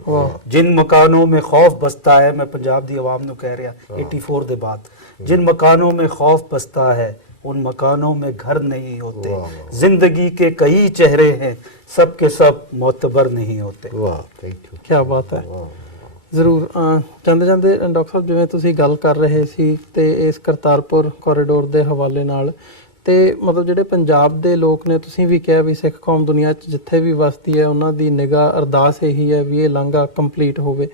जिन मकानों में खौफ बसता है, मैं पंजाब दी आवाम नु कह रहा 84 दे बाद, जिन मकानों में खौफ बसता है उन मकानों में घर नहीं होते, जिंदगी के कई चेहरे हैं, सब के सब मोतबर नहीं होते। वाह, थैंक यू, क्या बात है। ਜ਼ਰੂਰ ਜਾਂਦੇ ਜਾਂਦੇ ਡਾਕਟਰ ਸਾਹਿਬ ਜਿਵੇਂ ਤੁਸੀਂ ਗੱਲ ਕਰ ਰਹੇ ਸੀ ਤੇ ਇਸ ਕਰਤਾਰਪੁਰ ਕੋਰੀਡੋਰ ਦੇ ਹਵਾਲੇ ਨਾਲ, ਤੇ ਮਤਲਬ ਜਿਹੜੇ ਪੰਜਾਬ ਦੇ ਲੋਕ ਨੇ, ਤੁਸੀਂ ਵੀ ਕਿਹਾ ਵੀ ਸਿੱਖ ਕੌਮ ਦੁਨੀਆ 'ਚ ਜਿੱਥੇ ਵੀ ਵਸਦੀ ਹੈ ਉਹਨਾਂ ਦੀ ਨਿਗਾਹ ਅਰਦਾਸ ਇਹੀ ਹੈ ਵੀ ਇਹ ਲਾਂਘਾ ਕੰਪਲੀਟ ਹੋਵੇ।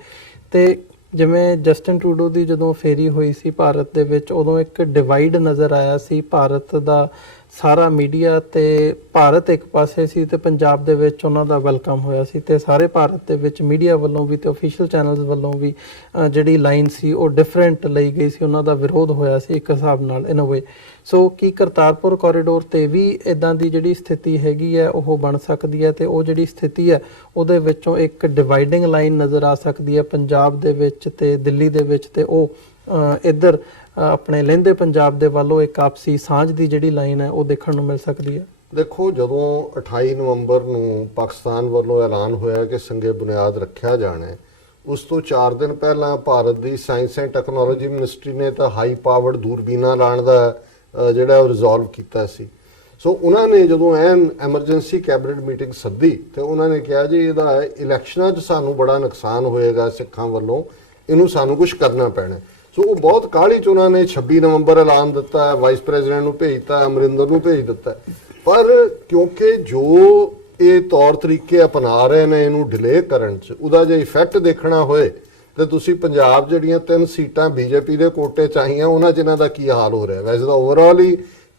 ਤੇ ਜਿਵੇਂ ਜਸਟਿਨ ਟਰੂਡੋ ਦੀ ਜਦੋਂ ਫੇਰੀ ਹੋਈ ਸੀ ਭਾਰਤ ਦੇ ਵਿੱਚ, ਉਦੋਂ ਇੱਕ ਡਿਵਾਈਡ ਨਜ਼ਰ ਆਇਆ ਸੀ ਭਾਰਤ ਦਾ ਸਾਰਾ ਮੀਡੀਆ, ਤੇ ਭਾਰਤ ਇੱਕ ਪਾਸੇ ਸੀ ਤੇ ਪੰਜਾਬ ਦੇ ਵਿੱਚ ਉਹਨਾਂ ਦਾ ਵੈਲਕਮ ਹੋਇਆ ਸੀ, ਤੇ ਸਾਰੇ ਭਾਰਤ ਦੇ ਵਿੱਚ ਮੀਡੀਆ ਵੱਲੋਂ ਵੀ ਤੇ ਅਫੀਸ਼ੀਅਲ ਚੈਨਲਸ ਵੱਲੋਂ ਵੀ ਜਿਹੜੀ ਲਾਈਨ ਸੀ ਉਹ ਡਿਫਰੈਂਟ ਲਈ ਗਈ ਸੀ, ਉਹਨਾਂ ਦਾ ਵਿਰੋਧ ਹੋਇਆ ਸੀ ਇੱਕ ਹਿਸਾਬ ਨਾਲ ਇਨ ਅ ਵੇ। ਸੋ ਕੀ ਕਰਤਾਰਪੁਰ ਕੋਰੀਡੋਰ ਤੇ ਵੀ ਇਦਾਂ ਦੀ ਜਿਹੜੀ ਸਥਿਤੀ ਹੈਗੀ ਹੈ ਉਹ ਬਣ ਸਕਦੀ ਹੈ, ਤੇ ਉਹ ਜਿਹੜੀ ਸਥਿਤੀ ਹੈ ਉਹਦੇ ਵਿੱਚੋਂ ਇੱਕ ਡਿਵਾਈਡਿੰਗ ਲਾਈਨ ਨਜ਼ਰ ਆ ਸਕਦੀ ਹੈ ਪੰਜਾਬ ਦੇ ਵਿੱਚ ਤੇ ਦਿੱਲੀ ਦੇ ਵਿੱਚ, ਤੇ ਉਹ ਇੱਧਰ ਆਪਣੇ ਲਹਿੰਦੇ ਪੰਜਾਬ ਦੇ ਵੱਲੋਂ ਇੱਕ ਆਪਸੀ ਸਾਂਝ ਦੀ ਜਿਹੜੀ ਲਾਈਨ ਹੈ ਉਹ ਦੇਖਣ ਨੂੰ ਮਿਲ ਸਕਦੀ ਹੈ? ਦੇਖੋ, ਜਦੋਂ 28 ਨਵੰਬਰ ਨੂੰ ਪਾਕਿਸਤਾਨ ਵੱਲੋਂ ਐਲਾਨ ਹੋਇਆ ਕਿ ਸੰਗੇ ਬੁਨਿਆਦ ਰੱਖਿਆ ਜਾਣਾ ਹੈ, ਉਸ ਤੋਂ 4 ਦਿਨ ਪਹਿਲਾਂ ਭਾਰਤ ਦੀ ਸਾਇੰਸ ਐਂਡ ਟੈਕਨੋਲੋਜੀ ਮਿਨਿਸਟਰੀ ਨੇ ਤਾਂ ਹਾਈ ਪਾਵਰਡ ਦੂਰਬੀਨਾਂ ਲਾਉਣ ਦਾ ਜਿਹੜਾ ਉਹ ਰਿਜ਼ੋਲਵ ਕੀਤਾ ਸੀ। ਸੋ ਉਹਨਾਂ ਨੇ ਜਦੋਂ ਐਮਰਜੈਂਸੀ ਕੈਬਨਿਟ ਮੀਟਿੰਗ ਸੱਦੀ ਤੇ ਉਹਨਾਂ ਨੇ ਕਿਹਾ ਜੀ ਇਹਦਾ ਇਲੈਕਸ਼ਨਾਂ 'ਚ ਸਾਨੂੰ ਬੜਾ ਨੁਕਸਾਨ ਹੋਏਗਾ ਸਿੱਖਾਂ ਵੱਲੋਂ, ਇਹਨੂੰ ਸਾਨੂੰ ਕੁਝ ਕਰਨਾ ਪੈਣਾ। ਸੋ ਉਹ ਬਹੁਤ ਕਾਹਲੀ 'ਚ ਉਹਨਾਂ ਨੇ 26 ਨਵੰਬਰ ਐਲਾਨ ਦਿੱਤਾ, ਵਾਈਸ ਪ੍ਰੈਜ਼ੀਡੈਂਟ ਨੂੰ ਭੇਜਤਾ, ਅਮਰਿੰਦਰ ਨੂੰ ਭੇਜ ਦਿੱਤਾ, ਪਰ ਕਿਉਂਕਿ ਜੋ ਇਹ ਤੌਰ ਤਰੀਕੇ ਅਪਣਾ ਰਹੇ ਨੇ ਇਹਨੂੰ ਡਿਲੇ ਕਰਨ 'ਚ, ਉਹਦਾ ਜੇ ਇਫੈਕਟ ਦੇਖਣਾ ਹੋਏ ਤੇ ਤੁਸੀਂ ਪੰਜਾਬ ਜਿਹੜੀਆਂ 3 ਸੀਟਾਂ ਬੀਜੇਪੀ ਦੇ ਕੋਟੇ ਚ ਆਈਆਂ ਉਹਨਾਂ 'ਚ ਇਹਨਾਂ ਦਾ ਕੀ ਹਾਲ ਹੋ ਰਿਹਾ? ਵੈਸੇ ਤਾਂ ਓਵਰਆਲ ਹੀ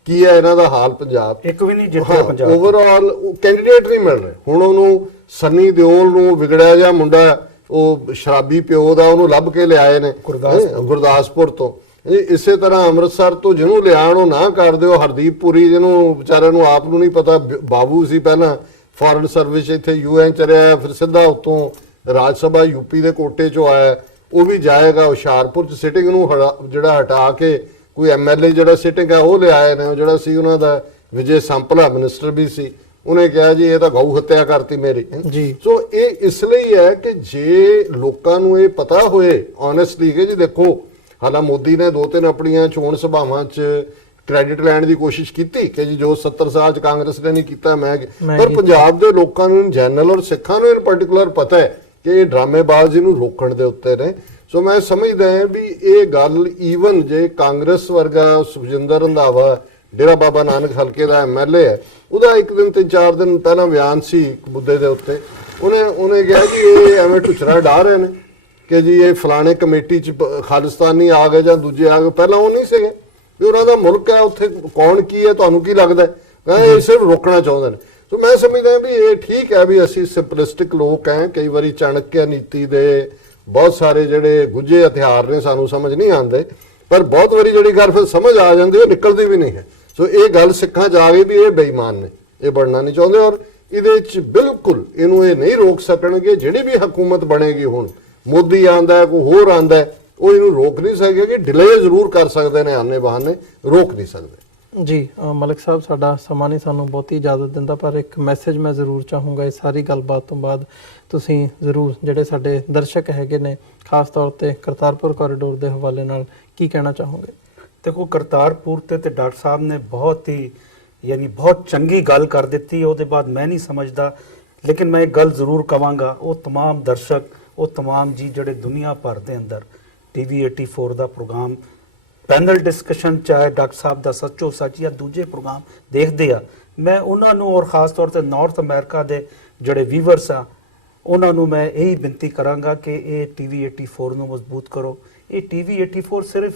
ਕੀ ਹੈ ਇਹਨਾਂ ਦਾ ਹਾਲ ਪੰਜਾਬ? ਇੱਕ ਵੀ ਨਹੀਂ ਜਿੱਤਿਆ ਪੰਜਾਬ। ਓਵਰਆਲ ਕੈਂਡੀਡੇਟ ਨਹੀਂ ਮਿਲ ਰਹੇ। ਹੁਣ ਉਹਨੂੰ ਸੰਨੀ ਦਿਓਲ ਨੂੰ ਵਿਗੜਿਆ ਜਿਹਾ ਮੁੰਡਾ, ਉਹ ਸ਼ਰਾਬੀ ਪਿਓ ਦਾ, ਉਹਨੂੰ ਲੱਭ ਕੇ ਲਿਆਏ ਨੇ ਗੁਰਦਾਸਪੁਰ ਤੋਂ। ਇਸੇ ਤਰ੍ਹਾਂ ਅੰਮ੍ਰਿਤਸਰ ਤੋਂ ਜਿਹਨੂੰ ਲਿਆਣ ਉਹ ਨਾ ਕਰ ਦਿਓ, ਹਰਦੀਪ ਪੁਰੀ ਜਿਹਨੂੰ ਵਿਚਾਰਿਆਂ ਨੂੰ ਆਪ ਨੂੰ ਨਹੀਂ ਪਤਾ, ਬਾਬੂ ਸੀ ਪਹਿਲਾਂ ਫੋਰਨ ਸਰਵਿਸ, ਇੱਥੇ ਯੂਐਨ ਚ ਰਿਹਾ, ਫਿਰ ਸਿੱਧਾ ਉੱਤੋਂ ਰਾਜ ਸਭਾ ਯੂਪੀ ਦੇ ਕੋਟੇ ਚੋਂ ਆਇਆ, ਉਹ ਵੀ ਜਾਏਗਾ। ਹੁਸ਼ਿਆਰਪੁਰ ਚ ਸਿਟਿੰਗ ਨੂੰ ਜਿਹੜਾ ਹਟਾ ਕੇ ਕੋਈ ਐਮਐਲਏ ਜਿਹੜਾ ਸਿਟਿੰਗ ਹੈ ਉਹ ਲਿਆਏ ਨੇ। ਉਹ ਜਿਹੜਾ ਸੀ ਉਹਨਾਂ ਦਾ ਵਿਜੇ ਸੰਪਲਾ ਮਿਨਿਸਟਰ ਵੀ ਸੀ, ਉਹਨੇ ਕਿਹਾ ਜੀ ਇਹ ਤਾਂ ਗਊ ਹੱਤਿਆ ਕਰਤੀ ਮੇਰੀ ਜੀ। ਸੋ ਇਹ ਇਸ ਲਈ ਹੈ ਕਿ ਜੇ ਲੋਕਾਂ ਨੂੰ ਇਹ ਪਤਾ ਹੋਏ ਓਨੈਸਟਲੀ ਕਿ ਜੀ ਦੇਖੋ, ਹਾਲਾਂ ਮੋਦੀ ਨੇ 2-3 ਆਪਣੀਆਂ ਚੋਣ ਸਭਾਵਾਂ 'ਚ ਕ੍ਰੈਡਿਟ ਲੈਣ ਦੀ ਕੋਸ਼ਿਸ਼ ਕੀਤੀ ਕਿ ਜੀ ਜੋ 70 ਸਾਲ 'ਚ ਕਾਂਗਰਸ ਨੇ ਨਹੀਂ ਕੀਤਾ ਮੈਂ ਪਰ ਪੰਜਾਬ ਦੇ ਲੋਕਾਂ ਨੂੰ ਜਨਰਲ ਔਰ ਸਿੱਖਾਂ ਨੂੰ ਇਨ ਪਾਰਟਿਕੂਲਰ ਪਤਾ ਹੈ ਕਿ ਇਹ ਡਰਾਮੇਬਾਜ਼ੀ ਨੂੰ ਰੋਕਣ ਦੇ ਉੱਤੇ ਨੇ। ਸੋ ਮੈਂ ਸਮਝਦਾ ਹਾਂ ਵੀ ਇਹ ਗੱਲ ਈਵਨ ਜੇ ਕਾਂਗਰਸ ਵਰਗਾ ਸੁਖਜਿੰਦਰ ਰੰਧਾਵਾ ਡੇਰਾ ਬਾਬਾ ਨਾਨਕ ਹਲਕੇ ਦਾ ਐਮਐਲਏ ਹੈ, ਉਹਦਾ ਇੱਕ ਦਿਨ 3-4 ਦਿਨ ਪਹਿਲਾਂ ਬਿਆਨ ਸੀ ਇੱਕ ਮੁੱਦੇ ਦੇ ਉੱਤੇ, ਉਹਨੇ ਕਿਹਾ ਕਿ ਇਹ ਐਵੇਂ ਢੁਚਰਾ ਡਾ ਰਹੇ ਨੇ ਕਿ ਜੀ ਇਹ ਫਲਾਣੇ ਕਮੇਟੀ 'ਚ ਖਾਲਿਸਤਾਨੀ ਆ ਗਏ ਜਾਂ ਦੂਜੇ ਆ ਗਏ। ਪਹਿਲਾਂ ਉਹ ਨਹੀਂ ਸੀਗੇ ਵੀ ਉਹਨਾਂ ਦਾ ਮੁਲਕ ਹੈ, ਉੱਥੇ ਕੌਣ ਕੀ ਹੈ ਤੁਹਾਨੂੰ ਕੀ ਲੱਗਦਾ? ਕਹਿੰਦੇ ਇਹ ਸਿਰਫ ਰੋਕਣਾ ਚਾਹੁੰਦੇ ਨੇ। ਸੋ ਮੈਂ ਸਮਝਦਾ ਵੀ ਇਹ ਠੀਕ ਹੈ ਵੀ ਅਸੀਂ ਸਿੰਪਲਿਸਟਿਕ ਲੋਕ ਹੈ, ਕਈ ਵਾਰੀ ਚਾਣਕਿਆ ਨੀਤੀ ਦੇ ਬਹੁਤ ਸਾਰੇ ਜਿਹੜੇ ਗੁੱਝੇ ਹਥਿਆਰ ਨੇ ਸਾਨੂੰ ਸਮਝ ਨਹੀਂ ਆਉਂਦੇ, ਪਰ ਬਹੁਤ ਵਾਰੀ ਜਿਹੜੀ ਗੱਲ ਫਿਰ ਸਮਝ ਆ ਜਾਂਦੀ ਉਹ ਨਿਕਲਦੀ ਵੀ ਨਹੀਂ ਹੈ। ਸੋ ਇਹ ਗੱਲ ਸਿੱਖਾਂ 'ਚ ਆ ਗਈ ਵੀ ਇਹ ਬੇਈਮਾਨ ਨੇ, ਇਹ ਬਣਨਾ ਨਹੀਂ ਚਾਹੁੰਦੇ ਔਰ ਇਹਦੇ 'ਚ ਬਿਲਕੁਲ ਇਹਨੂੰ ਇਹ ਨਹੀਂ ਰੋਕ ਸਕਣਗੇ। ਜਿਹੜੀ ਵੀ ਹਕੂਮਤ ਬਣੇਗੀ, ਹੁਣ ਮੋਦੀ ਆਂਦਾ ਕੋਈ ਹੋਰ ਆਂਦਾ, ਉਹ ਇਹਨੂੰ ਰੋਕ ਨਹੀਂ ਸਕੇਗੇ। ਡਿਲੇ ਜ਼ਰੂਰ ਕਰ ਸਕਦੇ ਨੇ, ਆਨੇ ਬਹਾਨੇ ਰੋਕ ਨਹੀਂ ਸਕਦੇ। ਜੀ ਮਲਿਕ ਸਾਹਿਬ, ਸਾਡਾ ਸਮਾਂ ਨਹੀਂ ਸਾਨੂੰ ਬਹੁਤੀ ਇਜਾਜ਼ਤ ਦਿੰਦਾ, ਪਰ ਇੱਕ ਮੈਸੇਜ ਮੈਂ ਜ਼ਰੂਰ ਚਾਹੂੰਗਾ ਇਸ ਸਾਰੀ ਗੱਲਬਾਤ ਤੋਂ ਬਾਅਦ ਤੁਸੀਂ ਜ਼ਰੂਰ ਜਿਹੜੇ ਸਾਡੇ ਦਰਸ਼ਕ ਹੈਗੇ ਨੇ, ਖਾਸ ਤੌਰ ਤੇ ਕਰਤਾਰਪੁਰ ਕੋਰੀਡੋਰ ਦੇ ਹਵਾਲੇ ਨਾਲ ਕੀ ਕਹਿਣਾ ਚਾਹੋਗੇ? ਦੇਖੋ, ਕਰਤਾਰਪੁਰ ਤੇ ਡਾਕਟਰ ਸਾਹਿਬ ਨੇ ਬਹੁਤ ਹੀ ਬਹੁਤ ਚੰਗੀ ਗੱਲ ਕਰ ਦਿੱਤੀ। ਉਹਦੇ ਬਾਅਦ ਮੈਂ ਨਹੀਂ ਸਮਝਦਾ, ਲੇਕਿਨ ਮੈਂ ਇੱਕ ਗੱਲ ਜ਼ਰੂਰ ਕਵਾਂਗਾ, ਉਹ तमाम ਦਰਸ਼ਕ, ਉਹ तमाम ਜੀ ਜਿਹੜੇ ਦੁਨੀਆ ਭਰ ਦੇ ਅੰਦਰ TV 84 ਦਾ ਪ੍ਰੋਗਰਾਮ ਪੈਨਲ ਡਿਸਕਸ਼ਨ ਚਾਹੇ ਡਾਕਟਰ ਸਾਹਿਬ ਦਾ ਸੱਚੋ ਸੱਚ ਜਾਂ ਦੂਜੇ ਪ੍ਰੋਗਰਾਮ ਦੇਖਦੇ ਆ, ਮੈਂ ਉਹਨਾਂ ਨੂੰ ਔਰ ਖਾਸ ਤੌਰ ਤੇ ਨਾਰਥ ਅਮਰੀਕਾ ਦੇ ਜਿਹੜੇ ਵੀਵਰਸ ਆ ਉਹਨਾਂ ਨੂੰ ਮੈਂ ਇਹੀ ਬੇਨਤੀ ਕਰਾਂਗਾ ਕਿ ਇਹ TV 84 ਨੂੰ ਮਜ਼ਬੂਤ ਕਰੋ। ਇਹ TV 84 ਸਿਰਫ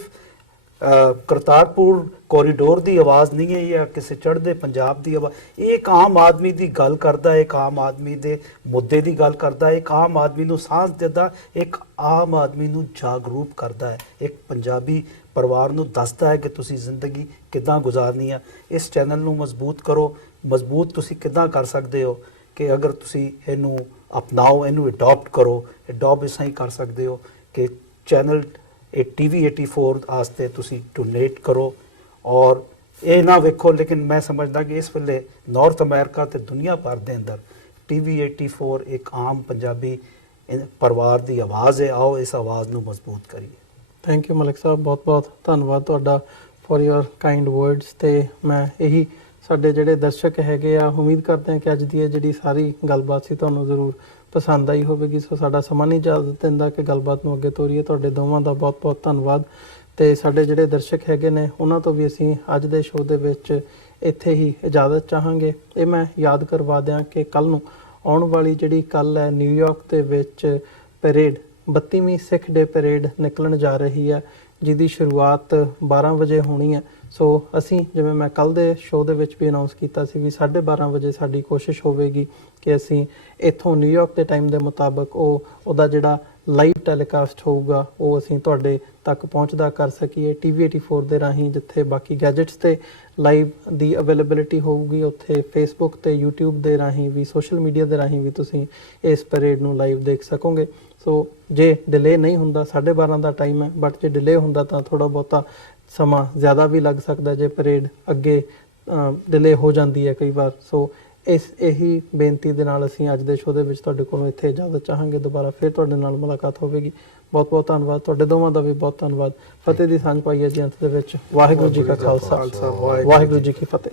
ਕਰਤਾਰਪੁਰ ਕੋਰੀਡੋਰ ਦੀ ਆਵਾਜ਼ ਨਹੀਂ ਹੈ ਜਾਂ ਕਿਸੇ ਚੜ੍ਹਦੇ ਪੰਜਾਬ ਦੀ ਆਵਾਜ਼। ਇਹ ਇੱਕ ਆਮ ਆਦਮੀ ਦੀ ਗੱਲ ਕਰਦਾ ਹੈ, ਇੱਕ ਆਮ ਆਦਮੀ ਦੇ ਮੁੱਦੇ ਦੀ ਗੱਲ ਕਰਦਾ ਹੈ, ਇੱਕ ਆਮ ਆਦਮੀ ਨੂੰ ਸਾਂਝ ਦਿੰਦਾ, ਇੱਕ ਆਮ ਆਦਮੀ ਨੂੰ ਜਾਗਰੂਕ ਕਰਦਾ ਹੈ, ਇੱਕ ਪੰਜਾਬੀ ਪਰਿਵਾਰ ਨੂੰ ਦੱਸਦਾ ਹੈ ਕਿ ਤੁਸੀਂ ਜ਼ਿੰਦਗੀ ਕਿੱਦਾਂ ਗੁਜ਼ਾਰਨੀ ਆ। ਇਸ ਚੈਨਲ ਨੂੰ ਮਜ਼ਬੂਤ ਕਰੋ। ਮਜ਼ਬੂਤ ਤੁਸੀਂ ਕਿੱਦਾਂ ਕਰ ਸਕਦੇ ਹੋ ਕਿ ਅਗਰ ਤੁਸੀਂ ਇਹਨੂੰ ਅਪਣਾਓ, ਇਹਨੂੰ ਅਡਾਪਟ ਕਰੋ। ਅਡਾਪਟ ਇਸ ਤਰ੍ਹਾਂ ਹੀ ਕਰ ਸਕਦੇ ਹੋ ਕਿ ਚੈਨਲ ਇਹ TV 84 ਵਾਸਤੇ ਤੁਸੀਂ ਡੋਨੇਟ ਕਰੋ ਔਰ ਇਹ ਨਾ ਵੇਖੋ। ਲੇਕਿਨ ਮੈਂ ਸਮਝਦਾ ਕਿ ਇਸ ਵੇਲੇ ਨਾਰਥ ਅਮਰੀਕਾ ਤੇ ਦੁਨੀਆ ਭਰ ਦੇ ਅੰਦਰ TV 84 ਇੱਕ ਆਮ ਪੰਜਾਬੀ ਪਰਿਵਾਰ ਦੀ ਆਵਾਜ਼ ਹੈ। ਆਓ ਇਸ ਆਵਾਜ਼ ਨੂੰ ਮਜ਼ਬੂਤ ਕਰੀਏ। ਥੈਂਕ ਯੂ ਮਲਿਕ ਸਾਹਿਬ, ਬਹੁਤ ਬਹੁਤ ਧੰਨਵਾਦ ਤੁਹਾਡਾ ਫॉर ਯੋਰ ਕਾਈਂਡ ਵਰਡਸ। ਤੇ ਮੈਂ ਇਹੀ ਸਾਡੇ ਜਿਹੜੇ ਦਰਸ਼ਕ ਹੈਗੇ ਆ, ਉਮੀਦ ਕਰਦੇ ਹਾਂ ਕਿ ਅੱਜ ਦੀ ਇਹ ਜਿਹੜੀ ਸਾਰੀ ਗੱਲਬਾਤ ਸੀ ਤੁਹਾਨੂੰ ਜ਼ਰੂਰ ਪਸੰਦ ਆਈ ਹੋਵੇਗੀ। ਸੋ ਸਾਡਾ ਸਮਾਂ ਨਹੀਂ ਇਜਾਜ਼ਤ ਦਿੰਦਾ ਕਿ ਗੱਲਬਾਤ ਨੂੰ ਅੱਗੇ ਤੋਰੀਏ। ਤੁਹਾਡੇ ਦੋਵਾਂ ਦਾ ਬਹੁਤ ਬਹੁਤ ਧੰਨਵਾਦ। ਤੇ ਸਾਡੇ ਜਿਹੜੇ ਦਰਸ਼ਕ ਹੈਗੇ ਨੇ ਉਹਨਾਂ ਤੋਂ ਵੀ ਅਸੀਂ ਅੱਜ ਦੇ ਸ਼ੋਅ ਦੇ ਵਿੱਚ ਇੱਥੇ ਹੀ ਇਜਾਜ਼ਤ ਚਾਹਾਂਗੇ। ਇਹ ਮੈਂ ਯਾਦ ਕਰਵਾ ਦਿਆਂ ਕਿ ਕੱਲ ਨੂੰ ਆਉਣ ਵਾਲੀ ਜਿਹੜੀ ਕੱਲ ਹੈ ਨਿਊਯਾਰਕ ਦੇ ਵਿੱਚ ਪਰੇਡ 32ਵੀਂ ਸਿੱਖ ਡੇ ਪਰੇਡ ਨਿਕਲਣ ਜਾ ਰਹੀ ਹੈ, ਜਿਹਦੀ ਸ਼ੁਰੂਆਤ 12 ਵਜੇ ਹੋਣੀ ਹੈ। ਸੋ ਅਸੀਂ ਜਿਵੇਂ ਮੈਂ ਕੱਲ ਦੇ ਸ਼ੋਅ ਦੇ ਵਿੱਚ ਵੀ ਅਨਾਉਂਸ ਕੀਤਾ ਸੀ ਵੀ 12:30 ਵਜੇ ਸਾਡੀ ਕੋਸ਼ਿਸ਼ ਹੋਵੇਗੀ ਕਿ ਅਸੀਂ ਇੱਥੋਂ ਨਿਊਯਾਰਕ ਦੇ ਟਾਈਮ ਦੇ ਮੁਤਾਬਕ ਉਹਦਾ ਜਿਹੜਾ ਲਾਈਵ ਟੈਲੀਕਾਸਟ ਹੋਊਗਾ ਉਹ ਅਸੀਂ ਤੁਹਾਡੇ ਤੱਕ ਪਹੁੰਚਦਾ ਕਰ ਸਕੀਏ TV 84 ਦੇ ਰਾਹੀਂ। ਜਿੱਥੇ ਬਾਕੀ ਗੈਜਟਸ ਤੇ ਲਾਈਵ ਦੀ ਅਵੇਲੇਬਿਲਿਟੀ ਹੋਊਗੀ, ਉੱਥੇ ਫੇਸਬੁੱਕ ਤੇ YouTube ਦੇ ਰਾਹੀਂ ਵੀ, ਸੋਸ਼ਲ ਮੀਡੀਆ ਦੇ ਰਾਹੀਂ ਵੀ ਤੁਸੀਂ ਇਸ ਪਰੇਡ ਨੂੰ ਲਾਈਵ ਦੇਖ ਸਕੋਗੇ। ਸੋ ਜੇ ਡਿਲੇ ਨਹੀਂ ਹੁੰਦਾ, 12:30 ਦਾ ਟਾਈਮ ਹੈ, ਬਟ ਜੇ ਡਿਲੇ ਹੁੰਦਾ ਤਾਂ ਥੋੜਾ ਬਹੁਤਾ ਸਮਾਂ ਜ਼ਿਆਦਾ ਵੀ ਲੱਗ ਸਕਦਾ ਜੇ ਪਰੇਡ ਅੱਗੇ ਡਿਲੇ ਹੋ ਜਾਂਦੀ ਹੈ ਕਈ ਵਾਰ। ਸੋ ਇਹੀ ਬੇਨਤੀ ਦੇ ਨਾਲ ਅਸੀਂ ਅੱਜ ਦੇ ਸ਼ੋਅ ਦੇ ਵਿੱਚ ਤੁਹਾਡੇ ਕੋਲੋਂ ਇੱਥੇ ਇਜਾਜ਼ਤ ਚਾਹਾਂਗੇ। ਦੁਬਾਰਾ ਫਿਰ ਤੁਹਾਡੇ ਨਾਲ ਮੁਲਾਕਾਤ ਹੋਵੇਗੀ। ਬਹੁਤ ਬਹੁਤ ਧੰਨਵਾਦ। ਤੁਹਾਡੇ ਦੋਵਾਂ ਦਾ ਵੀ ਬਹੁਤ ਧੰਨਵਾਦ। ਫਤਿਹ ਦੀ ਸਾਂਝ ਪਾਈਏ ਜੀ ਅੰਤ ਦੇ ਵਿੱਚ। ਵਾਹਿਗੁਰੂ ਜੀ ਕਾ ਖਾਲਸਾ, ਵਾਹਿਗੁਰੂ ਜੀ ਕੀ ਫਤਿਹ।